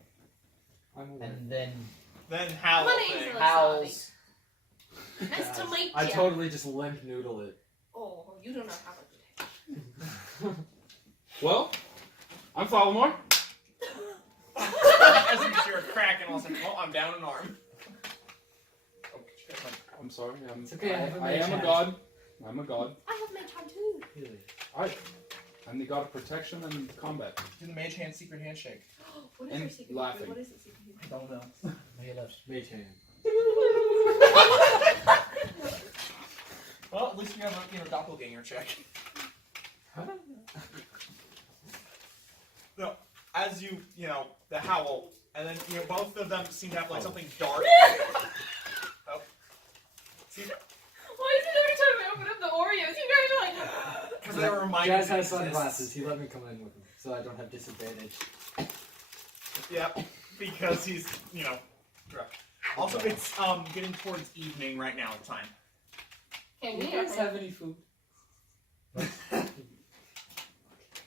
I'm aware. And then Then howl Money thing. is a- howls. Nice to meet I you. totally just limp noodle it. Oh, you don't know how to do Well, I'm Thalamore. As you hear a crack and all of a sudden, well, I'm down an arm. I'm sorry. It's okay, I have a I mage am a hand. god. I'm a god. I have my time too. Really? I'm the god of protection and combat. Do the mage hand secret handshake. What And your secret? laughing. What is it? Secret? I don't know. Make it up. Mage hand. Well, at least we have a doppelganger check. No, as you the howl, and then both of them seem to have like something dark. Oh. See, Why is it every time I open up the Oreos, you guys are like? because they were reminded. Jazz has sunglasses. He let me come in with him, so I don't have disadvantage. Yep, because he's drunk. Also, it's getting towards evening right now. Time. Can Do we you guys have any food?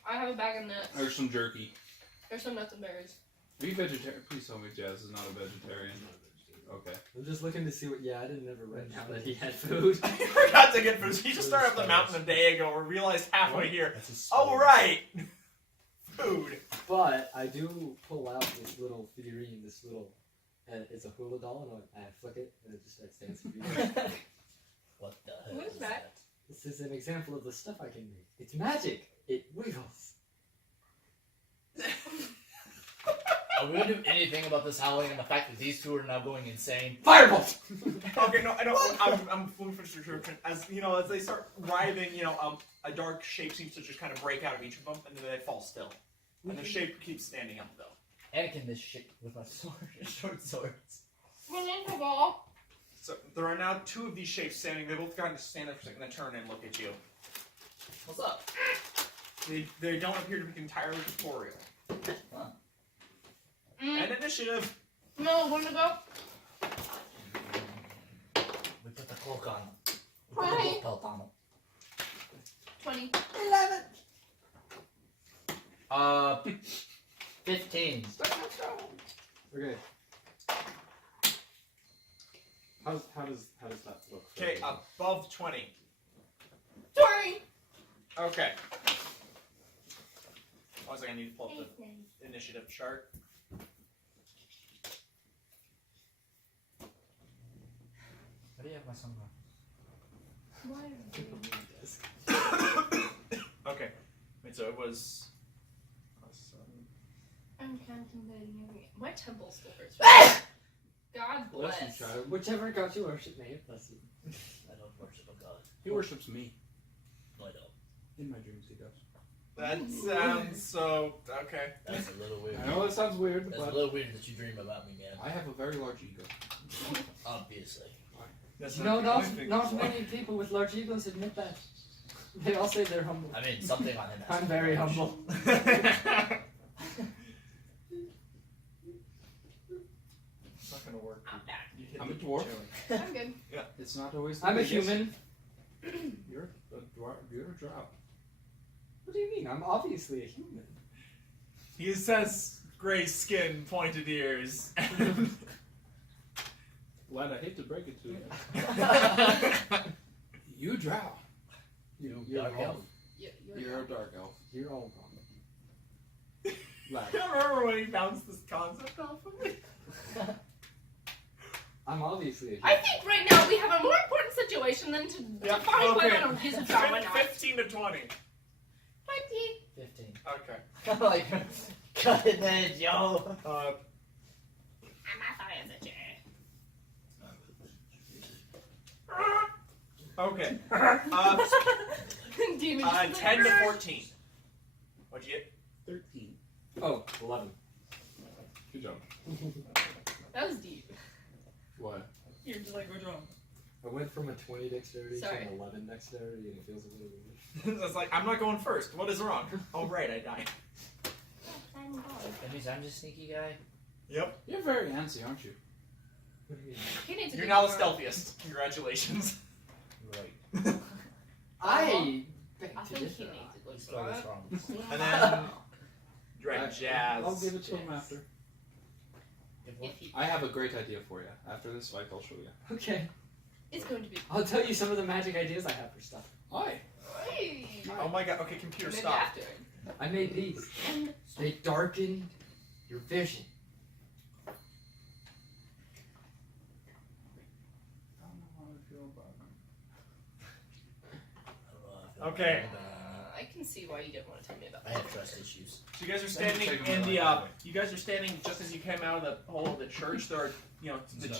I have a bag of nuts. There's some jerky. There's some nuts and berries. Are you vegetarian? Please tell me Jazz is not a vegetarian. Okay. I'm just looking to see what. Yeah, I didn't ever write down that he had food. I forgot to get food. He just started up the mountain a day ago and realized halfway here. Oh right, food. But I do pull out this little figurine, this little and it's a hula doll, and I flick it, and it just starts dancing. What the hell What is that? This is an example of the stuff I can make. It's magic. It wiggles. Are we gonna do anything about this howling and the fact that these two are now going insane? Firebolt! Okay, no, I don't. I'm fully finished the description. As you know, as they start writhing, a dark shape seems to just kind of break out of each of them, and then they fall still. And the shape keeps standing up, though. Anakin this shit with my sword, short swords. So there are now two of these shapes standing. They both kind of stand up for a second, then turn and look at you. What's up? They don't appear to be entirely corporeal. Huh. And initiative. No, want to go? We put the cloak on them. We put the 20. wolf pelt on them. 20. 15. Okay. How does that look? for Okay, you? above 20. 20. Okay. One second, I need to pull up the initiative chart. Why do you have my sunglasses? Okay. Wait, so it was. I'm contemplating every. My temple still hurts. God bless. Bless you, child. Whichever god you worship, may it bless you. I don't worship a god. He worships me. No, I don't. In my dreams, he does. That sounds so. Okay. That's a little weird. I know that sounds weird, That's but a little weird that you dream about me, man. I have a very large ego. Obviously. That's No, not not many people with large egos admit that. They all say they're humble. I mean, something on him. I'm very humble. It's not gonna work. You hit I'm the a dwarf. cherry. I'm good. It's not always the I'm a biggest. human. You're a dwarf. You're a drow. What do you mean? I'm obviously a human. He says gray skin, pointed ears. Lad, I hate to break it to you. You drow. You're Dark wrong. elf. You're a dark elf. You're all wrong. Lad. I remember when he bounced this concept off of me. I'm obviously a human. I think right now we have a more important situation than to define whether or not he's a drow or not. 15 to 20. 20. 15. Okay. Like, cutting edge, yo. I'm a science Okay. Demon. 10 to 14. What'd you get? 13. Oh, 11. Good job. That was deep. What? You're just like, good job. I went from a 20 dexterity Sorry. to an 11 dexterity, and it feels a little weird. It's like, I'm not going first. What is wrong? Oh, right, I died. That means I'm just a sneaky guy. Yep. You're very antsy, aren't you? What do you mean? He needs to You're be now the more- stealthiest. Congratulations. Right. I beg I to think he differ. needs to Let's go start this wrong. And then, Dread Jazz. I'll give it to him after. If he, I have a great idea for you. After this fight, I'll show you. Okay. it's going to be. I'll tell you some of the magic ideas I have for stuff. Hi. Hey. Oh my god, okay, computer, Maybe stop. after. I made these. They darken your vision. I don't know how I feel about it. Okay. I can see why you didn't want to tell me about I that. have trust issues. So you guys are Thank you, standing take in them the, away. you guys are standing just as you came out of the hole of the church. There are, the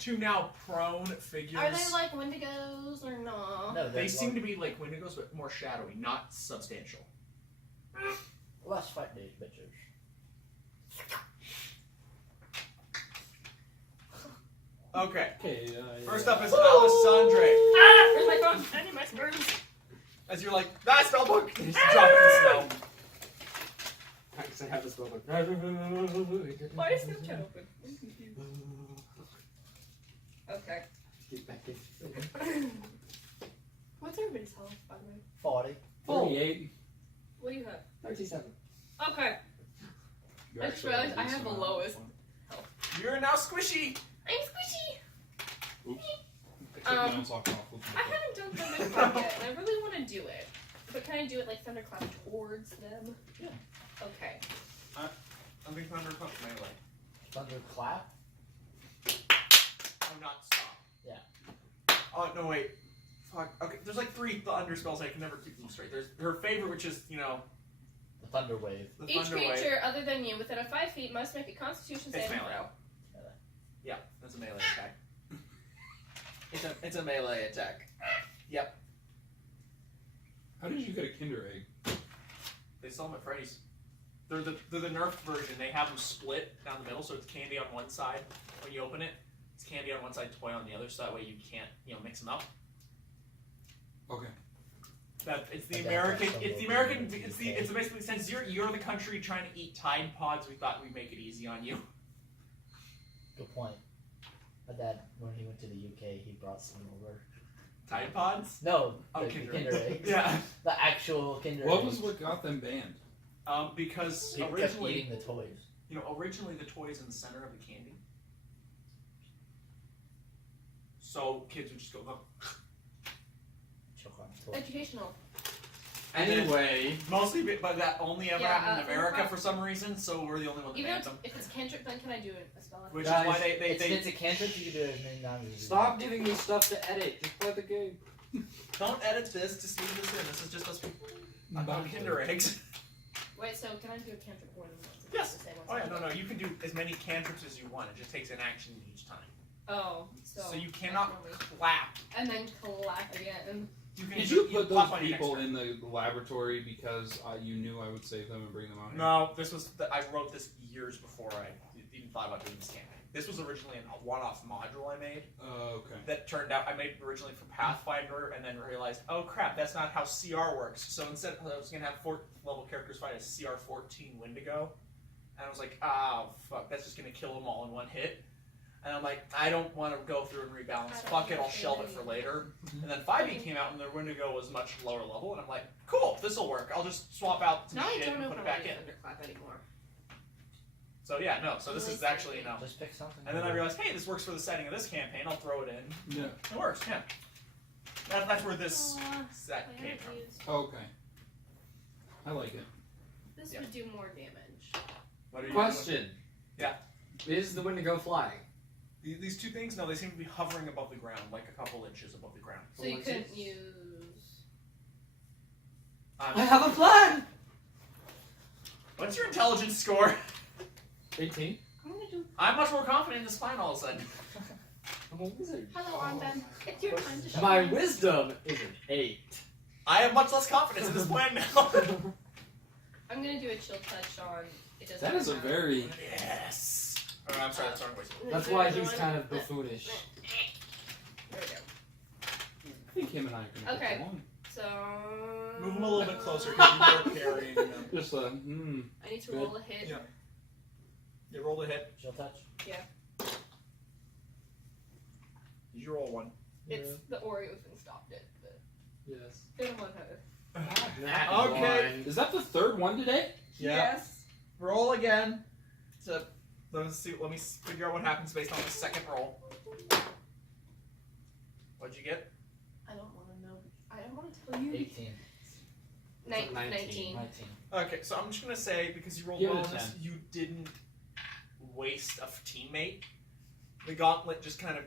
two now prone figures. Are they like Wendigos or not? No, They seem to be like Wendigos, but more shadowy, not substantial. Let's fight these bitches. Okay. Okay, First up is Alessandre. Ah! Where's my phone? I need my spurs. As you're like, that spellbook! You just drop it in the snow. Because I have this spellbook. Why is Snapchat open? I'm confused. Okay. Get back in. What's everybody's health, by the way? 40. 48. What do you have? 37. Okay. You I just actually realized I decent have the amount of lowest. fun. You're now squishy. I'm squishy. Oops. I took my own sock off. Let's I look haven't done Thunderclap yet, and I really want to do it. But can I do it like Thunderclap towards them? Yeah. Okay. I think Thunderclap's melee. Thunderclap? not stop. Yeah. Oh no, wait. Fuck. Okay, there's like 3 thunder spells. I can never keep them straight. There's her favorite, which is The Thunder Wave. the Each thunder wave. creature other than you within 5 feet must make a Constitution It's saving melee. throw. Yeah, that's a melee attack. It's a melee attack. Yep. How did you get a Kinder Egg? They sell them at Freddy's. They're the nerfed version. They have them split down the middle, so it's candy on one side when you open it. It's candy on one side, toy on the other, so that way you can't mix them up. Okay. It's the Okay, American. so It's the we'll American. do It's the the. UK. It's basically since you're the country trying to eat Tide Pods, we thought we'd make it easy on you. Good point. My dad, when he went to the UK, he brought some over. Tide Pods. No, Oh, the Kinder Eggs. Yeah. The actual Kinder What Eggs. was what got them banned? Because He kept originally, eating the toys. originally the toy's in the center of the candy, so kids would just go. Choke on toys. Educational. And then- Anyway, Mostly, but that only ever Yeah, happened in America in for some reason, so we're the only one that Even banned if, them. if it's cantrip, then can I do a spell? Which Guys, is why they It's a cantrip, you can do it as many times as you stop want. giving me stuff to edit. Just play the game. don't edit this. Just leave this in. This is just us about Kinder eggs. Wait, so can I do a cantrip more than once? If Yes. it's the same Oh yeah, once? no. You can do as many cantrips as you want. It just takes an action each time. Oh, so. So you cannot definitely. clap. And then clap again. You can Did do- you put those clap on your next people turn. in the laboratory because you knew I would save them and bring them out here? No, this was. I wrote this years before I even thought about doing this campaign. This was originally a one-off module I made. Okay. That turned out I made originally for Pathfinder, and then realized, oh crap, that's not how CR works. So instead, I was gonna have 4th level characters fight a CR 14 Wendigo, and I was like, oh fuck, that's just gonna kill them all in one hit. And I'm like, I don't want to go through and rebalance. Fuck it, I'll shelve it for later. And then 5e came out, and the Wendigo was much lower level, and I'm like, cool, this will work. I'll just swap out some Now I shit don't and know put how it back to in. do thunderclap anymore. So yeah, no. So this is actually Just pick something. And then I realized, hey, this works for the setting of this campaign. I'll throw it in. Yeah. It works, yeah. That's where this Aw, set I came haven't from. used- Okay. I like it. This Yeah. would do more damage. What are you Question. Yeah. Is the Wendigo flying? doing? These two things? No, they seem to be hovering above the ground, like a couple inches above the ground. So you What's couldn't this? use. I have a plan! What's your intelligence score? 18. I'm gonna do. I'm much more confident in this plan all of a sudden. I'm a wizard. Hello, Armband. It's your time to shine. My wisdom is an 8. I have much less confidence in this plan now. I'm gonna do a chill touch on. It doesn't That is a matter. very. Yes. Oh, I'm sorry, that's the wrong voice. That's why he's kind of buffoonish. There we go. I think him and I are gonna Okay. get along. So. Move them a little bit closer because you were carrying them. Just I need to Good. roll a hit. Yeah. You rolled a hit. Chill touch. Did you roll one? It's the Oreo thing stopped it, but Yes. good on her. Okay. Is that the third one today? Yes. Roll again. So let's see. Let me figure out what happens based on the second roll. What'd you get? I don't want to know. I don't want to tell you. 18. 19. 19. 19. Okay, so I'm just gonna say because you rolled Give it a bonus, 10. you didn't waste a teammate. The gauntlet just kind of,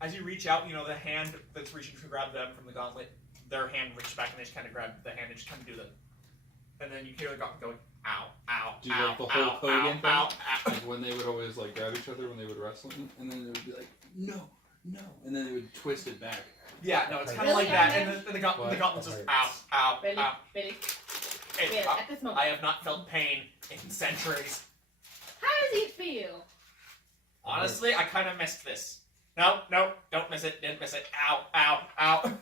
as you reach out, the hand that's reaching to grab them from the gauntlet, their hand reaches back and they just kind of grab the hand and just kind of do the, and then you hear the gauntlet going, ow, ow, Do ow, like the ow, whole ow, Hogan thing? ow, ow. Like when they would always like grab each other when they would wrestle, and then they would be like, no, no, and then they would twist it back. Yeah, no, it's kind of Really, like that, Iron and the gauntlet's What? just ow, ow, Ready? ow. Ready? Hey, Ready? At this moment. I have not felt pain in centuries. How does he feel? Honestly, I kind of missed this. No, don't miss it. Didn't miss it. Ow, ow, ow.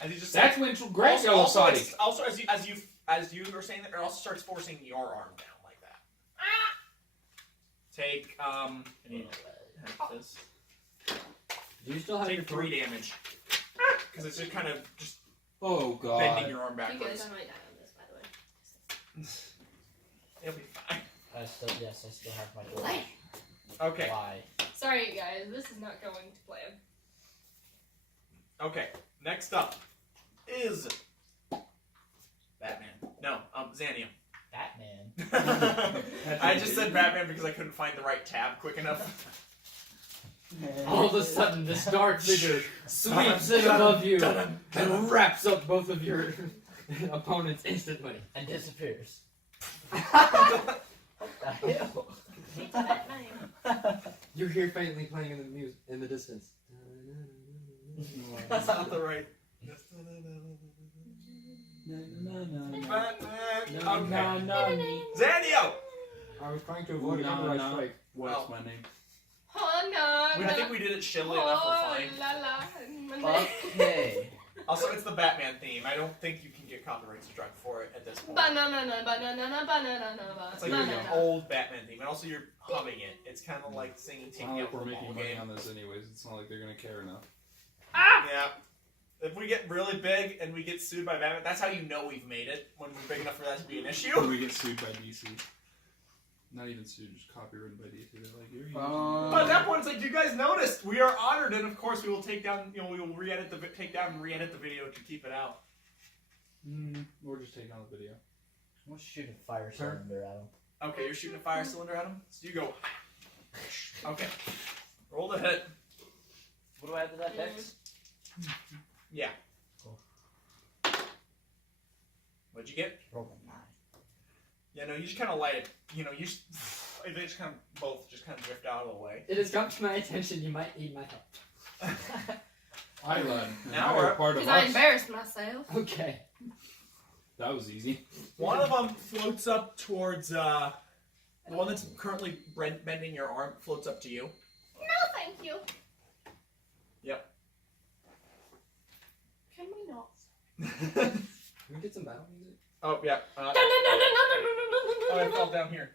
As you just That's said, when Greg also, yells also, at it's- also as you were saying that, it also starts forcing your arm down like that. Take I need to have this. Do you still have your Take 3 damage because it's just kind of just Oh god. bending your arm You guys, backwards. I might die on this, by the way. It'll be fine. I still have my door. Life. Okay. Why? Sorry, guys. This is not going to plan. Okay. Next up is Batman. No, Xania. Batman. I just said Batman because I couldn't find the right tab quick enough. All of a sudden, this dark figure sweeps in above you and wraps up both of your opponents instantly. And disappears. What the hell? It's Batman. You hear faintly playing in the in the distance. That's not the right. Okay. Zanio! I was trying to avoid a No, copyright no. strike. What's Oh. my name? Oh no. I think we did it shillily enough. We're fine. Okay. Also, it's the Batman theme. I don't think you can get copyright strike for it at this point. Banana. It's like an old Batman theme, and also you're humming it. It's kind of like singing It's "Taking not Out like the we're Ball making money Game." on this anyways. It's not like they're gonna care enough. Yeah. If we get really big and we get sued by Batman, that's how you know we've made it. When we're big enough for that to be an When issue. we get sued by DC. Not even sued, just copyrighted by DC. They're like, you're using But at that point, it's like, you guys noticed. We are honored, and of course, we will take down. We will take down and re-edit the video to keep it out. Or just take on the video. We'll shoot a fire cylinder at him. Okay, you're shooting a fire cylinder at him. So you go. Okay. Roll the hit. What do I have to that dex? Yeah. Cool. What'd you get? Roll a 9. Yeah, no, you just kind of light it. They just kind of both just kind of drift out of the way. It has come to my attention you might need my help. I led. Now we're part of Because I us. embarrassed myself. Okay. That was easy. One of them floats up towards the one that's currently bending your arm. Floats up to you. No, thank you. Yep. Can we not? Can we get some battle music? Oh yeah. Oh, it fell down here.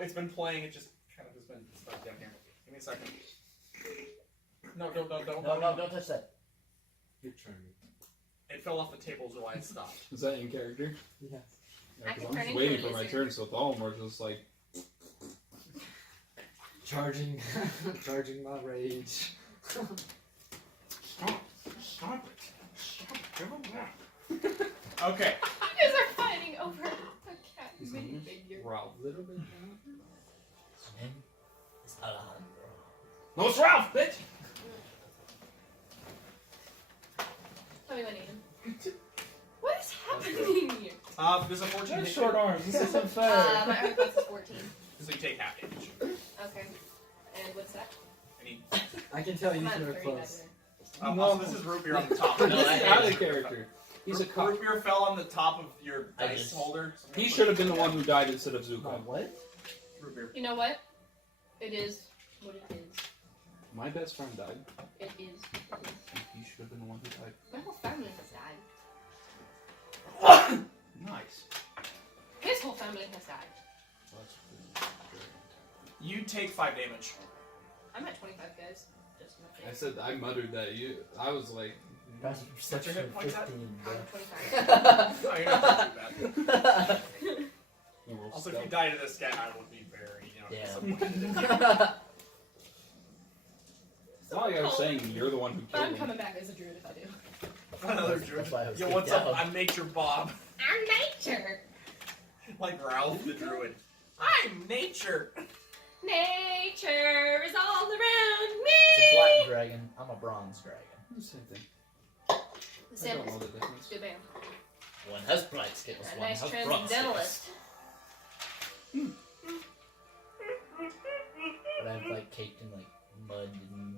It's been playing. It just kind of has been stuck down here. Give me a second. No, don't. No, don't touch that. You're trying. It fell off the table, so I stopped. Is that in character? Yes. Yeah, I 'cause can I'm turn just into waiting a for my lizard. turn, so all of them are just like, Charging, charging my rage. stop it. Stop it. Give them that. Okay. You guys are fighting over a cat His mini name figure. Ralph. Little bit. His name is Alejandro. No, it's Ralph, bitch! Tell me my name. What is happening here? There's a 14 hit. short arms. This isn't fair. My armor class is 14. So you take half damage. Okay. And what's that? I need. I can tell you I'm at two are 30, by close. the way. Also, this is root beer on the top. This No, is I out hate of character. He's a Root cop. beer fell on the top of your I dice just- holder. He should have been the one who died instead of Oh, Zuko. what? Root beer. You know what? It is what it is. My best friend died. It is. He should have been the one who died. My whole family has died. Nice. His whole family has died. You take 5 damage. I'm at 25, guys. Just my I face. said, I muttered that. I was like, Passive perception hit points at? 15, I'm bro. 25. Oh, you're not too bad. we'll Also, if stealth. you die to this guy, I would be very, Yeah. disappointed. It's not like I was saying you're the one who But killed I'm him. coming back as a druid if I do. Another That's druid. why I was Yo, kicked what's up? out. I'm Nature Bob. I'm nature. Like Ralph the druid. I'm Nature. Nature is all around It's a me. black dragon. I'm a bronze dragon. The same thing. The I same. don't know the difference. Good band. One has black scales, A one nice has bronze scales. transcendentalist. But I'm like caked in like mud and.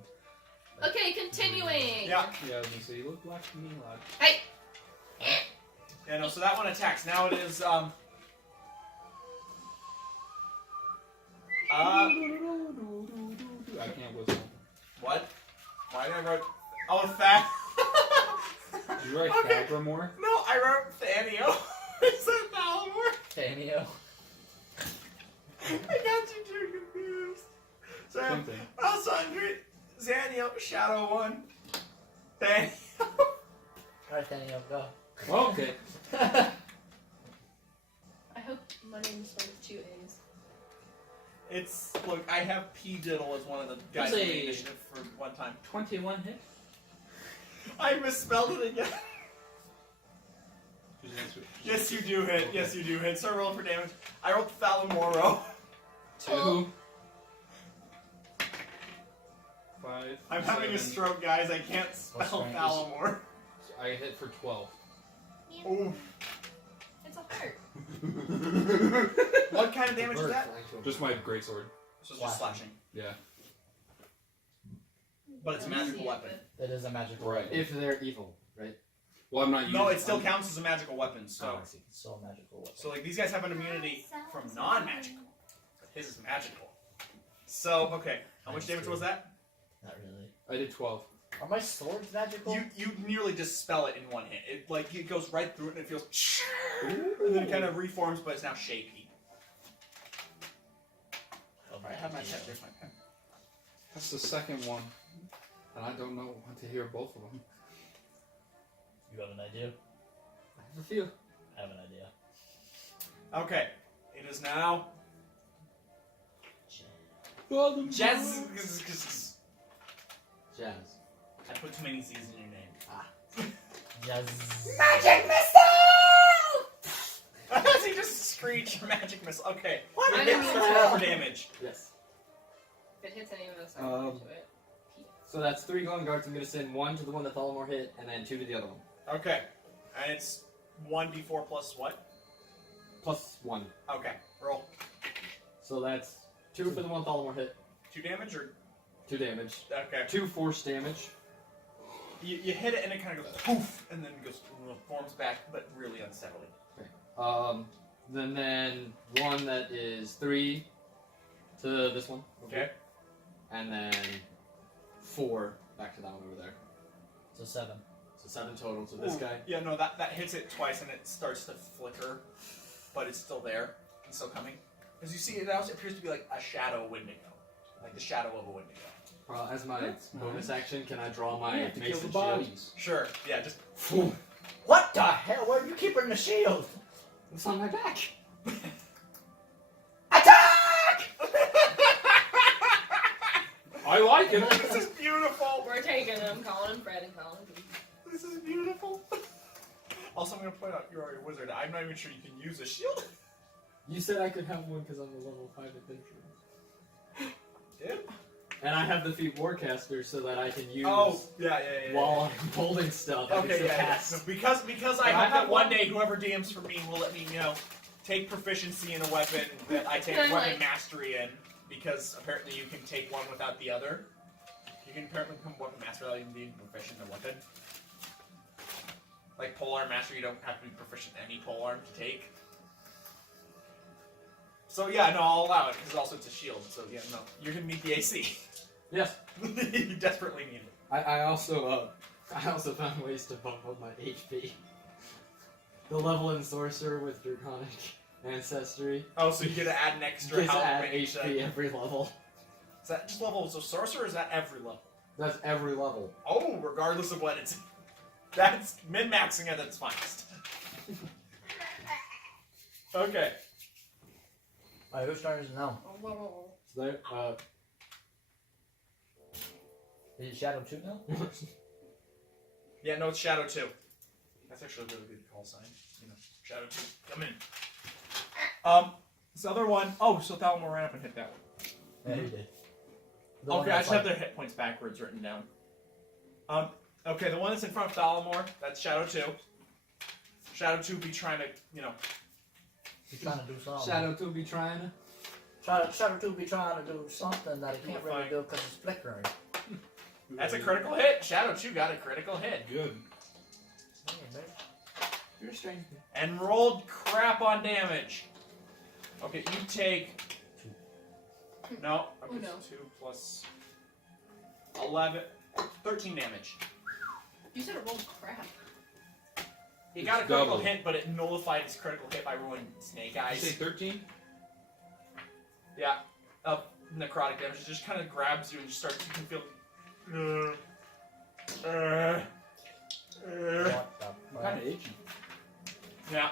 Okay, continuing. Yeah. Yeah, I was gonna say, you look black to me, lad. Hey. Yeah, no, so that one attacks. Now it is, I can't whistle. what? Why did I write? Oh, Than. Did you write Okay. Fabramore? No, I wrote Thanio. I said Valimore. Fanio. I got you two confused. So I Same have thing. Alessandri, Zanio, Shadow 1, Thanio. Alright, Fanio, go. Okay. I hope my name is spelled with 2 A's. It's, look, I have P. Diddle as one of the guys in the initiative for one time. 21 hit. I misspelled it again. Just answer. Yes, you do hit. Yes, you do hit. Start rolling for damage. I rolled Thalamoro. 2, 5, 5. I'm having a 7. stroke, guys. I can't spell strength is- Thalamor. I hit for 12. Oof. It's a heart. What kind of damage is that? Just my greatsword. So it's just slashing. Yeah. But it's a magical weapon. It is a magical Right. weapon. If they're evil, right? Well, I'm not using. No, it still counts as a magical weapon. So, Oh, I see. It's still a magical weapon. so like these guys have an immunity from non-magical. His is magical. So okay, how much damage was that? Not really. I did 12. Are my swords magical? You nearly dispel it in one hit. It like it goes right through it and it feels, and then it kind of reforms, but it's now shapy. Alright, I have my pen. There's my pen. That's the second one. And I don't know what to hear both of them. You have an idea? I have a few. I have an idea. Okay, it is now Jazz. I put too many Z's in your name. Yes. Magic missile! As he just screeched magic missile. Okay. What? You're I hitting didn't for know. more damage. Yes. If it hits any of us, I Um, can do it. So that's 3 glowing darts. I'm going to send 1 to the one that Thalamor hit, and then 2 to the other one. Okay. And it's 1d4 plus what? Plus 1. Okay. Roll. So that's 2 for the one Thalamor hit. 2 damage or 2 damage. okay. 2 force damage. You hit it and it kind of goes poof, and then goes forms back, but really unsteadily. Then 1 that is 3 to this one. Okay. And then 4 back to that one over there. So 7. So 7 total to this Ooh. guy. Yeah, no, that hits it twice and it starts to flicker, but it's still there and still coming. As you see, it also appears to be like a shadow Wendigo, like the shadow of a Wendigo. As my bonus action, can I draw my You have to kill mace the and shield? bodies. Sure. Yeah, just. What the hell? Where are you keeping the shield? It's on my back. Attack! I like it. This is beautiful. We're taking him, calling him Fred and calling him. This is beautiful. Also, I'm gonna point out you're already a wizard. I'm not even sure you can use a shield. You said I could have one because I'm a level 5 adventurer. Did? And I have the feat Warcaster so that I can use yeah. while I'm holding stuff. I can Okay, still yeah. cast. No, because I I hope have that one one. day whoever DMs for me will let me, take proficiency in a weapon that I take Can I, weapon like- mastery in, because apparently you can take one without the other. You can apparently become weapon master without even being proficient in a weapon. Like polearm master, you don't have to be proficient in any polearm to take. So yeah, no, I'll allow it because also it's a shield. So yeah, no, you're gonna need the AC. Yes. You desperately need it. I also found ways to bump up my HP. The level in Sorcerer with Draconic Ancestry Oh, so you get to add an extra gets health add range. HP every level. Is that just level? So sorcerer, or is that every level? That's every level. Oh, regardless of what it's. That's min-maxing at its finest. Okay. Alright, whose turn is it now? So there, Is it Shadow 2 now? Yeah, no, it's Shadow 2. That's actually a really good call sign. Shadow 2. Come in. This other one. Oh, so Thalamor ran up and hit that one. Yeah, he did. The one Okay, I that's just have like- their hit points backwards written down. Okay, the one that's in front of Thalamor, that's Shadow 2. Shadow 2 be trying to, He's trying to do something. Shadow 2 be trying. Shadow 2 be trying to do something that he can't really Fine. do because it's flickering. That's a critical hit. Shadow 2 got a critical hit. Good. You're a strange. And rolled crap on damage. Okay, you take... No. Okay, Oh, no. 2 plus 11... 13 damage. You said it rolled crap. He It's got a critical double. hit, but it nullified his critical hit by rolling snake Did you eyes. say 13? Yeah. Necrotic damage. It just kind of grabs you and just starts... You can feel... What the I'm kind of itchy. Yeah.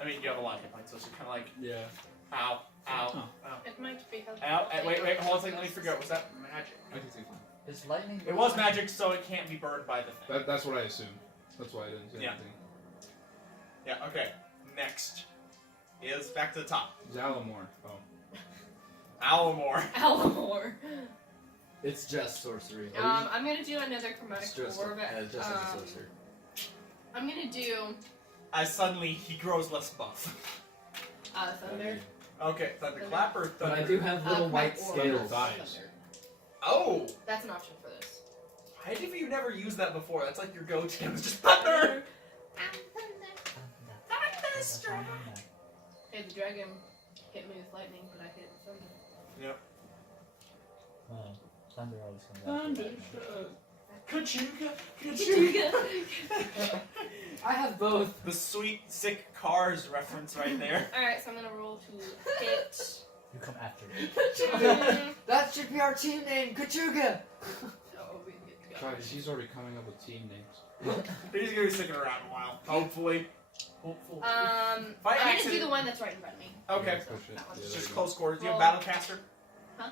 I mean, you have a lot of hit points, so it's kind of like... Yeah. Ow. Ow. Huh. Ow. It might be helpful. Ow. Wait, hold on a second. Let me figure out. Was that magic? I can see fine. Is lightning? It was magic, so it can't be burned by the thing. That's what I assumed. That's why I didn't say Yeah. anything. Yeah, okay. Next is back to the top. Zalamor. Oh. Alamor. Alamor. It's just sorcery. I'm gonna do another chromatic It's just, orb. just as a sorcerer. I'm gonna do As suddenly he grows less buff. thunder. Okay, thunderclap or But thunder? I do have little white chromatic orb. scales. Thunder. Oh! That's an option for this. How have you never used that before? That's like your go-to. It's just thunder! Thunderstruck! Hey, the dragon hit me with lightning, but I hit with thunder. Thunder always comes out. Kachuga! Kachuga! I have both. The sweet, sick Cars reference right there. Alright, so I'm gonna roll to hit. You come after me. That should be our team name, Kachuga! Oh, we get to go. God, she's already coming up with team names. He's gonna be sticking around a while. Hopefully. Hopefully. I'm By gonna do accident- the one that's right in front of me. Okay. Oh, shit. That one's It's Yeah, just there close quarters. Do you have Roll. Battlecaster? Huh?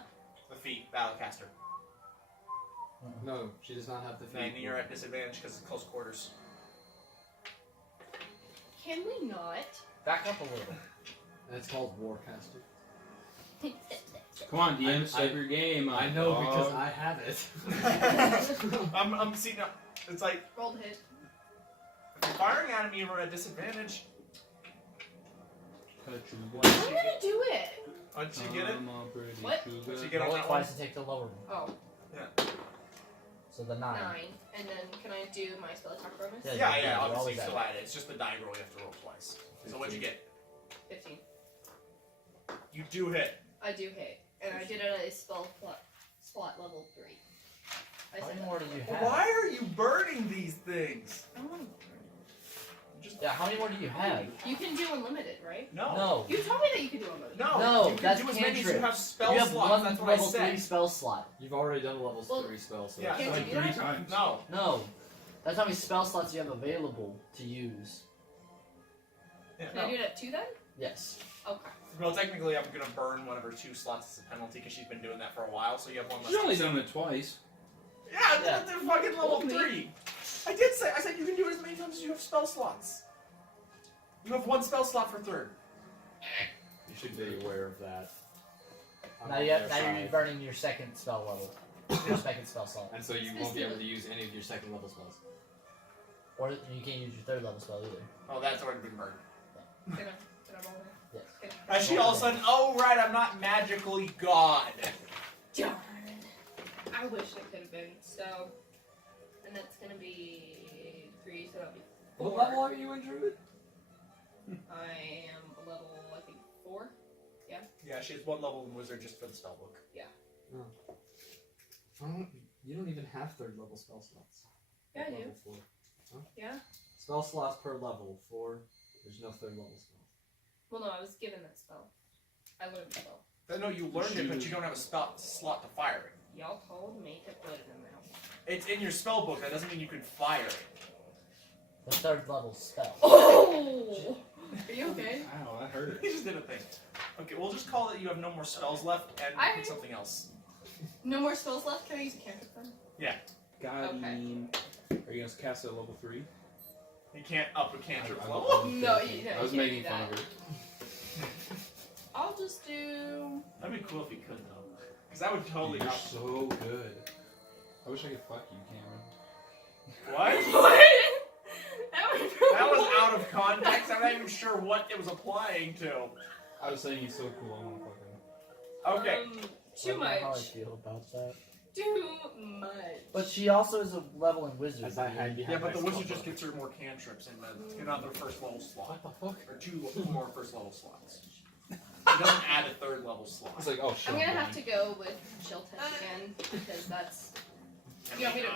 The feat, Battlecaster. No, she does not have the Then feat. you're at disadvantage because it's close quarters. Can we not? Back up a little. That's called Warcaster. Come on, DM, I- save your game. I know dog. because I have it. I'm seeing. It's like Roll to hit. if you're firing at me, you're at disadvantage. Kachuga. I'm gonna do it. Once you get it, I'm a pretty What? sugar. once you get on Roll it that one. twice to take the lower one. Oh, So the 9. 9. And then can I do my spell attack bonus? Yeah. Yeah, you're obviously always you still at add it. It's just the die roll you have to roll twice. So what'd you get? 15. You do hit. I do hit. And I did it at a slot level 3. I How said many that. more do you have? Why are you burning these things? I don't want to. Yeah, how many more do you have? You can do unlimited, right? No. No. You told me that you could do unlimited. No, you can that's do as many as you cantrip. have spell You have slots. one That's what I level said. 3 spell slot. You've already done a level Well, 3 spell, so yeah. Can't Like you do 3 that? times. No. No. That's how many spell slots you have available to use. Yeah, Can I do it at 2 then? Yes. Okay. Well, technically, I'm gonna burn one of her 2 slots as a penalty because she's been doing that for a while. So you have one less. She's only done it twice. Yeah, Yeah. they're fucking level Hold me. 3. I did say. I said you can do it as many times as you have spell slots. You have 1 spell slot for 3rd. you should be aware of that. I'm Now, on you're their side. burning your second spell level. Your second spell slot. And so you won't be able to use any of your second level spells. Or you can't use your third level spell either. Oh, that's already been burned. Can I roll it? Yes. As she all of a sudden, oh right, I'm not magically God. Darn. I wish I could have been. So, and that's gonna be 3, so that'll be 4. What level are you in Druid? I am a level, I think, 4. Yeah, she has 1 level in Wizard just for the spellbook. You don't even have third level spell slots. Yeah, I do. Level 4. Huh? Yeah? Spell slots per level. 4. There's no third level spell. Well, no, I was given that spell. I learned the spell. No, you learned it, but you don't have a slot to fire it. Y'all told me to put it in the mouth. It's in your spellbook. That doesn't mean you can fire it. The third level spell. Oh! Are you okay? Ow, that hurt. He just did a thing. Okay, we'll just call it you have no more spells left and I- pick something else. No more spells left? Can I use a cantrip then? God, Okay. are you gonna cast it at level 3? You can't up a cantrip I- level. No, you I was can't making do fun that. of her. I'll just do... That'd be cool if you could though, because that would totally. You're Up. so good. I wish I could fuck you, Cameron. What? What? That was out of context. I'm not even sure what it was applying to. I was saying he's so cool, I wanna fuck him. Okay. Too I don't know how I much. feel about that. Too much. But she also is a level in wizard. As I hide behind Yeah, but my the wizard skull. just gets her more cantrips and another first level slot. What the fuck? Or 2 more first level slots. It doesn't add a 3rd level slot. It's like, oh shit. I'm gonna have to go with chill test again because that's. You want me to?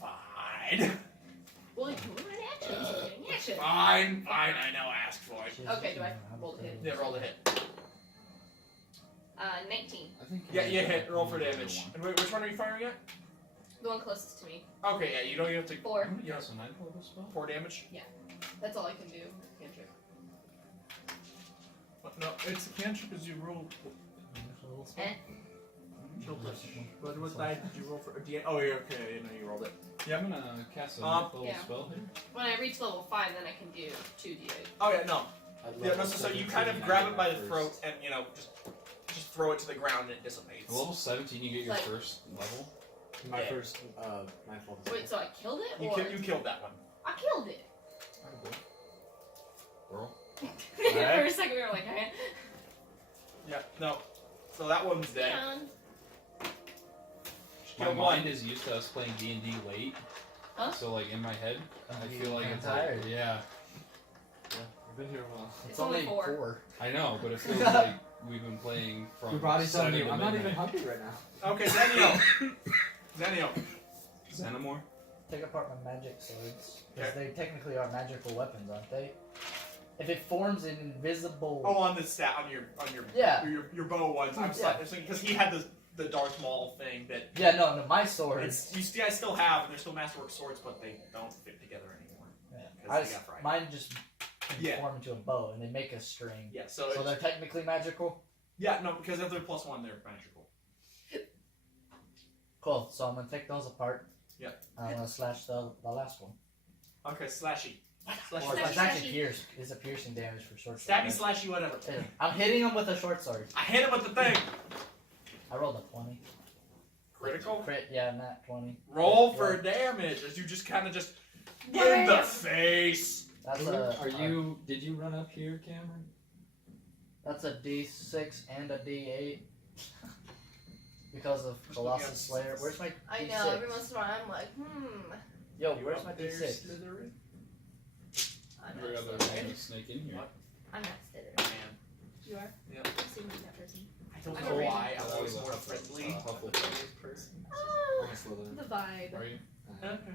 Fine. Well, you can run actions. You're doing action. Fine, I know ask for it. Okay, do I roll the hit? Yeah, roll the hit. 19. I think Yeah, you hit. Roll for damage. And wait, which one are you firing at? The one closest to me. Okay, yeah, you don't even have to. 4. You know, That's a 9th level spell? 4 damage. That's all I can do. Cantrip. What? No, it's a cantrip because you rolled. Eh. Chill touch. What die did you roll for? Oh, yeah, okay, I know you rolled it. Yeah, I'm gonna cast a 9th level Yeah. spell here. When I reach level 5, then I can do 2d8. Oh yeah, no. At Yeah, level no. So you 17, kind of I grab did it by my the first. throat and just throw it to the ground and it dissipates. At level 17, you get your Like- first level. My Yeah. first nightfall. Wait, so I killed it? You, Or you killed that one. I killed it. Girl. For a second we were like, eh. Yeah, no. So that one's dead. Man. My Killed mind one. is used to us playing D&D late. Huh? So like in my head, I You feel like get it's tired. like, yeah. I've been here a while. It's only four. 4. I know, but it feels like we've been playing from Your body's telling 7 you, to I'm not even midnight. hungry right now. Okay, Zenio. Zenio. Xenomorph? Take apart my magic swords. Because Okay. they technically are magical weapons, aren't they? If it forms an invisible... Oh, on the stat, on your Yeah. your bow ones. I'm Yeah. sorry, because he had the Darth Maul thing that Yeah, no, my sword. it's you guys still have, and they're still masterwork swords, but they don't fit together anymore. Yeah. 'Cause I they just- got fried. mine just can Yeah. form into a bow, and they make a string. Yeah, So so they're technically magical? yeah, no, because if they're +1, they're magical. Cool, so I'm gonna take those apart. Yeah. And I'm gonna slash the last one. Okay, slashy. Or Slashy. it's actually pierce. It's a piercing damage for short sword. Stabby, slashy, whatever. right? I'm hitting him with a short sword. I hit him with the thing. I rolled a 20. Critical. Crit, yeah, nat 20. Roll Yeah. for damage as you just kind of just in the face. That's Are you? Did you run up here, Cameron? That's a D6 and a D8. Because of Just looking Colossus at Slayer. Where's my I D6? know, every once in a while I'm like, Yo, You where's up my there, D6? Slytherin? I'm Every not other Slytherin. thing is snake in here. What? I'm not Slytherin. Man. You are? Yep. I seem like that person. I don't I'm know a why. Raven. I'm always more friendly. Hufflepuff. person. Oh, I'm a Slytherin. the vibe. Are you? Okay.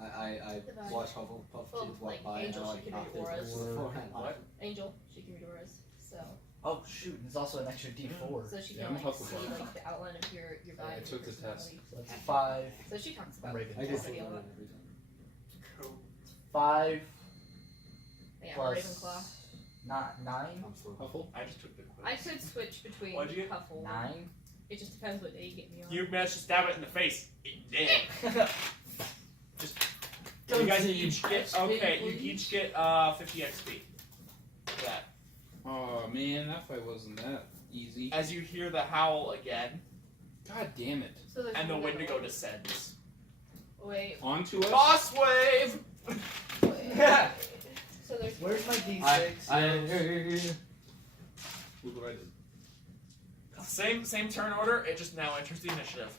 I The vibe. watch Hufflepuff Well, kids like walk by and Angel, I she like can knock read their auras. forehead. What? Angel, she can read auras. So Oh shoot, there's also an extra D4. so she Yeah, can I'm like Hufflepuff. see like the outline of your Yeah, vibe. I and took the personality. So that's 5. So she talks I'm about Raven. I get Everybody Slytherin a lot. every time. Cool. 5 Yeah, plus Ravenclaw. not 9. I'm Slytherin. Huffle? I just took the quiz. I could switch between What'd you get? Huffle. 9. It just depends what day you get me on. You managed to stab it in the face. It did. Go You guys team. each get XP, you please. each get 50 XP. That. Oh man, that fight wasn't that easy. As you hear the howl again, God damn it. So there's and the one Wendigo other- descends. Wait, Onto us? Boss wave. wait. So there's Where's my D6? Look what I did. Same turn order. It just now enters the initiative,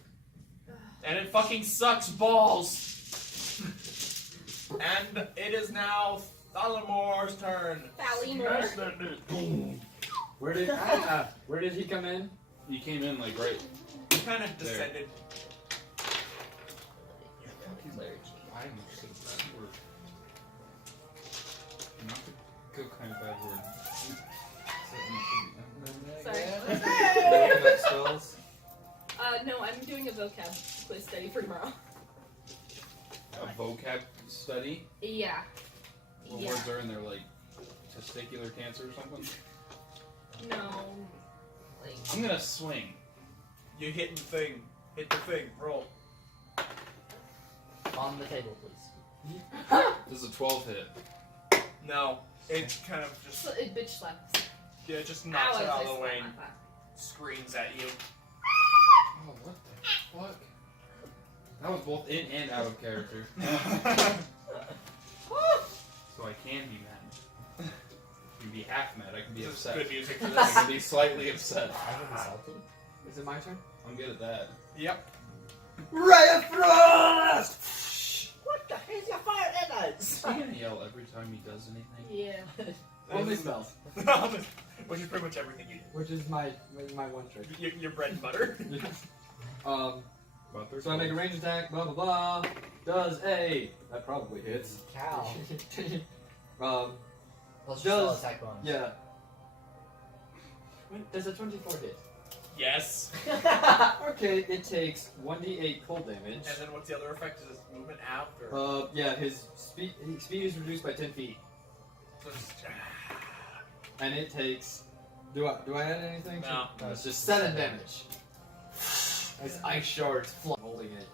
and it fucking sucks balls. And it is now Thalamor's turn. Valimor. Where did he come in? You came in like right. He kind of descended. I almost said a bad word. Not the good kind of bad word. Sorry. Looking up spells. No, I'm doing a vocab quiz study for tomorrow. A vocab study? Yeah. What Yeah. words are in there, like testicular cancer or something? No. Like. I'm gonna swing. You hit the thing. Hit the thing. Roll. On the table, please. Does a 12 hit? No. It kind of just So it bitch slaps. yeah, it just knocks Ow, it out I of the way and slap. screams at you. Oh, what the fuck? That was both in and out of character. So I can be mad. I can be half mad. I can be This is upset. good music for I this. can be slightly upset. I can be salty. Is it my turn? I'm good at that. Yep. Ray of Frost! What the hell's your fire enemies? Is he gonna yell every time he does anything? Yeah. Only spells, Which is pretty much everything you which is my one trick. do. Your bread and butter. Um, About their so I make a range attack, blah blah blah. Does a that probably hits. Cow. Does- Let's just attack bonus. Yeah. Does a 24 hit? Yes. Okay, it takes 1d8 cold damage. And then what's the other effect? Is his movement out or? Yeah, his speed is reduced by 10 feet, So just- and it takes. Do I add anything? No. No, it's just 7 damage. As ice shards fly, holding it.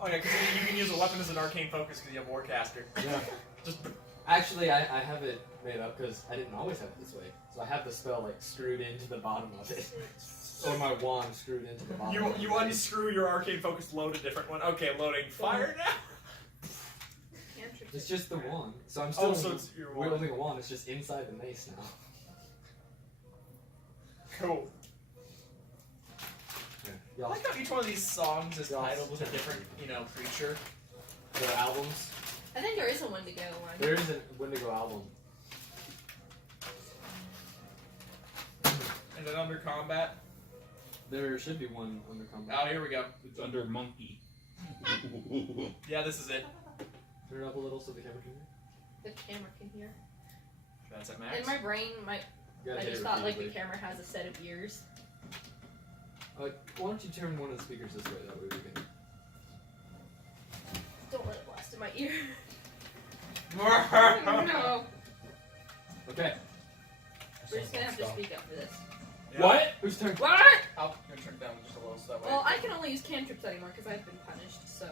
Oh yeah, because you can use a weapon as an arcane focus because you have Warcaster. Yeah. Just Actually, I have it made up because I didn't always have it this way. So I have the spell like screwed into the bottom of it. Or my wand screwed into the bottom of it. You unscrew your arcane focus, load a different one. Okay, loading fire now. It's just the wand. So I'm still so it's your wand. wielding a wand. It's just inside the mace now. Cool. Yeah. I like how each one of these songs is Y'all titled with a turn. different, creature. The albums. I think there is a Wendigo one. There is a Wendigo album. And then under combat. There should be one under combat. Oh, here we go. It's under monkey. Yeah, this is it. Turn it up a little so the camera can hear. The camera can hear. That's at max. In my brain, You gotta I hit just it thought like the repeatedly. camera has a set of ears. Why don't you turn one of the speakers this way? That way we can. Don't let it blast in my ear. No. Okay. We're just gonna have to speak up for this. Yeah. What? Whose turn? What? I'll turn it down just a little so that way. Well, I can only use cantrips anymore because I've been punished. So.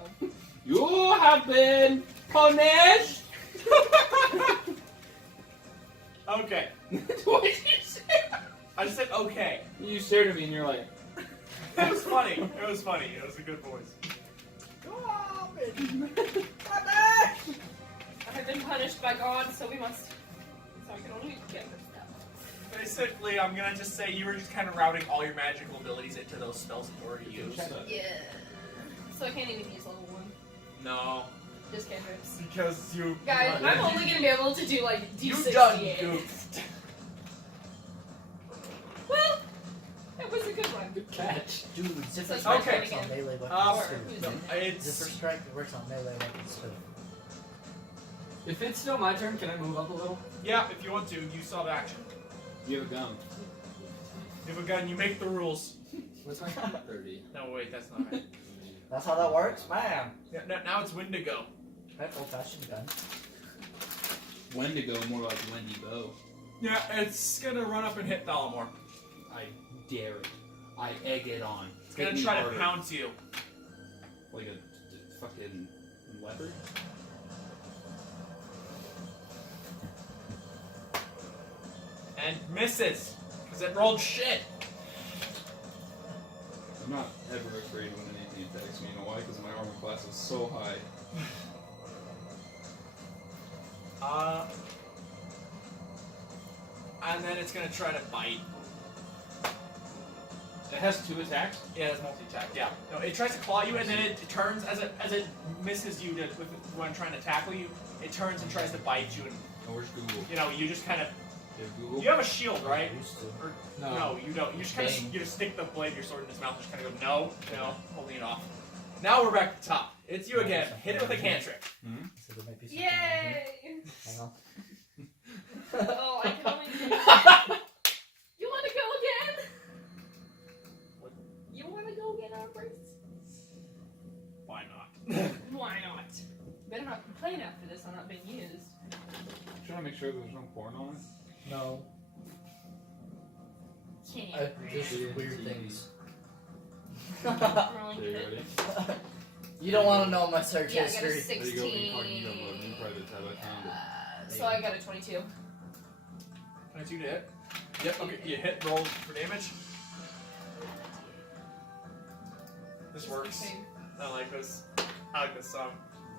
You have been punished. Okay. What did you say? I just said okay. You stared at me and you're like, It was funny. It was funny. It was a good voice. I have been punished by God, so we must. So I can only get this now. Basically, I'm gonna just say you were just kind of routing all your magical abilities into those spells that you already used. Yeah. So I can't even use level 1. No, Just cantrips. because you. Guys, I'm only gonna be able to do like You D68. done goofed. Well, it was a good one. Good catch. Dude, Zipper Okay. Strike works on melee weapons Who's too. it? It's Zipper Strike works on melee weapons too. If it's still my turn, can I move up a little? yeah. If you want to, you saw the action. you have a gun. You have a gun. You make the rules. What's my 30? No, wait, that's not right. That's how that works, man. Yeah, now it's Wendigo. That old-fashioned gun. Wendigo, more like Wendigo. Yeah, it's gonna run up and hit Thalamor. I dare it. I egg it on. It's gonna Hit me try to harder. pounce you. Like a fucking leopard. And misses. Because it rolled shit. I'm not ever afraid when anything attacks me. You know why? Because my armor class is so high. And then it's gonna try to bite. It has 2 attacks. Yeah, it's multi-attack. Yeah. No, it tries to claw you, and then it turns as it misses you when trying to tackle you. It turns and tries to bite you, and Oh, where's Google? you just kind of. There's Google. You have a shield, right? Used to. Or, No. no, you don't. You just kind of Dang. you just stick the blade of your sword in his mouth, and just kind of go no, holding it off. Now we're back at the top. It's you again. Hit it with a cantrip. So there might be something Yay! Hang on. Oh, I can only do. You want to go again? You want to go again, Albert? Why not? Why not? Better not complain after this. I'm not being used. Trying to make sure there's no porn on it. No. Can't. Just weird things. Rolling Okay, good. ready? You don't want to know my search Yeah, I got a history. There you go, incognito mode. You 16. probably that's how I found it. So I got a 22. 22 to hit. Yep. Okay. You hit. Roll for damage. This works. I like this. I like this song.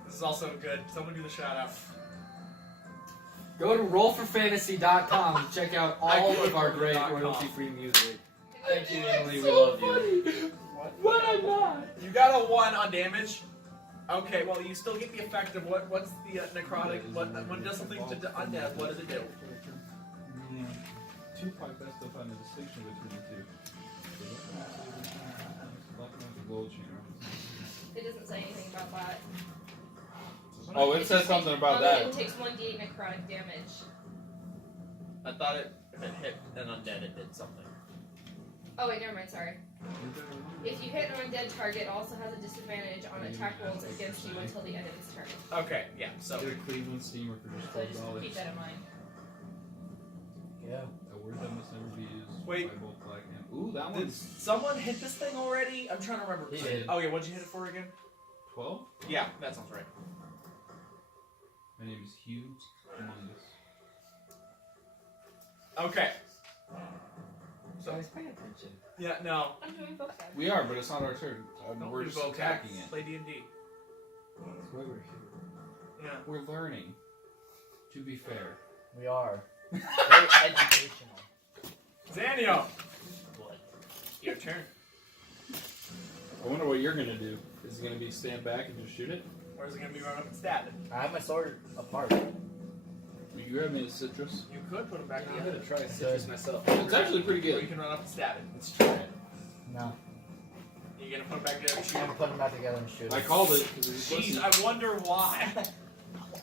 This is also good. Someone do the shout out. Go to rollforfantasy.com to check out all of our great rollforfantasy.com. royalty-free music. Thank you, That's Emily. We so love you. What am I? You got a 1 on damage. Okay, well you still get the effect of what's the necrotic? When it does something to undead, what does it do? 2 pipe best to find the distinction between the two. Gold chain. It doesn't say anything about that. Oh, it says something about that. It takes 1d8 necrotic damage. I thought if it hit an undead, it did something. Oh wait, never mind. Sorry. If you hit an undead target, it also has a disadvantage on attack rolls against you until the end of its turn. Okay, yeah. So Get a Cleveland steamer for So just just $12. keep that in mind. Yeah. A word that must never be used Wait. by both black and... Ooh, that did one's someone hit this thing already? I'm trying to remember. He did. Oh yeah, what'd you hit it for again? 12. Yeah, that sounds right. My name is Hugh. among us. Okay. So he's paying attention. Yeah, no. I'm doing vocab. We are, but it's not our turn. Don't We're do just vocab. attacking it. Play D&D. That's why we're here. Yeah. We're learning. To be fair. We are. Very educational. Zanio, What? your turn. I wonder what you're gonna do. Is it gonna be stand back and just shoot it? Or is it going to be run up and stab it? I have my sword apart. You grab me a citrus. You could put him back I'm together. gonna try citrus myself. It's actually pretty Or you good. can run up and stab it. Let's try it. No. You're going to put him back together and shoot I'm him. putting them back together and shoot I it. called it. 'Cause it's Jeez, pussy. I wonder why.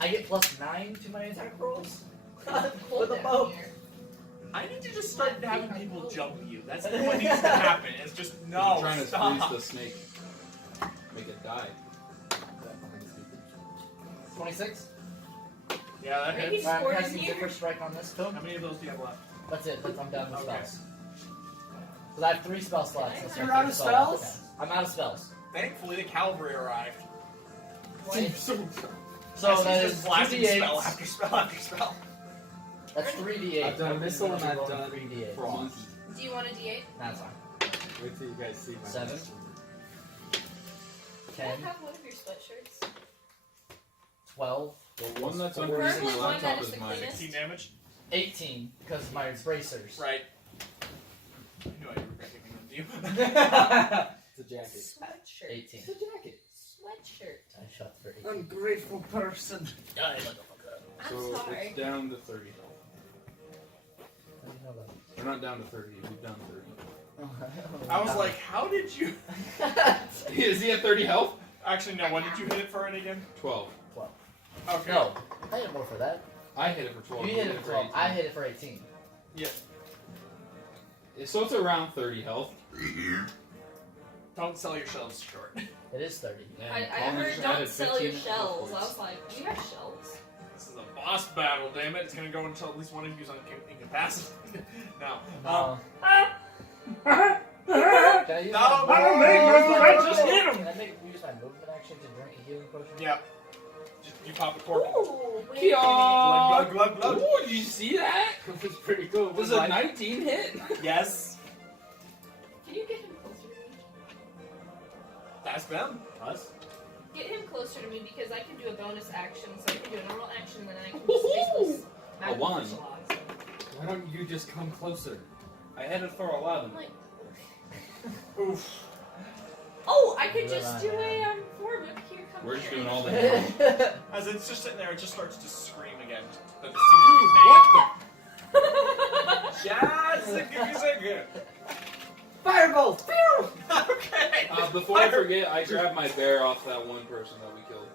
I get +9 to my attack rolls. Hold With a down bow. here. I need to just start having people jump you. That's what needs to happen. It's just, I'm no, trying to stop. freeze the snake. Make it die. 26. Yeah, that Maybe hits. I'm scored in casting here. Zipper Strike on this too. How many of those do you have left? That's it. I'm done with Okay. spells. Because I have 3 spell slots. That's my You're out third of spell left to spells? cast. I'm out of spells. Thankfully, the cavalry arrived. So As that he's is just blasting 2d8. spell after spell after spell. That's 3d8. I've done missile and I've Rolling done 3d8. frost. Do you want a D8? That's fine. Wait till you guys see my 7. next one. Can I 10, have one of your sweatshirts? 12, The one that's The underneath purple my one that laptop is is the mine. cleanest. 16 damage. 18 because of my bracers. Right. I knew I regret giving them to you. It's a jacket. Sweatshirt. 18. It's a jacket. Sweatshirt. I shot for 18. Ungrateful person. Die, motherfucker. I'm So sorry. it's down to 30 health. How do you know We're not down to 30. We've done 30. that? I was like, how did you? Is he at 30 health? Actually, no. When did you hit it for it again? 12. Okay. No, I hit more for that. I hit it for 12. You hit it for 12. 18. I hit it for 18. So it's around 30 health. Don't sell your shells short. It is 30. And I Colin heard just don't added sell your 15 shells. health I points. was like, do you have shells? This is a boss battle, damn it. It's gonna go until at least one of you's incapacitated. No. No. Can I use No, my I don't make movement- moves, I just hit 'em. Can I use my movement action to drink a healing potion? Yeah. Just, you pop a cork. Ooh, wait a Kia! Glug, glug, glug, glug. Ooh, did you see that? It was pretty cool. This is a 19 hit. Yes. Can you get him closer to me? That's them. Us? Get him closer to me because I can do a bonus action, so I can do a normal action, and then I can just basically A one. Why don't you just come closer? I had it for 11. I'm like, Oof. oh, I could just do a forward whip here. Come We're just here. doing all the damage. As it's just sitting there, it just starts to scream again. That it seems to be pain. Yes, it's good. Fireball! Okay. Before I forget, I grabbed my bear off that one person that we killed.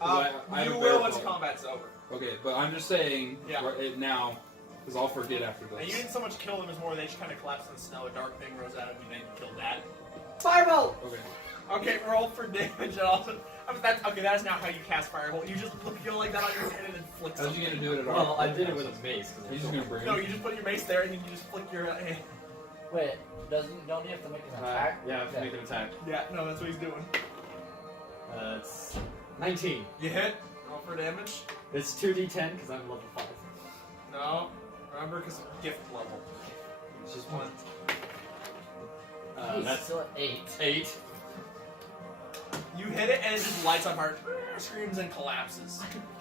'Cause I have You a will bear once claw. combat's over. Okay, but I'm just saying Yeah. it now, because I'll forget after And this. you didn't so much kill them as more they just kind of collapsed in the snow. A dark thing rose out of you, and then you killed that. Fireball! Okay. Okay, roll for damage and also. I mean, that's okay. That's not how you cast Firebolt. You just go like that on your hand and then flick How's something. you gonna do it at all? Well, I did it with a mace. He's just gonna bring No, it. you just put your mace there and then you just flick your hand. Wait, don't you have to make an attack? Yeah, I have to make an attack. Yeah, no, that's what he's doing. It's 19. You hit. Roll for damage. It's 2d10 because I'm level 5. No, remember because of gift level. It's just one. He's That's still at 8. 8. You hit it and it just lights on fire, screams and collapses.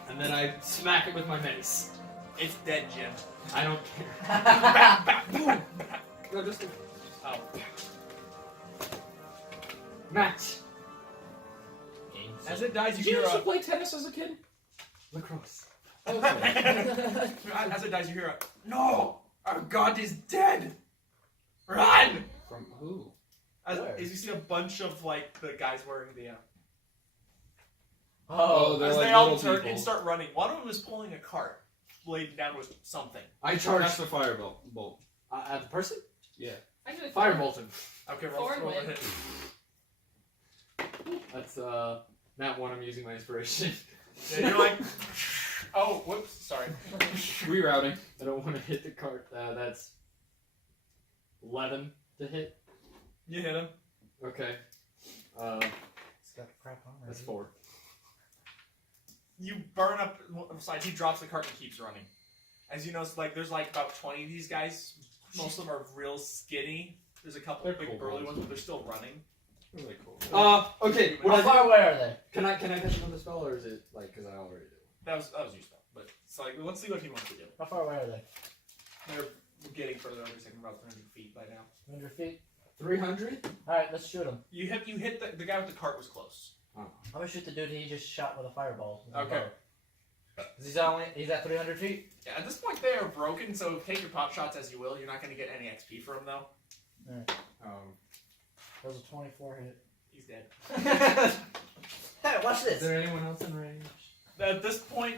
And then I smack it with my mace. It's dead, Jim. I don't care. Bap, bap, boom. No, just Oh. match. As it dies, Did you you hear used to a. play tennis as a kid? Lacrosse. As it dies, you hear a. No! Our god is dead! Run! From who? As Where? you see a bunch of like the guys wearing the. Oh, they're As like they all little turn people. and start running. One of them is pulling a cart, laden down with something. I Cast charge the firebolt. Bolt. at the person? Yeah. I do a Firebolt him. Okay, roll Thorn for a whip. hit. That's not one I'm using my inspiration. Yeah, you're like. Oh, whoops, sorry. Rerouting. I don't want to hit the cart. That's 11 to hit. You hit him. Okay. He's got crap on. That's 4. You burn up the side. He drops the cart and keeps running. As you know, there's about 20 of these guys. Most of them are real skinny. There's a couple of big cool burly ones. ones, but they're still running. Really cool. Okay. How far away are they? Can I cast another spell, or is it like because I already do? That was your spell. But it's like, let's see what he wants to do. How far away are they? They're getting further every second, about 300 feet by now. 100 feet? 300? Alright, let's shoot him. You hit the guy with the cart was close. I'm gonna shoot the dude he just shot with a fireball. With a Okay. bow. He's at 300 feet? Yeah, at this point they are broken, so take your pot shots as you will. You're not going to get any XP from them, though. Alright. That was a 24 hit. He's dead. Hey, watch Is this! there anyone else in range? At this point,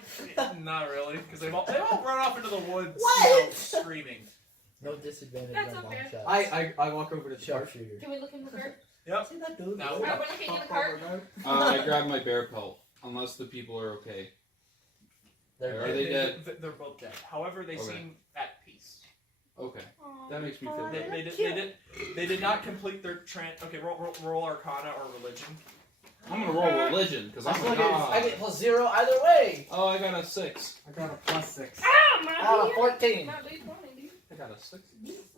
not really, because they've all run off into the woods, What? screaming. No disadvantage That's on long okay. shots. I walk over to the cart. Sharpshooter. Can we look in the cart? Yep. See that dude? Now, Alright, we're looking in the cart. I grab my bear pelt, unless the people are okay. Are they dead? They're both dead. However, they Okay. seem at peace. Okay, Aw. that makes me feel They, better. they did not complete their Okay, roll Arcana or Religion. I'm gonna roll religion because I'm a I god. get +0 either way! Oh, I got a 6. I got a +6. Ah, my Ah, dear. 14. Not leave one, dude. I got a 6.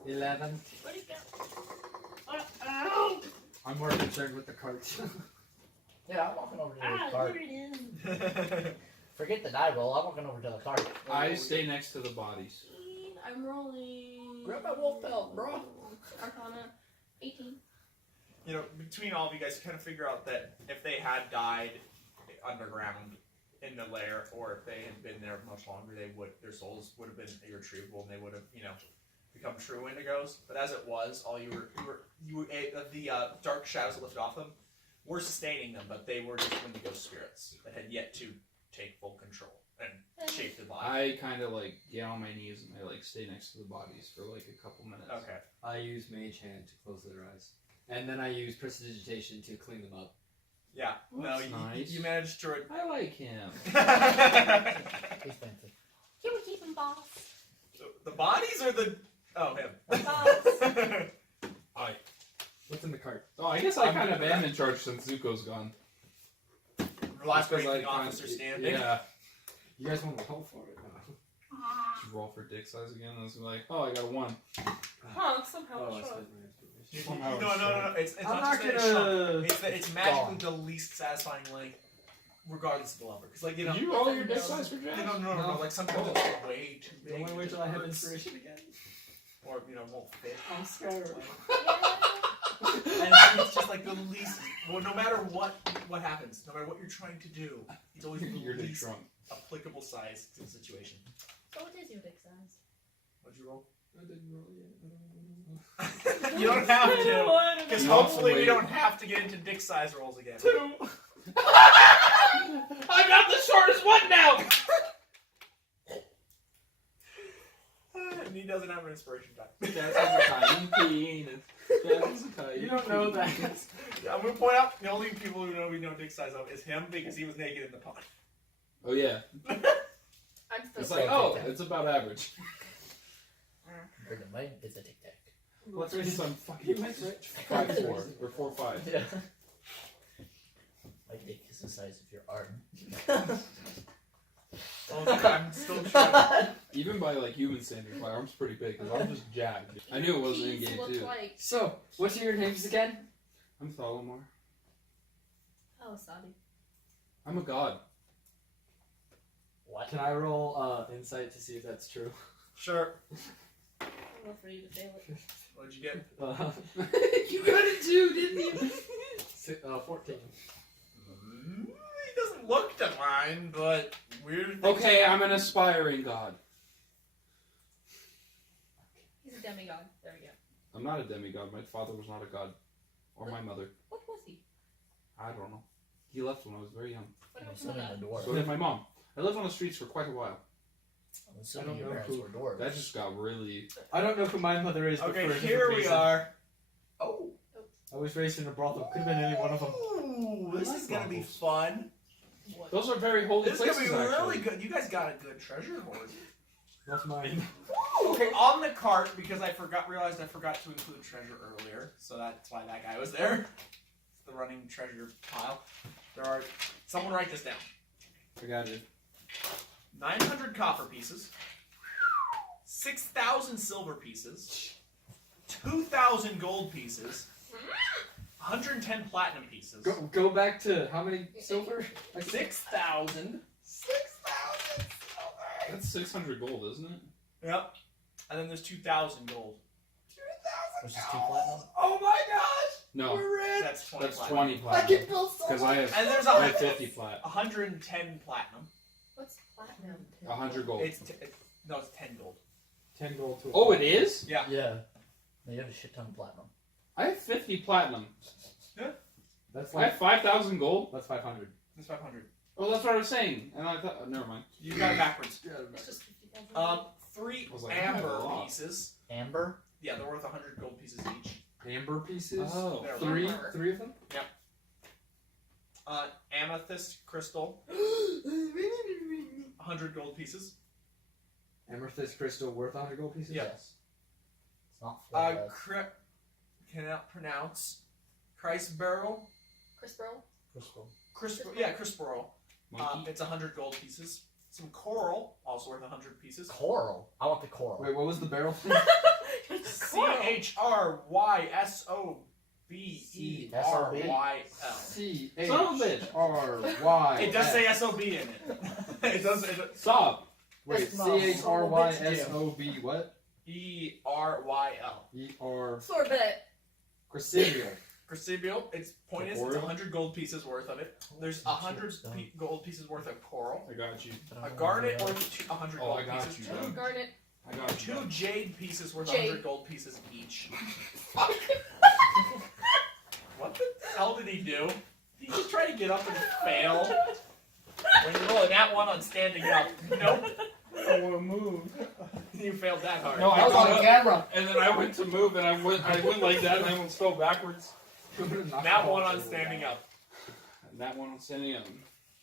11. Where'd it go? Ow! I'm more concerned with the cart. Yeah, I'm walking over to the Ah, cart. there it is. Forget the die roll, I'm walking over to the cart. I stay next to the bodies. I'm rolling. Grab my wolf belt, bro. Arcana 18. You know, between all of you guys, you kind of figure out that if they had died underground in the lair, or if they had been there much longer, their souls would have been irretrievable, and they would have, become true indigos. But as it was, all the dark shadows that lifted off them were sustaining them, but they were just indigo spirits that had yet to take full control and shape their body. I kind of get on my knees and I stay next to the bodies for a couple minutes. Okay. I use Mage Hand to close their eyes. And then I use Prestidigitation to clean them up. Yeah. No, That's nice. you managed to. I like him. He's fancy. Can we keep him, boss? The bodies or the? Oh, him. I. What's in the cart? Oh, I guess I kind of am in charge since Zuko's gone. Last Because ranking I officer standing. Yeah. You guys want to roll for it? Just roll for dick size again. And it's oh, I got a 1. Huh, somehow Oh, I it's spent short. my inspiration. No. It's I'm not not just that it's shrunk. gonna. It's that it's magically the least satisfying length, regardless of the lever. Because Did you roll your dick size for Jack? No. Like sometimes it's way too big. Don't wait it till I have hurts. inspiration again. Or won't fit. I'm scared. And it's just like the least. Well, no matter what happens, no matter what you're trying to do, it's always the Your dick least shrunk. applicable size to the situation. So what is your dick size? What'd you roll? I didn't roll yet. You don't have to, because You want hopefully to we wait. don't have to get into dick size rolls again. 2. I got the shortest one now. And he doesn't have an inspiration die. That's a tiny penis. That's a tiny You don't know that. Yeah, I'm gonna point out the only people who know we know dick size of is him because he was naked in the pond. Oh yeah. I'm still It's it's about average. Bring the mic, it's a tic tac. What's some fucking 5'4" or 4'5"? Yeah. My dick is the size of your arm. I'm still sure. Even by human standards, my arm's pretty big because I'm just jacked. I knew it wasn't in game look too. like. So, what are your names again? I'm Thalamar. Oh, Sabi. I'm a god. What? Can I roll insight to see if that's true? Sure. I'll go for you to fail it. What'd you get? You got it too, didn't you? 14. He doesn't look divine, but weird. Okay, I'm an aspiring god. He's a demigod. There we go. I'm not a demigod. My father was not a god. Or my mother. What was he? I don't know. He left when I was very young. What I'm about assuming your a mother? dwarf. So did my mom. I lived on the streets for quite a while. I'm assuming I don't your know parents who- were dwarves. That just got really... I don't know who my mother is, but Okay, for a here different we reason. are. Oh. I was raised in a brothel. Could have been any one of them. Ooh, this is gonna be fun. What? Those are very holy This is places, gonna be really actually. good. You guys got a good treasure hoard. That's mine. Okay, on the cart, because realized I forgot to include treasure earlier, so that's why that guy was there. It's the running treasure pile. Someone write this down. I got it. 900 copper pieces, 6,000 silver pieces, 2,000 gold pieces, 110 platinum pieces. Go back to how many silver? 6,000. 6,000 silver. That's 600 gold, isn't it? Yep. And then there's 2,000 gold. 2,000 Which is 2 platinum. Oh my gosh! No. We're rich. That's 20 That's platinum. 20 platinum. Because I have, And there's I have 50 plat. 110 platinum. What's platinum? 100 gold. It's 10 gold. 10 gold to. Oh, it is? Yeah. Yeah. No, you have a shit ton of platinum. I have 50 platinum. That's I like have 5,000 gold. that's 500. It's 500. Oh, that's what I was saying. And I thought, never mind. You got it backwards. It's just 50,000. 3 I was like, I have a amber lot. pieces. Amber? Yeah, they're worth 100 gold pieces each. Amber pieces. Oh. They're Three Amber. of them. Amethyst crystal. 100 gold pieces. Amethyst crystal worth 100 gold pieces. Yeah. Yes. It's not flawless. Cannot pronounce. Christ barrel. Chris Burrow? Crystal. Crispero. Monkey. It's 100 gold pieces. Some coral, also worth 100 pieces. Coral. I want the coral. Wait, what was the barrel thing? CHRYSOBERYL. CHRY. It does say SOB in it. It does. Stop. Wait, That's not a CHRYSOB what? ERYL. ER. Sorbet. Crescendial. Crucible, its point is it's 100 gold pieces worth of it. There's 100 gold pieces worth of coral. I got you. A garnet worth 100 Oh, gold I got pieces. you. Ooh, garnet. I got you. 2 jade pieces worth Jade. 100 gold pieces each. What the hell did he do? Did he just try to get up and fail? When you roll that one on standing up. Nope. I want to move. You failed that hard. No, That I was got on up, camera. and then I went to move, and I went like that, and I almost fell backwards. That one on standing up. And that one was standing up.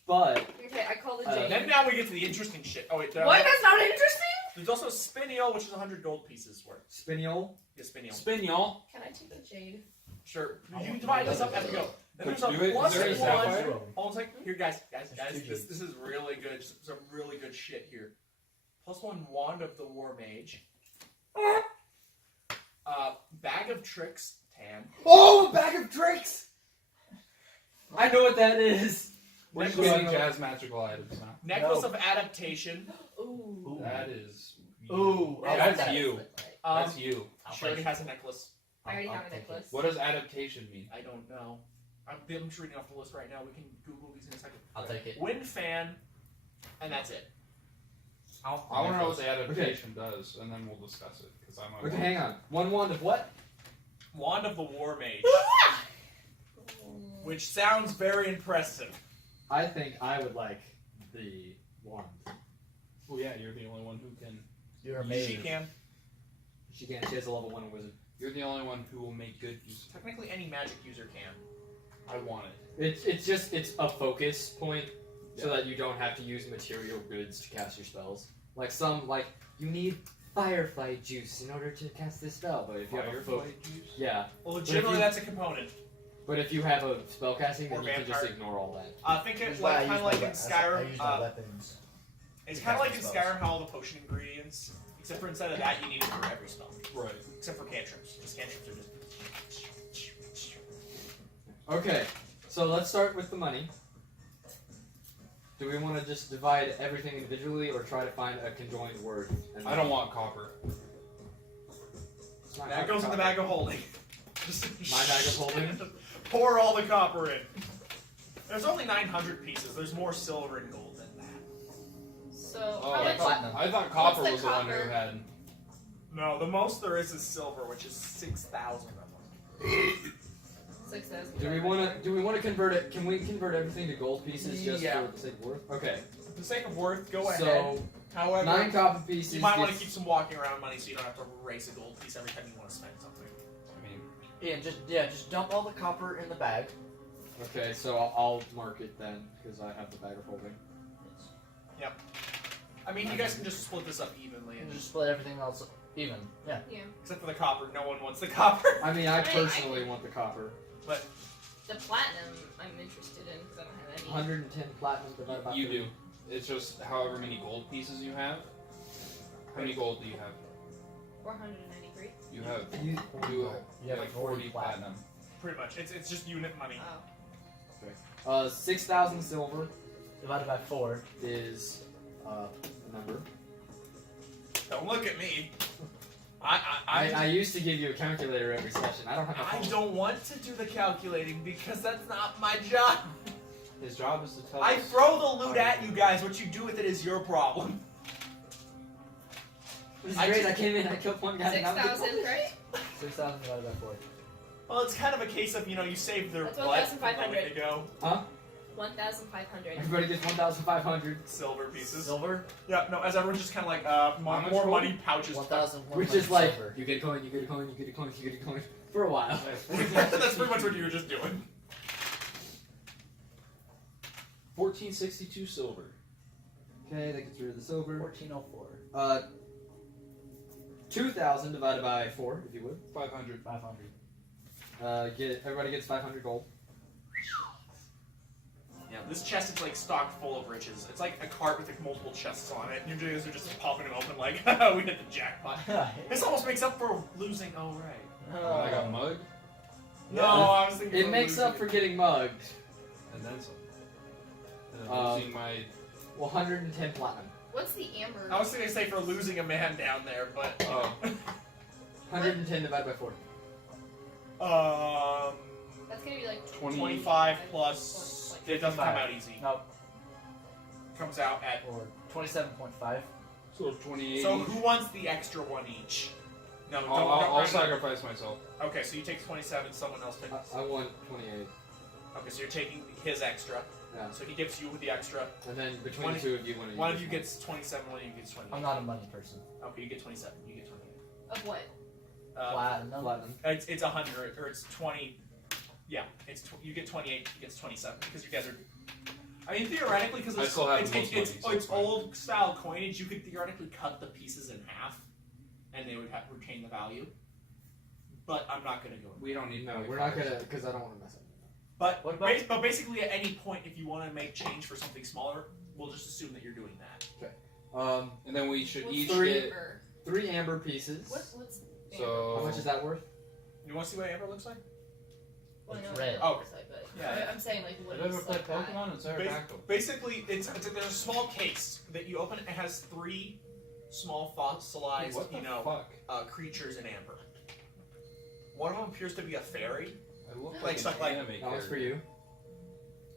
But Okay, I call it Uh, Jade. Then now we get to the interesting shit. Oh wait, What? That's not interesting? there's also spiniel, which is 100 gold pieces worth. spinial. Yeah, spiniel. Spin, y'all. Can I take the Jade? Sure. You divide this up as we go. Then there's a Do it. Is plus there any one. sapphire? Hold on a second. Here, guys. There's This is really good. Some really good shit here. +1 wand of the war mage. Bag of tricks, tan. Oh, a bag of tricks. I know what that is. We're just Necklace, getting jazz magical items now. necklace No. of adaptation. Ooh. That is. Ooh. What That's does you. look like? That's you. She already has a necklace. I already I'll have a take necklace. What does adaptation mean? I don't know. I'm just reading off the list right now. We can Google these in a second. I'll take it. Wind fan, and that's it. I want to know what the adaptation does, and then we'll discuss it. Because I'm. Okay, hang on. One wand of what? Wand of the war mage, which sounds very impressive. I think I would like the wand. Well, yeah, you're the only one who can. You're She amazing. can. She can't. She has a level 1 wizard. You're the only one who will make good use. Technically, any magic user can. I want it. It's a focus point, so that you don't have to use material goods to cast your spells. Like you need firefly juice in order to cast this spell, but if you have a focus, yeah. Well, if generally you- that's a component. But if you have a spell casting, then Or you can just vampire. ignore all that. Think Which it's is why I kind of use like my in I Skyrim. use my weapons. It's to kind of like cast in spells. Skyrim how all the potion ingredients, except for instead of that, you need it for every spell, Right. except for cantrips. Just cantrips are just. Okay, so let's start with the money. Do we want to just divide everything individually, or try to find a conjoined word? And I don't want copper. It's not That goes in the bag of holding. Just My bag of holding? Pour all the copper in. There's only 900 pieces. There's more silver and gold than that. So, Oh, how I much? Platinum. thought copper What's the was the one copper? who had. No, the most there is silver, which is 6,000 of them. 6,000. Do we want to convert it? Can we convert everything to gold pieces just Yeah. for the sake of worth? Okay. For the sake of worth, go ahead. So However, 9 copper pieces. you might want to gets- keep some walking around money so you don't have to race a gold piece every time you want to spend something. I mean, Yeah, just dump all the copper in the bag. Okay, so I'll mark it then because I have the bag of holding. I mean, you guys can just split this up evenly, And and just split everything else even. Yeah. Yeah. except for the copper. No one wants the copper. I mean, I I personally want the copper. The platinum I'm interested in because I don't have any. 110 platinum divided by you 3. do. It's just however many gold pieces you have. How many gold do you have? 493. You have You have like 40 40 platinum. Pretty much. It's just unit money. Oh. 6,000 silver divided by 4. is a number. Don't look at me. I used to give you a calculator every session. I don't have a I phone. don't want to do the calculating because that's not my job. His job is to tell I us. throw the loot at you guys. What you do with it is your problem. This is great. I came in, I killed one guy. and now I'm 6,000, right? 6,000 divided by 4. Well, it's kind of a case of, you saved their That's blood a 1,500. moment ago. Huh? 1,500. Everybody gets 1,500. Silver pieces. Silver? Yeah, no, as everyone's just kind of like, more much money gold? pouches. 1,100 Which is like, silver. you get a coin, you get a coin, you get a coin, you get a coin. For a while. That's pretty much what you were just doing. 1462 silver. Okay, that gets rid of the silver. 1404. 2,000 divided by 4, if you would. 500. 500. Everybody gets 500 gold. Yeah, this chest is like stocked full of riches. It's like a cart with like multiple chests on it. You guys are just popping them open like, we hit the jackpot. This almost makes up for losing. Oh right. Oh, I got mugged. No, I was thinking. It makes up for getting mugged. And then some. And then losing my. 110 platinum. What's the amber? I was gonna say for losing a man down there, but Oh. 110 divided by 4. That's gonna be like 25 plus. It doesn't come out easy. Nope. Comes out at. Or 27.5. So 28. So who wants the extra one each? No, don't I'll round it up. sacrifice myself. Okay, so you take 27. Someone else takes. I want 28. Okay, so you're taking his extra. Yeah. So he gives you the extra. And then between the two of you, One of you gets 27. One of you gets 28. I'm not a money person. Okay, you get 27. You get 28. of what? Platinum. Platinum. It's 100 or it's 20. Yeah, you get 28. He gets 27 because you guys are. I mean, theoretically, because I still have it's the most money, so it's it's fine. old style coinage, you could theoretically cut the pieces in half, and they would retain the value. But I'm not going to go. We don't need. No, we're not gonna, because I don't want to mess up. But What about- but basically, at any point, if you want to make change for something smaller, we'll just assume that you're doing that. And then we should What's each the get. amber? 3 amber pieces. What's So. How much is that worth? You want to see what amber looks like? Well, I It's know red. what it looks like, but Yeah. I'm saying like what Have you ever is played like Pokemon? It's Aerodactyl. Basically, there's a small case that you open. It has 3 small fossilized, What the fuck? creatures in amber. One of them appears to be a fairy. I look Like like stuff an like- anime That was for character. you.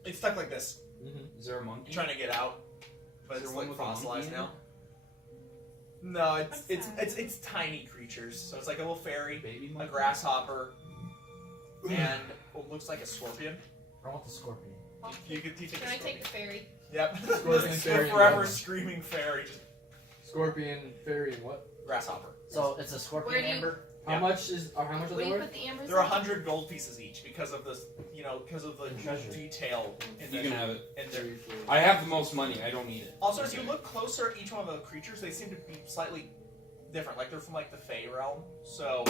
It's stuck like this. Is there a monkey? Trying to get out, but Is it's there one like with a monkey fossilized in now. No, it's tiny creatures. So it's like a little fairy, Baby a monkey? grasshopper, and what looks like a scorpion. I want the scorpion. You take Can a I scorpion. take the fairy? Yep. Scorpion, The fairy, and forever goblin. screaming fairy, just Scorpion, fairy, and what? grasshopper. So it's a scorpion Where do you- amber. How Yeah. much is? Or how much are Where they do you worth? put the ambers? They're in? 100 gold pieces each because of this, because of the Treasure. detail in You the, can have it. in their. I have the most money. I don't need it. Also, as you look closer at each one of the creatures, they seem to be slightly different. Like they're from like the Fey realm. So,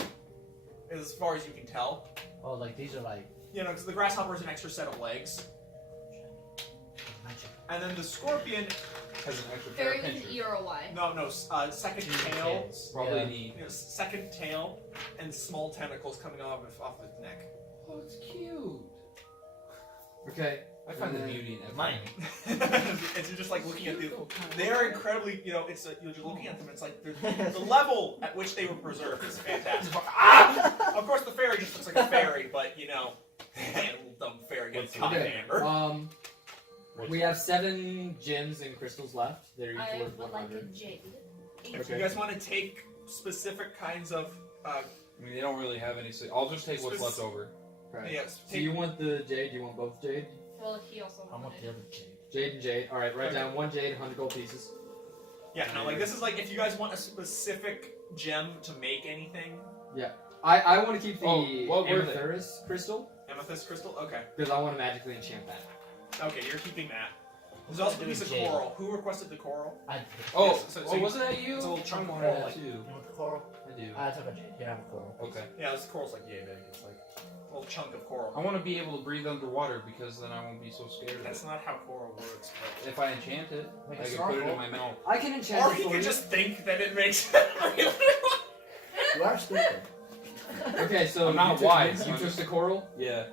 as far as you can tell, Oh, like these are like because the grasshopper is an extra set of legs, magic. and then the scorpion, Has an extra pair Fairy of with an pinchers. E or a Y. second Two tail, tails. Probably Yeah. need. second tail, and small tentacles coming off its neck. Oh, it's cute. Okay. I find the And then- beauty in everything. Mine. As you're just like looking at the. They are incredibly, it's you're just looking at them. It's like the level at which they were preserved is fantastic. Of course, the fairy just looks like a fairy, but little dumb fairy gets caught in Okay. amber. We have 7 gems and crystals left. They're each I worth would like a 100. jade. If you guys want to take specific kinds of, I mean, they don't really have any. So I'll just take what's left over. Right. yes, So you want the jade? You want both jade? Well, he also I want wanted. the other jade. Jade and jade. All right. Write Okay. down 1 jade, 100 gold pieces. this is like if you guys want a specific gem to make anything, I want to keep the Oh, what were they? amethyst crystal amethyst crystal. Okay, because I want to magically enchant that. okay, you're keeping that. There's also a Doing piece of jade. coral. Who requested the coral? I Oh, Yes, so you- wasn't that you? it's a little chunk I of wanted coral. it too. You want the coral? I do. I took a jade. You have a coral. Okay. Yeah, this coral's like yay big. It's like a little chunk of coral. I want to be able to breathe underwater because then I won't be so scared of That's it. not how coral works. But... If I enchant it, Make I a can put it snorkel. in my mouth. I can enchant Or it he for could you. just think that it makes. You are stupid. Okay, so I'm not you took, wise. You took the coral. Yeah.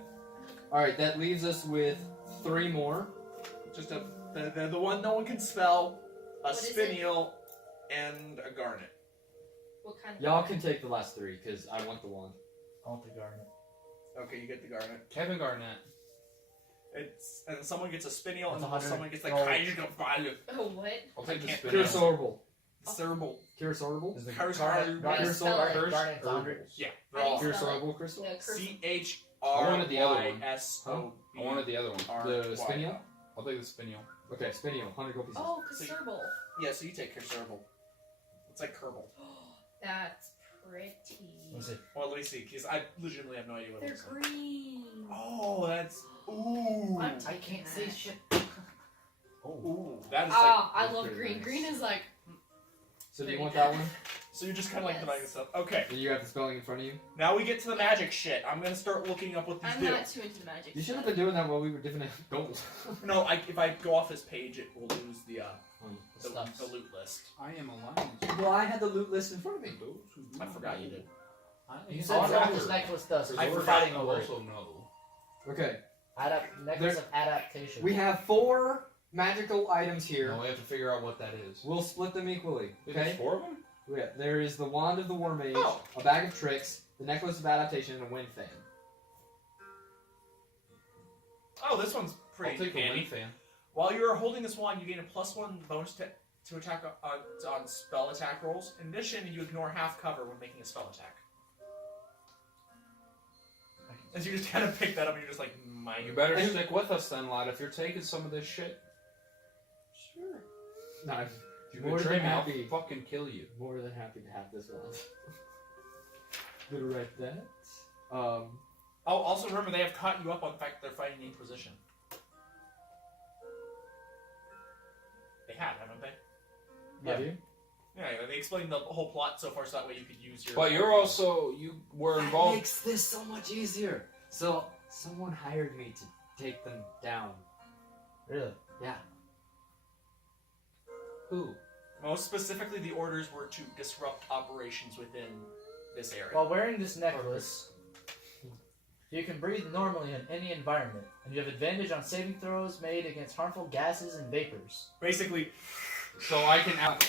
All right, that leaves us with 3 more. Just the one no one can spell, a What is it? spiniel, and a garnet. What kind of? Y'all can take the last 3 because I want the one. I want the garnet. Okay, you get the garnet. Kevin Garnett. It's and someone gets a spiniel, That's and 100 someone gets like gold. Oh, what? I'll take the can't- spinel. Cursorable. Cerebral. Cursorable. Is the Curse- Garnet. Garnet's Cursorable. Garnet's 100. Yeah, How do you spell Cursorable crystal. it? C H I R wanted the other Y one. S O B. I wanted the other one. R The Y. spiniel. I'll take the spinel. Okay, spiniel. 100 gold pieces. Oh, Conserval. Yeah, so you take Cursorable. It's like Kerbal. That's pretty. Let's see. Well, let me see, because I legitimately have no idea what it They're looks like. green. Oh, that's ooh. I'm I can't say shit. Oh. Ooh, that is Ah, I that's love pretty green. nice. Green is like. So do you want that one? like. So you're just kind of like Yes. denying stuff. Okay, Do you have the spelling in front of you? now we get to the magic shit. I'm gonna start looking up what these I'm do. not too into the magic. You should have stuff. been doing that while we were dipping in gold. No, if I go off this page, it will lose the Stuffs. the loot list. I am aligned. Well, I had the loot list in front of me. Those who do I forgot you did. You said what this necklace does, so I we're forgot fighting I over it. also know. Okay, Necklace of adaptation. we have 4 magical items here. Now we have to figure out what that is. We'll split them equally. There's Okay. 4 of them? Yeah, there is the wand of the war mage, Oh. a bag of tricks, the necklace of adaptation, and a wind fan. Oh, this one's I'll pretty take the handy. wind fan. While you are holding this wand, you gain a +1 bonus to attack on spell attack rolls. In addition, you ignore half cover when making a spell attack. As you just kind of pick that up, and you're just like, my. You better stick with us then, lad, if you're taking some of this shit. Sure. No, I'm If you more betray than me, I'll happy. fucking kill you. More than happy to have this wand. Gonna write that. Oh, also remember, they have caught you up on the fact that they're fighting the Inquisition. They have, haven't they? Have you? Yeah, they explained the whole plot so far, so that way you could use your. But you were That involved. makes this so much easier. So someone hired me to take them down. Really? Yeah. Who? Most specifically, the orders were to disrupt operations within this area. While wearing this necklace, you can breathe normally in any environment, and you have advantage on saving throws made against harmful gases and vapors. Basically, So I can out.